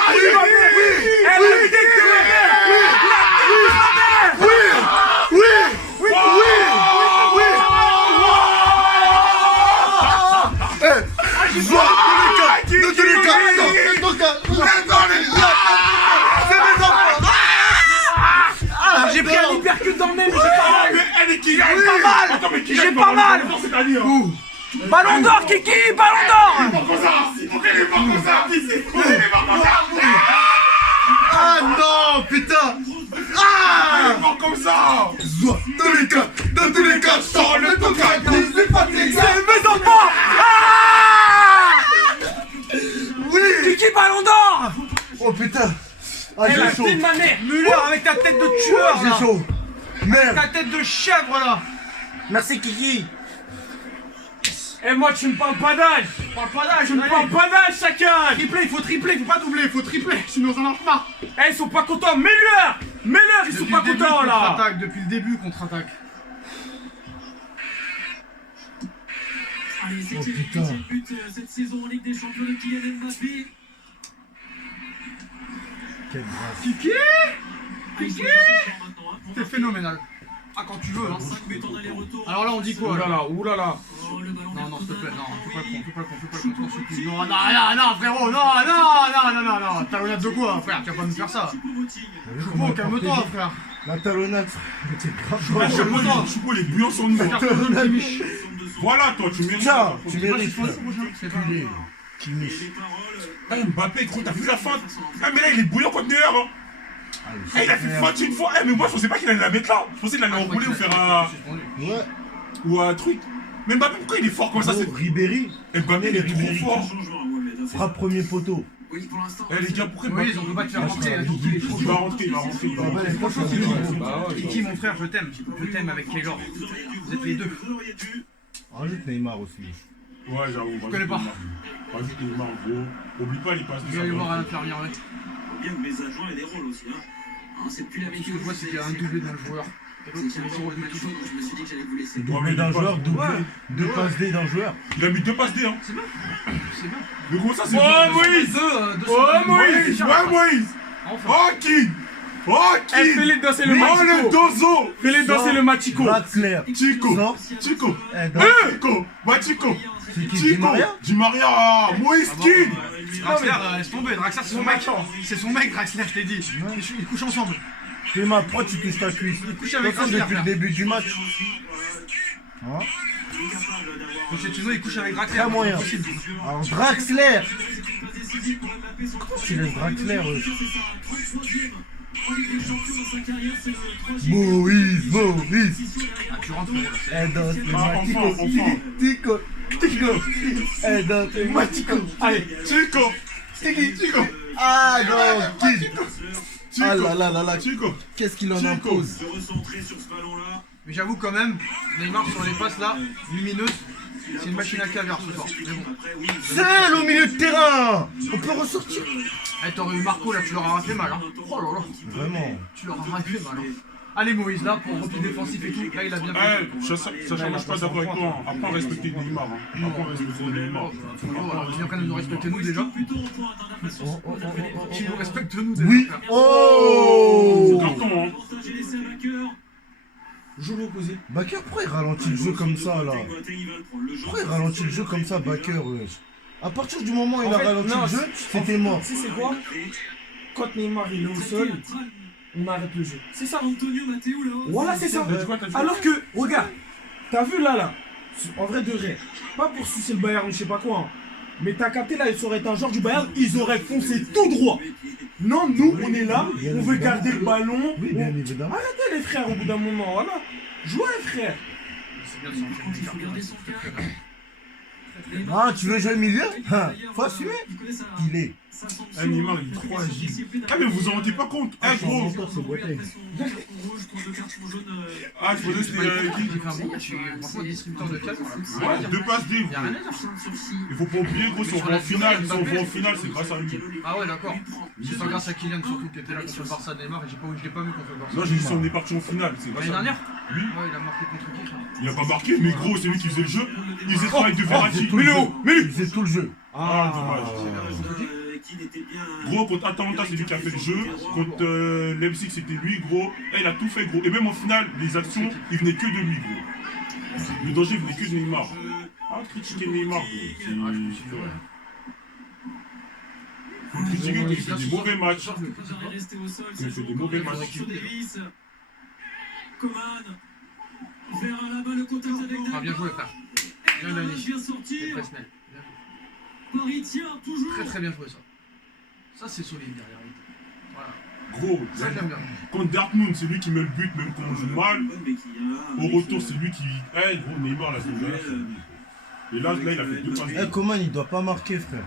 J'ai pris un hypercute dans le nez, mais j'ai pas mal. Mais elle est Kylian. Pas mal. Attends, mais Kylian, J'ai il pas va mal. avoir le temps, c'est-à-dire. Ballon d'or, Kiki, ballon d'or. Pourquoi ça? il est mort comme ça. Il est mort comme ça. Ah non, putain. Ah, il est mort comme ça. Dans tous les cas, sors le coca. C'est pas tes gars. Mais en pas. Ah Oui. Kiki Ballon d'Or. Oh putain. Ah, Elle a j'ai chaud. de ma mère. Müller avec ta tête de tueur là. J'ai chaud. Merde. Ta tête de chèvre là. Merci Kiki. Et moi tu me parles pas d'âge. Parle pas d'âge, je me parle pas d'âge chacun. Tripler, il faut pas doubler, il faut tripler, sinon ça marche pas. Eh, ils sont pas contents, mets-leur, ils sont pas contents là. Depuis le début, contre-attaque. Allez, c'est Oh, le putain. 8e but cette saison en Ligue des Champions de Kylian Mbappé. Quelle grâce. Kiki, Maintenant, t'es phénoménal. Ah, quand tu veux, hein. 5 buts en aller-retour. Alors là, on dit quoi? Oulala. Oh, le ballon Non, s'il te plaît, non, fais pas le con, Choupo-Moting. non, frérot, non, talonnade de quoi, frère, tu vas pas nous faire ça. Choupo, calme-toi, frère. La talonnade, c'est Ah, grave. Choupo, les bouillons sont nous. Voilà, toi, tu mérites. Tiens, tu C'est mérites. pas C'est culé. Kimmich. Ah, Mbappé, gros, t'as vu la feinte? Ah, mais là, il est bouillant contre Neuer, hein. Ah, il a fait feinte une fois. Eh, mais moi, je pensais pas qu'il allait la mettre là. Je pensais qu'il allait enrouler ou faire un. Ouais. Ou un truc. Mais Mbappé, pourquoi il est fort comme ça? Oh, Ribéry. Mbappé, il est trop fort. Frappe premier poteau. Oui, pour l'instant. Eh, les gars, pourquoi Oui, Mbappé? on peut pas te faire rentrer, là, Kiki, il est trop Il va chaud. rentrer, il va rentrer, il va rentrer. Franchement, Kiki, mon frère, je t'aime avec Keylor. Vous êtes les deux. Rajoute Neymar aussi. Ouais, j'avoue. Je connais pas. Rajoute Neymar, gros. Oublie pas les passes de Je vais aller voir à l'infirmière, ouais. Bien que mes adjoints aient des rôles aussi. Hein. Ah, c'est plus la Tout ce que je vois, c'est qu'il y a un doublé d'un joueur. Et l'autre, C'est c'est les encore euros une de bonne tout. chose, donc je me suis dit que j'allais vous laisser. Doublé d'un joueur, doublé. Ouais. Deux passes D d'un joueur. Il a mis 2 passes D, hein. C'est bien. Mais comment ça, c'est. Oh, Moïse. Oh, Moïse. Ouais, Moïse. Enfin. Oh, King. Oh, King. Fais-les danser le Oh, Matico. le Dozo. Fais-les danser le Matico. Draxler. Chico. Sort. Chico. Chico. Chico. C'est qui, Di Chico. Maria? Di Maria. Moïse King. Draxler, laisse tomber. Draxler, c'est son mec. C'est son mec, Draxler, je t'ai dit. Ils couchent ensemble. Théma, pourquoi tu touches ta cuisse? Ils couchent avec Attention, Draxler, depuis le frère. début du match. Hein? Pochettino, il couche avec Draxler. Très moyen. C'est possible. Alors, Draxler. Tu laisses Draxler. Moïse. Ah, tu rentres, frérot, là. Elle danse le Ah, Matico. enfin. Tico. Elle danse le Matico. Allez, Chico. Chico. Ah non, Kid. Chico. Ah là là là là. Chico. Qu'est-ce qu'il en Chico. impose? Se recentrer sur ce ballon-là. Mais j'avoue quand même, Neymar sur les passes là, lumineuse, c'est une machine à caviar ce soir. Mais bon. Seul au milieu de terrain. On peut ressortir. Eh, t'aurais eu Marco là, tu leur as fait mal, hein. Oh là là, Vraiment. tu leur as fait mal, hein. Allez Moïse là, pour repli défensif et tout, là il a bien fait. Eh, ça change pas d'accord avec toi. Hein. Apprends à respecter Neymar. Hein. Apprends à respecter Neymar. Alors, viens quand même nous respecter nous déjà. Qui nous respecte nous déjà. Oui. frère. Oh. Carton, hein. Joue l'opposé. Baker, pourquoi il ralentit le jeu comme ça là? Pourquoi il ralentit le jeu comme ça, Baker? Wesh. À partir du moment où il a ralenti le jeu, c'était mort. Tu sais c'est quoi? Quand Neymar il est au sol, on arrête le jeu. C'est ça. Voilà, c'est ça. Alors que, regarde, t'as vu là, en vrai de vrai, pas pour sucer le Bayern ou je sais pas quoi, hein, mais t'as capté là, ça aurait été un joueur du Bayern, ils auraient foncé tout droit. Non, nous, on est là, on veut garder le ballon. Oui, bien évidemment. Arrêtez les frères au bout d'un moment, voilà. Jouez frère. C'est bien de s'enchaîner. Ah, tu veux jouer milieu? Hein, faut assumer. Il est. Eh, Neymar, il est trop agile. Ah, mais vous en rendez pas compte. Eh, gros. C'est Boateng. Ah, je pensais que c'était qui? J'ai fait un bon match, franchement distributeur de casse. Ouais, 2 passes D, Y'a gros. rien à dire. Il faut pas oublier, gros, si on va en finale, c'est grâce à lui. Ah ouais d'accord. C'est pas grâce à Kylian surtout qui était là contre le Barça de Neymar et je l'ai pas vu contre le Barça. Non, j'ai dit si on est parti en finale, c'est grâce L'année à lui. dernière? Oui. Ouais il a marqué contre qui ça? Il a pas marqué, mais gros, c'est lui qui faisait le jeu. Il faisait le travail de Verratti. tout le Mets-le jeu. haut, mets-le. Il faisait tout le jeu. Ah, dommage. Gros, contre Atalanta, c'est lui qui a fait le jeu. Contre Leipzig, c'était lui, gros. Et il a tout fait, gros. Et même en finale, les actions, il venait que de lui, gros. Le danger venait que de Neymar. Ah, critiquer Neymar, gros. Faut critiquer qu'il fait des mauvais matchs. Il fait des mauvais matchs. Coman vers là-bas le contact avec Ah bien joué frère. Bien Dani. vient sortir. Bien joué. Paris tient toujours. Très très bien joué ça. Ça c'est solide derrière. Voilà. Gros, Ça j'aime bien. contre Dortmund, c'est lui qui met le but, même quand on joue mal. Au retour, c'est lui qui. Eh, gros, Neymar, là, c'est déjà. Et là, il a fait 2 passes. Eh, Coman, il doit pas marquer, frère.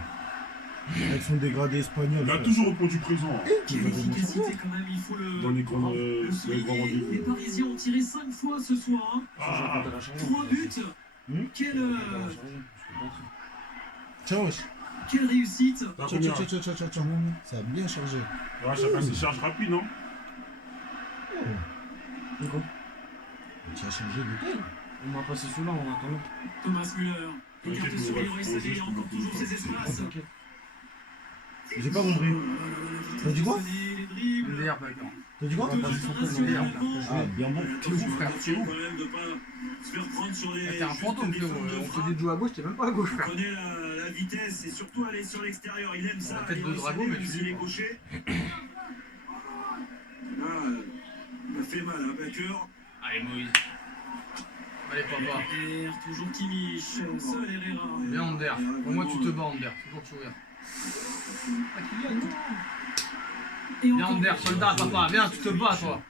Avec son dégradé espagnol. Il a frère. toujours répondu présent. Quelle efficacité quand même, il faut le. Dans les grands le souligner. rendez-vous. Les Parisiens ont tiré 5 fois ce soir. Hein. Ah, 3 buts. Quelle réussite. t'as combien? Ça a bien chargé. Ouais, chacun ses charges rapides, non? Nico. Tu as changé de tel. On m'a passé celui-là en attendant. Thomas Müller. Écarté T'inquiète, sur on va Leroy Sané, juste encore toujours ses espaces. J'ai pas compris. T'as dit quoi? Les dribbles. MDR d'accord. T'as dit quoi? Ah, bien bon. T'es où frère? T'es où? quand même de pas se faire prendre sur les. T'es un fantôme frérot. On te dit de jouer à gauche, t'es même pas à gauche Il frère. connaît la vitesse et surtout aller sur l'extérieur. Il aime ça. La tête de Leroy dragon, Sané, mais même tu s'il dis est pas. gaucher. Il m'a fait mal, hein, Baker. Allez Moïse. Allez papa. Ander, toujours Kimmich, seul Herrera. Viens Ander. Au moins tu te bats Ander. Toujours te sourire. Ah Kylian non. Et Viens encore Ander, soldat papa. Viens, tu te bats toi.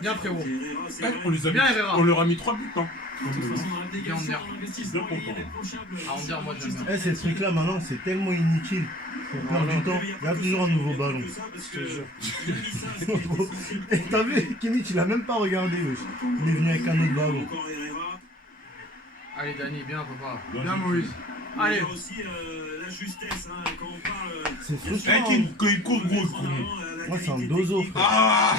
Viens frérot. Eh, on les a Bien, mis. Herrera. On leur a mis 3 buts, hein. De toute façon, dans l'abnégation, Bien, Ander. l'investissement Bien est content. irréprochable. Ah, Ander, moi, j'aime bien. Eh, ces trucs-là, maintenant, c'est tellement inutile. Pour perdre du temps, il y a toujours un nouveau ballon. Je te jure. Eh, t'as vu, Kimmich, il a même pas regardé, wesh. Il est venu avec un autre ballon. Encore Herrera. Allez Dani, bien papa. Bien Bien joué. Moïse. Allez. Il y a aussi la justesse, hein, quand on parle. C'est Eh, frustrant. quand il court, gros. Moi, c'est un dozo, frère. Ah,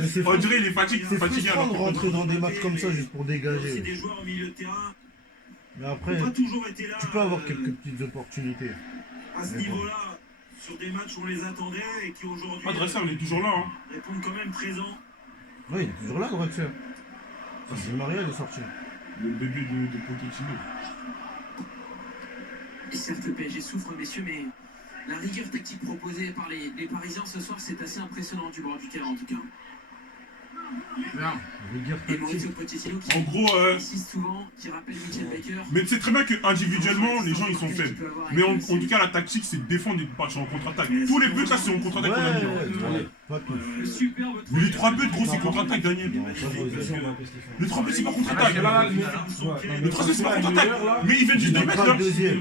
Mais c'est on dirait il est fatigué. C'est Fatigué frustrant de alors. rentrer dans des matchs comme ça juste pour Il y a aussi dégager. des joueurs au milieu de terrain Mais qui après, n'ont pas toujours été là. tu peux avoir quelques petites opportunités. À ce niveau-là, sur des matchs où on les attendait et qui aujourd'hui Ah, Dressler, il est toujours là, hein. répondent quand même présents. Ouais, il est toujours là, Drexler. C'est Maria, il est sorti. Le bébé de Pochettino. Et certes, le PSG souffre, messieurs, mais la rigueur tactique proposée par les Parisiens ce soir, c'est assez impressionnant du bord du terrain, en tout cas. Bien. Rigueur Et tactique. Mauricio Pochettino qui En gros, insiste souvent, qui rappelle Michel Baker. mais tu sais très bien qu'individuellement, les gens ils sont faibles. Mais en tout cas, la tactique, c'est de défendre et de partir en contre-attaque. Tous les buts là, c'est en Ouais, contre-attaque qu'on a mis. hein. ouais, pas tous. Le superbe Mais les 3 buts, gros, c'est contre-attaque, Daniel. Non, pas tous. Les 3 buts, c'est pas contre-attaque. Ouais, Le troisième, c'est pas contre-attaque. Mais ils viennent juste de il mettre pas là. le deuxième.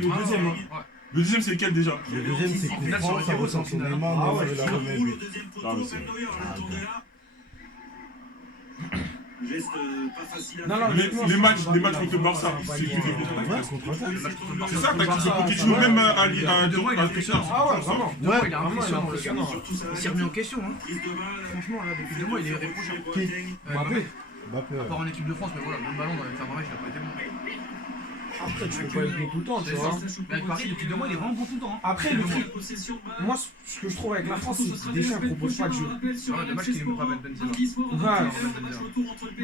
Le deuxième, c'est lequel déjà? Le deuxième, c'est coup franc, ça ressort sur Neymar, mais il a remis Roule but. au deuxième poteau, Ah, même c'est- Neuer l'attendait là. Geste pas facile à Non, faire. non, Les matchs contre le Barça, c'est que des Ouais, contre-attaques. contre-attaque. C'est ça, la tactique de Pochettino, même à Demain, il est impressionnant. Ah ouais, vraiment. Demain, il est Vraiment, impressionnant. impressionnant. Surtout ça, Il s'est remis en question. Hein. prise de balle. Franchement, là, depuis 2 mois, il est irréprochable. Qui Mbappé. Mbappé, À ouais. part en équipe de France, mais voilà, le ballon dans les faire match, il a pas été bon. Après, tu peux pas être bon tout le temps, tu C'est vois. ça. Mais avec Paris, depuis 2 mois, il est vraiment bon tout le temps. Hein. Après, le truc, moi, ce que je trouve avec la France, c'est que Deschamps ne propose pas de jeu. Ouais, dommage qu'il ne peut pas mettre Benzema.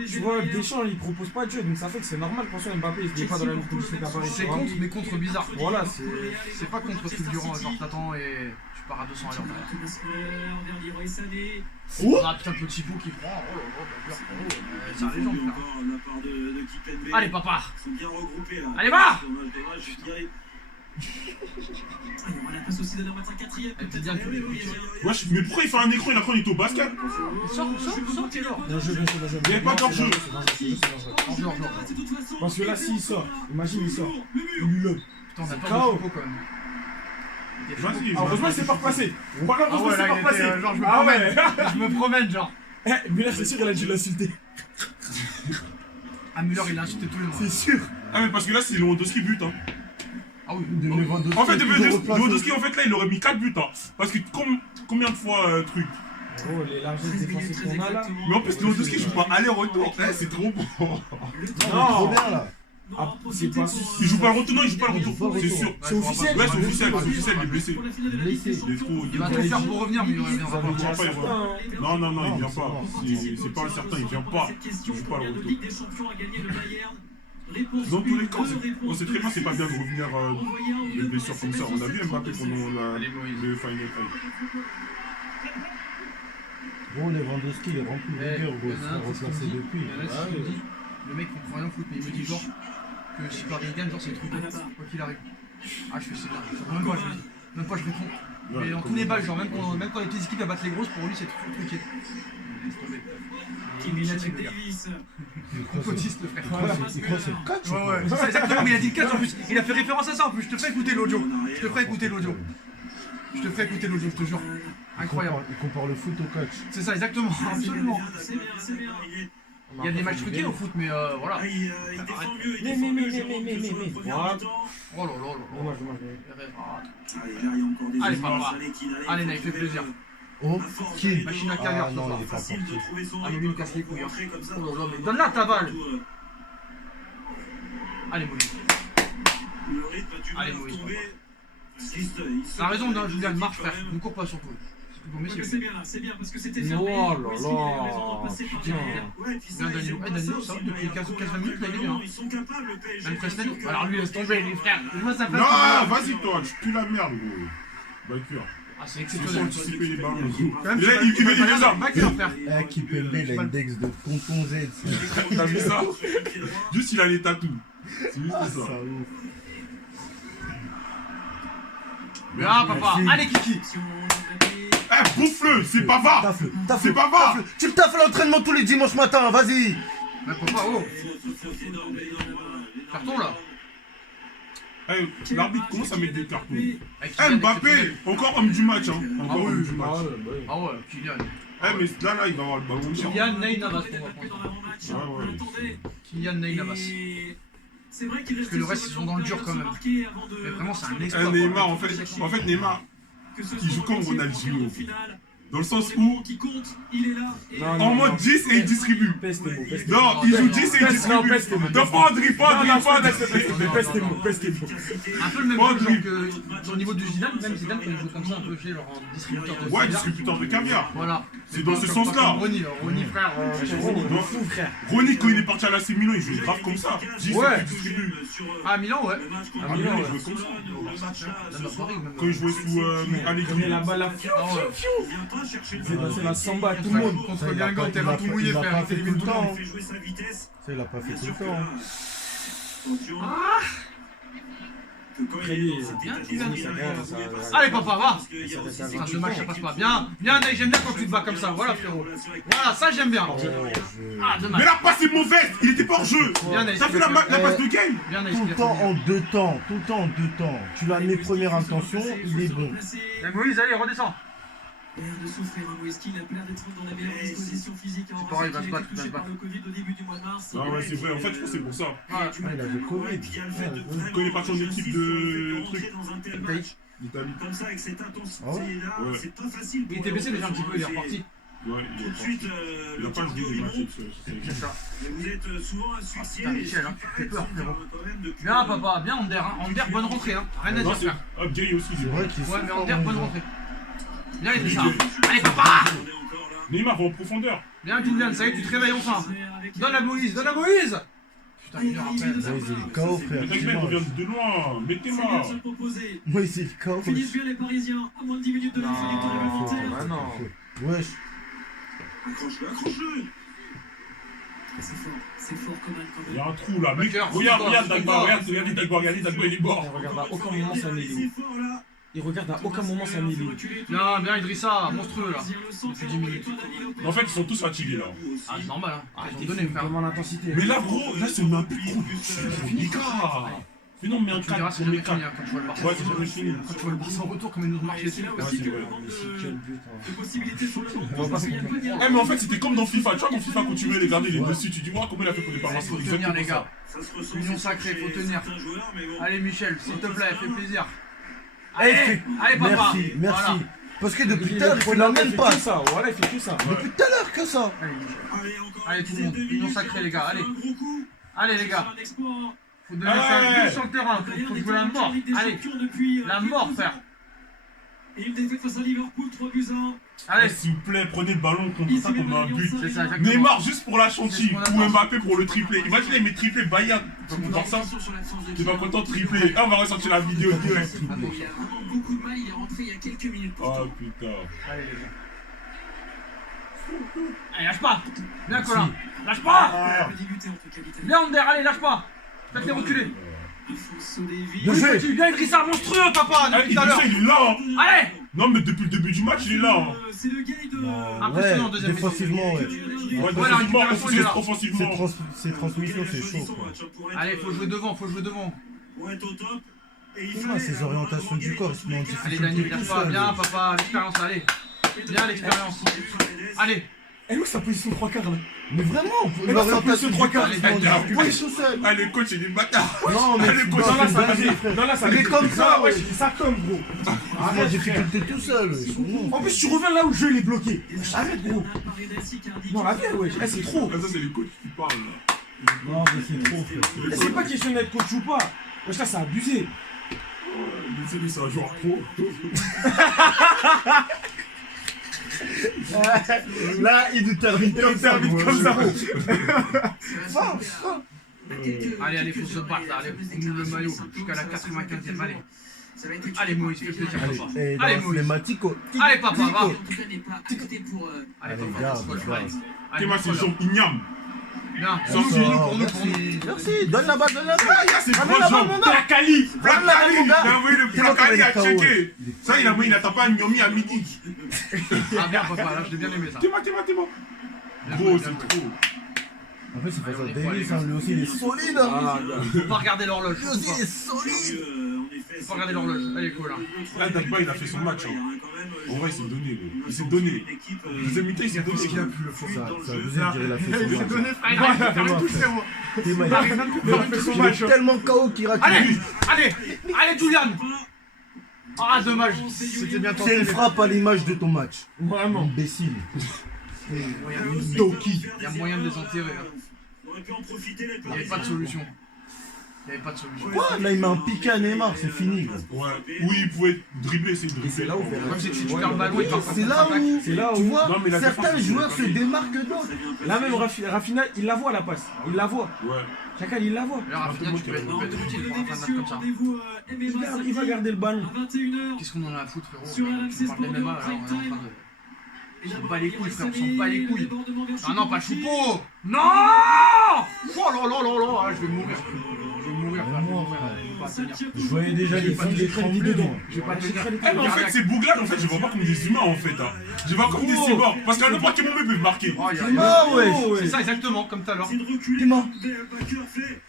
Tu vois, Deschamps, il propose pas de jeu, donc ça fait que c'est normal pour Mbappé, il n'est pas dans la même position qu'à Paris. C'est contre, mais contre bizarre. Voilà, C'est pas contre fulgurant, genre t'attends et tu pars à 200 à l'heure. Ah putain, le petit pot qui prend. Oh là là, c'est un légende, frère. Encore de la part de Kimpembe. Allez, papa. Ils sont bien regroupés là. Allez, va. Dommage, je dirais. Wesh, mais pourquoi il fait un écran et l'après il est au basket? Sors, Taylor. Bien joué, bien joué, bien joué. Il n'y avait pas d'enjeu. Enjeu. Parce que là, s'il sort, imagine, il sort. Il lui lobe. Putain, on a peur KO. de Foucault quand même. Vas-y, Heureusement, il s'est pas replacé. Voilà, Ah heureusement, ouais, il s'est là, pas il replacé. était genre, je me Ah promène. ouais. Je me promène, genre. Eh, Müller, c'est sûr, il a dû l'insulter. Ah, Müller, il a insulté tout le monde. C'est sûr. Ah, mais parce que là, c'est Lewandowski but. Hein. Ah oui. En fait, Lewandowski, en fait, là, il aurait mis 4 buts. Hein. Parce que combien de fois truc? Oh, les largesses défensives qu'on a là. Mais en plus, Lewandowski joue pas aller-retour. Eh, c'est trop bon. Non, trop bien là. Ah, c'est pas. Il joue pas le retour, non, il joue pas le Il joue retour. pas le C'est retour. sûr. C'est officiel. Ouais, c'est officiel, il est blessé. Blessé. Il est trop. Il va tout faire pour revenir, mais il reviendra Il pas. vient pas, il revient. Non, non, non, il vient pas. C'est pas un certain, il vient pas. Il joue pas le retour. Dans tous les cas, on sait très bien c'est pas bien de revenir de blessures comme ça. On a vu Mbappé pendant le Final Fight. Gros, Lewandowski, il est rempli de rigueur, gros. Il sera replacé depuis. Il y en a qui me dit, le mec comprend rien au foot, mais il me dit genre que si Paris gagne, genre c'est le truc, quoi qu'il arrive. Ah, je fais c'est bien. Même pas, je réponds. Mais dans tous les balles, genre, même quand les petites équipes elles battent les grosses, pour lui, c'est toujours truqué. Laisse tomber. Illuminati, le gars. Compotiste, le frère. Il croit que c'est le catch. Ouais, c'est ça, exactement, mais il a dit le catch en plus. Il a fait référence à ça en plus. Je te ferai écouter l'audio. Je te ferai écouter l'audio, je te jure. Incroyable. Il compare le foot au catch. C'est ça, exactement. Absolument. C'est bien. Il y a des matchs truqués au foot, mais voilà. Il défend mieux, Mais. Voilà. Oh là là là. Dommage. Allez, papa. Allez, Naïf, fais plaisir. Oh, qui? Machine à caviar, Ah ce non, soir. il est pas Facile parti. de trouver son Ah, mais lui, il me casse les couilles. Hein. comme Oh là là, mais donne-la ta balle. Allez, Molly. Le rythme a du mal Allez, à Maurice, tomber. T'as raison, Julien, marche, frère. Ne cours pas surtout. C'est bien là, c'est bien parce que c'était Oh fermé. là Où est-ce qu'il là. a eu raison de passer par Putain. derrière? Bien Danilo. Danilo, ça va, depuis 15 minutes, là, il est bien. Ils sont capables, le PSG. Même Presnel. Alors lui, laisse tomber, les frères. Moi, ça passe. Non, vas-y, toi, tu pues la merde, gros. Backer. Ah, c'est Il faut exceptionnel. anticiper les ballons, gros. Quand même, Là, il fait ça. Backer, frère. Eh, qui peut lever l'index de Tonton Z. T'as vu ça? Juste, il a les tatous. C'est juste Ah, ça. ça ouf. Bien, papa. Merci. Allez, Kiki. Eh, bouffe-le, c'est Pavard. Tafle, C'est Pavard. Tu le taffes à l'entraînement tous les dimanches matin, vas-y. Mais papa, oh. Carton, là. Eh, l'arbitre commence à mettre des cartons. Avec Eh, Kylian, Mbappé, exceptionnel. encore homme du match, hein. Ah Encore oui, homme du match. Ah ouais, Kylian. Eh, mais là, il va avoir le ballon. Kylian Ney Navas, on va prendre. Ouais. Kylian Ney Navas. C'est vrai qu'il Parce que le reste, ils sont dans le dur quand même. Mais vraiment, c'est un exploit. Eh, Neymar, en fait, Neymar, il joue comme Ronaldinho. Dans le sens où, qui compte, il est là. en mode 10 et il distribue. Peste tes mots. Non, il joue 10 et il distribue. peste tes mots. Non, pas André, pas André, pas André. Mais peste tes mots. Un peu le même Oh, jeu Drip. que au niveau du Zidane, même Zidane quand il joue comme ça un peu chez genre en distributeur de Ouais, caviar. distributeur de caviar. Voilà. C'est dans ce Comme sens-là. Ronny, frère. Non, Fou, frère. Ronny, quand il est parti à l'AC Milan, il jouait grave comme ça. 10 Ouais. et il distribue. Ah, Milan, ouais. Ah, Milan, il jouait comme ça. Même à Paris, même. Quand il jouait sous Allegri. Mais la balle à fiu. Ah ouais. C'est passé la samba à tout le monde. Contre Guingamp, t'es là tout mouillé, Il a frère. pas Il fait fait des tout le tout le temps. monde. fait jouer sa vitesse. Ça, il a pas fait Bien tout le sûr que temps. là, attention. Que quand Très il est bien. dans cet Bien, état Kylian, d'esprit, ça il va, va ça pas Allez, papa, va. parce qu'il y a aussi Phrase de match, ça passe pas. Bien, bien, Ney, j'aime bien quand tu te bats comme ça. Voilà, frérot. Voilà, ça, j'aime bien. Oh, Ah, Mais dommage. la passe est mauvaise, il était pas hors jeu. Bien, Ney. T'as vu la passe de game? Bien, Ney. Tout le temps en deux temps, tout le temps en deux temps. Tu l'as mis première intention, il est bon. Eh, Moïse, allez, redescends. Il a l'air de souffrir, hein, Moïse, il a l'air d'être dans la meilleure disposition physique. C'est pareil, il va se battre, touché par le Covid au début du mois de mars. Ah ouais, c'est vrai, en fait, je pense que c'est pour ça. Ouais. Ah, il a le Covid. Quand il est parti en équipe de truc. Italie. L'Italie. Comme ça, avec cette Ah ouais intensité-là, Ouais. c'est pas facile. Il était baissé déjà un petit peu, il est reparti. Ouais, Tout de suite, il le a pas joué cardio, des il matchs. monte. C'est ça. Mais vous êtes souvent asphyxié. putain, Michel, hein, et fais peur, ça frérot. quand même depuis- Bien, papa, bien, Ander. Hein. Ander, bonne rentrée. Hein. Rien à Non, dire, c'est. frère. Ah, Gay aussi, C'est il est vrai bon. qu'il Ouais, mais souffre, Ander, hein, bonne ils ont- rentrée. Bien, il fait ça. Gay. Allez, papa. On est encore là. Neymar va en profondeur. Bien, Kylian, ça y est, tu te réveilles enfin. Donne à Moïse, donne à Moïse. Putain, une heure après. Moïse, il est KO, frère. Mais t'inquiète, on vient de loin. Mettez-moi. Moïse, il est KO. Finissent bien les Parisiens à moins de 10 minutes de la fin du temps réglementaire. Ah non. Wesh. Accroche-le, accroche-le. C'est fort quand même. Il y a un trou là. Mec, Backer, regarde c'est Dagba, quoi regardez Dagba, il est mort. Il regarde à aucun moment sa C'est Néléo. fort là. Il regarde à aucun moment sa Néléo. Bien, bien, Idrissa, monstrueux là. Depuis 10 minutes. En fait, ils sont tous fatigués là. Ah, c'est normal, hein. Ah, Ils ont t'es donné, fou, frère. comment l'intensité. Mais là, gros, là, c'est un peu trop. Les gars. Mais non, mais un Tu me diras, 4 c'est pour jamais les fini 4. hein, quand tu vois le Barça. Ouais, c'est jamais fini. Quand tu vois le Barça en retour, comme ils nous marchent dessus. Ouais, c'est vrai. Mais c'est quel but. Hein. Possibilités sur le banc. On va pas se comprendre. Eh, mais en fait, c'était comme dans FIFA. Tu vois, dans FIFA, quand tu veux les garder, les dessus, tu dis, moi, comment il a fait pour les Il balancer? faut tenir, les gars. Ça se ressent Union aussi sacrée, chez faut tenir. certains joueurs, mais bon. Allez, Michel, s'il te plaît, fais plaisir. Allez, Allez, allez, papa. Merci, merci. Voilà. Parce que depuis Il tout à l'heure, il l'emmène pas. que ça. Voilà, il fait que ça. Depuis tout à l'heure que ça. Allez, Michel. Allez, encore Allez, une tout le dizaine monde. de Union minutes, sacrée, les gars, allez. un gros coup. Allez, les gars. Un exploit. Faut donner ça Ouais. plus sur le terrain. Faut jouer la mort. Allez, la mort, frère. Et une défaite face à Liverpool, 3-1. Allez, S'il vous plaît, prenez le ballon contre ça comme un but. c'est ça, exactement. Neymar juste pour la chantilly C'est ce qu'on ou attend. Mbappé pour le triplé. Imaginez, mes triplés Bayern. Tu vas content ça? Tu vas content de tripler. Ah, on va ressortir la vidéo direct. Il a vraiment beaucoup de mal, il est rentré il y a quelques minutes. Oh putain. Allez, les gars. Allez, lâche pas. Bien, Colin. Lâche pas. Ah. Il a débuté en tout cas l'Italie. Bien, Ander, allez, lâche pas. Faites-les reculer. Bien joué. Bien Idrissa, monstrueux, papa, depuis tout à l'heure. Il est là. Allez. Non, mais depuis le début du match, il est là. C'est le gars de... Impressionnant, deuxième défensivement, ouais. Offensivement. Ces transmissions, c'est chaud. Allez, faut jouer devant, Pour être au top. Et il Ouais, ces orientations du corps, ils se mettent en Allez, Dani, difficulté lâche tout pas, seul. bien, papa, l'expérience, allez. Bien, l'expérience. Allez. Elle où sa position 3 quarts là? Mais vraiment, Mais non, ça pousse l'orientation sur du trois corps, quarts. ils se mettent en difficulté Ouais, tout seul. Ah, le coach, il est bâtard. Non, mais Allez, c'est coach, pas Non, là, ça une va dinguerie, frère. Non, là, ça Il est comme ça, ouais. ouais. Ça comme, gros. Ils se mettent en difficulté tout seul. Ils sont bons. En plus, tu reviens là où le jeu il est bloqué. Arrête, gros. Non, la vie, ouais. Eh, c'est trop. Ah, ça, c'est les coachs qui parlent, là. Non, mais c'est trop, frère. Eh, c'est pas question d'être coach ou pas. Wesh, là, c'est abusé. Lui, c'est un joueur pro. Là, il nous termine comme ça. Comme ça. Allez, allez, faut se battre là. Allez, on ouvre le maillot jusqu'à la 95e. Allez. Allez, Moïse, fais plaisir, papa. Et Allez, dans Moïse. les matico. Allez, papa, va. Allez, Allez, papa, garde, on se colle. garde. Allez, Moi, c'est le champ Ignam. bien. Ça, Pour nous, pour nous, pour nous. Merci, donne la balle, donne la balle. C'est Ramène la balle, mon gars. Placali. Ramène la balle, mon Il a gars. envoyé le C'est l'autre, Placali il est à KO. checker. Ça, il attend pas un Nyomi à midi. Ah, bien, papa, là, je l'ai bien aimé ça. T'es moi. Bien Gros, joué, c'est bien joué. trop. En fait, c'est pas Allez, ça. on est quoi, Davis, les gars. lui aussi, il est solide. hein. Faut pas regarder l'horloge. Lui aussi, il est solide. Faut pas regarder l'horloge. Allez, cool, là. Là, Dagba, il a fait son match. En vrai, il s'est donné. Gros. Il s'est donné. Deuxième mi-temps, il s'est donné. C'est abusé de dire il a fait son match. Allez, allez, faire une touche, frérot. Théma, Il a fait son il match. est tellement KO qu'il rate. Allez, allez, Julian. Ah, dommage. C'était bien tenté. C'est une frappe à l'image de ton match. Vraiment. Imbécile. Doki. Il y a moyen de les enterrer. hein. On aurait pu en profiter. Il n'y avait pas de solution. Il n'y avait pas de solution. Quoi? Là, il met un piqué à Neymar, c'est fini. Gros. Ouais. Oui, il pouvait dribbler, c'est Et c'est dribbler. là où Comme si tu perds le ballon, il part pas C'est là où, C'est là tu où. vois, Non, mais la certains défense, joueurs c'est se démarquent d'autres. Là même Rafinha, il la voit la passe. Il la voit. Ouais. Chacal, il la voit. Là, Rafinha, tu peux être utile pour un fan comme ça. Il va garder le ballon. Qu'est-ce qu'on en a à foutre, frérot? Sur Tu RMC parles des Sport MMA, 2, là, on est en train prime de... On s'en bat les couilles, frère, on s'en bat les couilles. Ah non, pas Choupo. Non. Oh là là là là, je vais mourir. Je vais mourir, frère. Je vais pas tenir. Je voyais déjà les filles des trembler dedans. Je vais pas tenir. Eh, mais en fait, ces bougs-là, en fait, je vois pas comme des humains, en fait. Hein. Je vois comme des cyborgs. Parce qu'à n'importe quel moment, ils peuvent marquer. Oh, il y a- C'est mort, ouais. C'est ça, exactement, comme tout à l'heure. C'est de reculer. Dis-moi. Backer fait.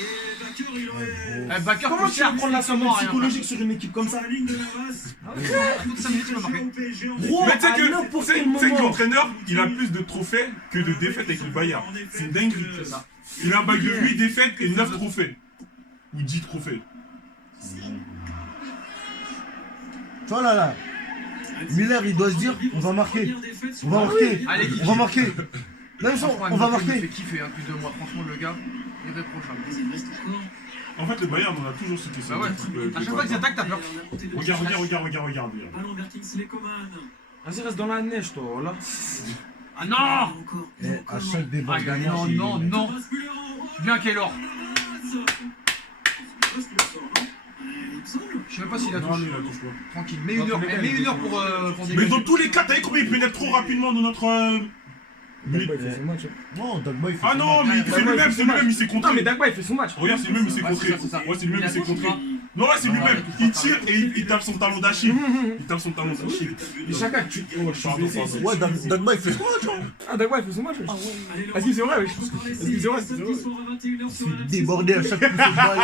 Et Backer, il aurait. Eh, Bakker, Comment tu vas prendre la somme rien, psychologique sur une équipe comme ça? La ligne de la masse. Toutes 5 minutes, il m'a marqué. Gros, Mais tu sais à que, n'importe tu sais quel que moment. l'entraîneur, il a plus de trophées que de défaites avec le Bayern. C'est une dinguerie. C'est ça. Il a un bague de 8 défaites et 9 trophées. Ou 10 trophées. Tu vois là. Miller, il doit se dire, on va marquer. On va marquer. Allez, Guigui. On va marquer. Même son, Franchement, on va Mbappé, Il me marquer. fait kiffer, hein, plus de moi. Franchement, le gars, irréprochable. En fait, le Bayern, on a toujours cité ça. Bah ouais, à chaque fois qu'ils attaquent, t'as peur. Regarde. Ballon vers Kingsley Coman. Vas-y, reste dans la neige, toi, voilà. Ah non. Encore. Et à chaque Ah, débordement, non. Thomas Müller en haut. Bien Keylor. Il me semble. Je sais même pas s'il a Non, touché. lui, il la touche pas. Tranquille, mets une heure pour Mais dégager. dans tous les cas, t'as vu combien il pénètre trop rapidement dans notre. Dagba, il fait son match. non, Dagba, il fait Ah son non, match. mais c'est lui-même, il s'est Non, mais contré. Dagba, il fait son match. Regarde, c'est lui-même, il s'est Ouais, contré. c'est ça. Ouais, c'est lui-même, il s'est Il a touché contré. pas. Non, ouais, c'est lui-même. Il tire et il tape son talon d'Achille. Il tape son talon d'Achille. Mais Chacal, tu. Oh, je suis Pardon, blessé. pardon. Ouais, Dagba, il fait son match. hein. Ah, Dagba, il fait son match. wesh. Allez, Est-ce que c'est vrai, wesh? Encore Est-ce que c'est vrai, c'est vrai? samedi soir à 21h sur Il RMC fait déborder à chaque poussée de balle.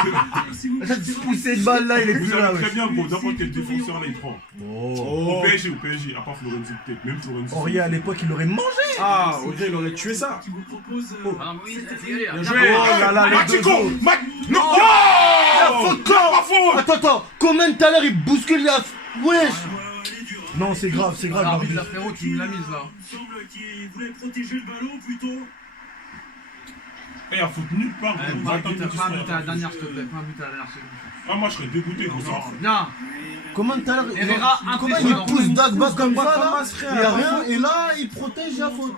À chaque poussée de balle là, il est Vous plus là. savez très Ouais. bien, gros, n'importe quel défenseur là, il prend. Oh. Au PSG, à part Florenzi peut-être, même Florenzi. Aurier à l'époque, il aurait mangé. Ah, Audrey, il aurait tué ça. qui vous propose. Ah non, mais oui, faut y aller. Bien là. joué. Oh là là, les deux Matico autres. Non Oh faute quand Pas faux Attends, comment tout à l'heure il bouscule la. Wesh. Elle est dure. Non, c'est grave, Ah, l'arbitre. oui, là, frérot, tu me l'as mise là. Il me semble qu'il voulait protéger le ballon plutôt. Eh, il faute nulle part, gros. Pas Va un but attendre à la que dernière, s'il te plaît. Pas un but à la dernière seconde. Ah, moi, je serais dégoûté comme ça. Bien. Comment tout à l'heure Herrera, comment il impressionnant. pousse Dagba comme ça là Thomas, frère, Il y a rien et là il protège la faute.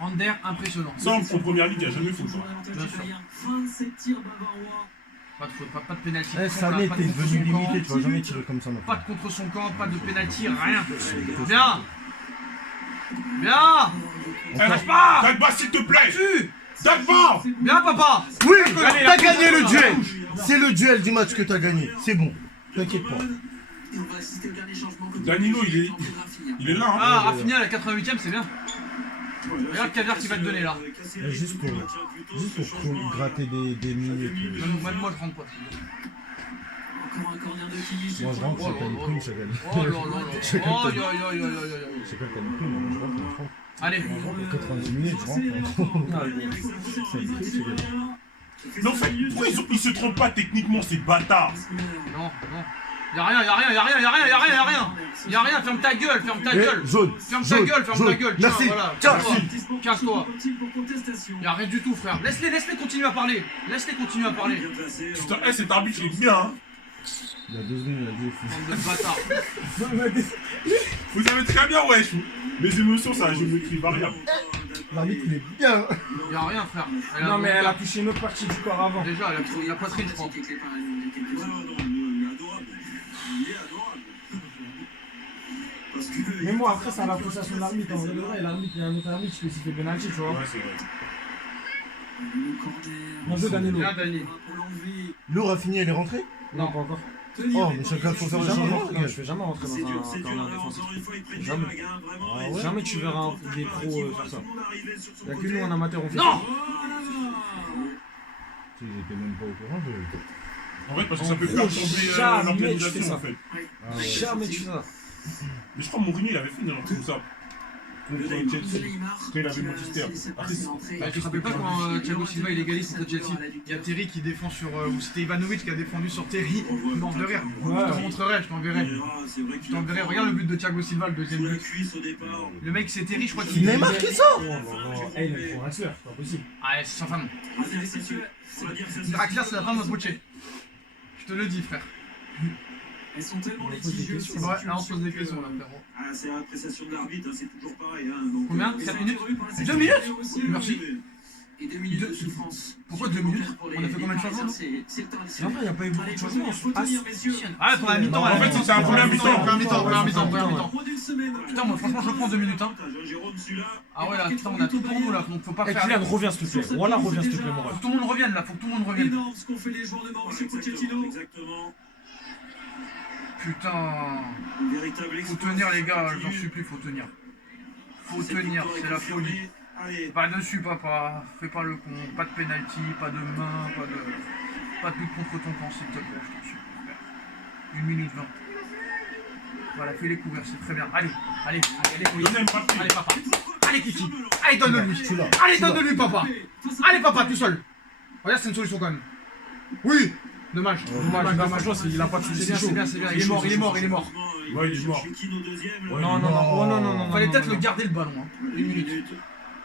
Ander, impressionnant. Ça, en première ligue, il n'y a jamais faute. Toujours hein. l'avantage du Bayern. 27 tirs bavarois. Pas de faute, pas de pénalty. Eh, Sané, t'es devenu limité, tu vas jamais tirer comme ça Pas maintenant. de contre son camp, pas de pénalty, rien. Bien. Bien. Eh, Lâche pas. Dagba, s'il te plaît Tu. Dagba Bien, papa. Oui, t'as gagné le duel. C'est le duel du match que t'as gagné. C'est bon. T'inquiète pas. Danilo, il est là. Hein. Ah, Rafinha à la 88ème, c'est bien. Regarde le caviar qu'il va te donner là. Juste pour gratter des minutes. Moi je rentre pas. Encore un corner de Kimmich. Moi je rentre, c'est pas une prime, ça gagne. Oh là là là. C'est Oh yo yo yo yo yo. C'est pas une prime, moi je rentre. Allez. Pour 90 minutes, je rentre. C'est une prime, c'est gagné. Mais en fait, pourquoi ils se trompent pas techniquement, ces bâtards? Non, non. Y'a rien, ferme ta gueule, Jaune. Ferme ta gueule. Merci. Voilà. Tiens. Casse-toi. Y'a rien du tout, frère. Laisse-les continuer à parler. Putain, cet arbitre, il est bien, hein. Il y a 2 secondes, il a dit Bande de bâtards. Vous savez très bien, wesh. Les émotions, c'est la géométrie variable. l'arbitre, il est bien. Y'a rien, frère. Non, mais elle a touché une autre partie du corps avant. Déjà, elle a la poitrine, je crois. Mais moi, après, c'est à l'appréciation de l'arbitre. En vrai, l'arbitre, il y a un autre arbitre qui peut siffler penalty, tu vois. Ouais, c'est vrai. Mon jeu Danilo. Bien, Dani. Le Rafinha, il est rentré? Non, pas encore. Oh, mais chacun faut faire le changement. Je fais jamais rentrer dans un corner défensif. Jamais. Ah ouais. Jamais tu verras des pros faire ça. Il n'y a que nous en amateur, on fait Non. Ils étaient même pas au courant. En fait, parce que ça peut gros, faire tomber jamais tu fais l'organisation, ça. en fait. Ah ouais. Jamais tu fais ça. Mais je crois que Mourinho, il avait fait une erreur comme ça. Contre Chelsea. Quand il avait Manchester. Après, Tu te rappelles pas quand Thiago Silva il égalise contre Chelsea? Il y a Terry qui défend sur. Ou c'était Ivanovic qui a défendu sur Terry. Mort de rire. Je te montrerai, je t'enverrai. Regarde le but de Thiago Silva, le deuxième but. Le mec c'est Terry, je crois qu'il. Il a marqué ça. Eh, il faut Draxler, c'est pas possible. Ah, c'est sa femme. Draxler, c'est la femme de Bocce. Je te le dis, frère. Elles sont tellement On pose des litigieuses. questions. Ouais, là on se pose des questions là, frérot. Ah, c'est l'appréciation de l'arbitre, c'est toujours pareil. Donc, Combien 4 minutes 2 minutes Merci. Et 2 minutes de souffrance. Pourquoi 2 minutes? On a fait combien de changements? En vrai, il n'y a pas eu beaucoup de changements. Ah, pour la mi-temps, En fait, c'était un premier mi-temps. Première mi-temps. Moins d'une semaine. Putain, moi franchement, je prends 2 minutes. Hein. Ah ouais, là, putain, on a tout pour nous là, donc faut pas Eh, faire. Kylian, reviens s'il te plaît. Voilà, reviens s'il te plaît, Moral. Faut que tout le monde revienne là, Énorme ce qu'ont fait les joueurs de Mauricio Pochettino. Exactement. Putain. Faut tenir les gars, j'en supplie, faut tenir. Faut tenir, c'est la folie. Allez. Pas dessus, papa. Fais pas le con. Pas de penalty, pas de main, pas de but contre ton camp, s'il te plaît, je t'en supplie, frère. 1 minute 20. Voilà, fais-les couvrir, c'est très bien. Allez, Moïse. Donnez Mbappé. Allez, papa. Allez, Kiki. Allez, donne-le-lui. Tu l'as. Allez, donne-le-lui, papa. Allez, papa, tout seul. Regarde, c'est une solution quand même. Oui. Dommage. Franchement, il a pas de soucis. C'est bien. Il est mort. Ouais, il est mort. Non. Fallait peut-être le garder le ballon. Hein. 1 minute.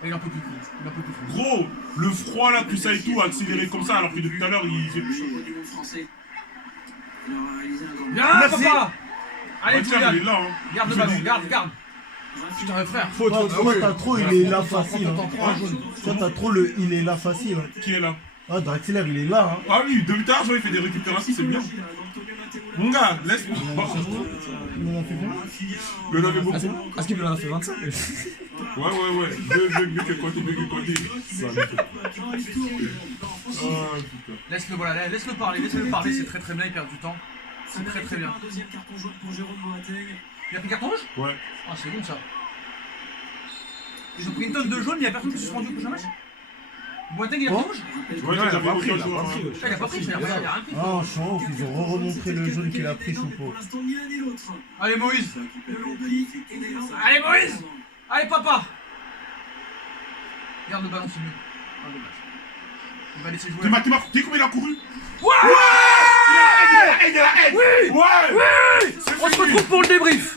Il en peut plus. Gros, le froid là, tout ça et tout, accéléré comme ça, alors que depuis tout à l'heure, il fait plus chaud. Viens, papa. Allez, Tiens, il est Julian. là, hein. Garde le ballon, garde. Putain, frère. Toi, t'as trop, il est là facile. Toi, t'as trop le il est là facile. Qui est là? Ah, Draxler, il est là. Ah oui, depuis tout à l'heure, il fait des récupérations, c'est bien. Mon gars, laisse-moi. Il en a fait combien? Il en avait beaucoup. Est-ce qu'il en a fait 25? Ouais. Mieux que côté. Laisse-le parler, c'est très bien, il perd du temps. C'est très bien. Deuxième carton jaune pour Jérôme Boateng. Il a pris carton rouge? Ouais. Ah, c'est bon ça. Ils ont pris une tonne de jaune, il y a personne qui se suspendu au prochain match? Boateng, il a pris rouge? Ouais, il a j'avais pas aucun pris, il a joueur, pas hein. pris. Il a pas pris, il a rien pris. Ah, je suis en ouf, ils ont remontré le jaune qu'il a pris, Choupo. Pour l'instant, ni l'un ni l'autre. Allez, Moïse. Le long pli et d'ailleurs, ça- Allez, Moïse. Allez, papa. Garde le ballon, c'est mieux. Ah, dommage. Il va laisser jouer. T'es combien il a couru? Ouais. Il a la haine. Oui. Ouais. On se retrouve pour le débrief.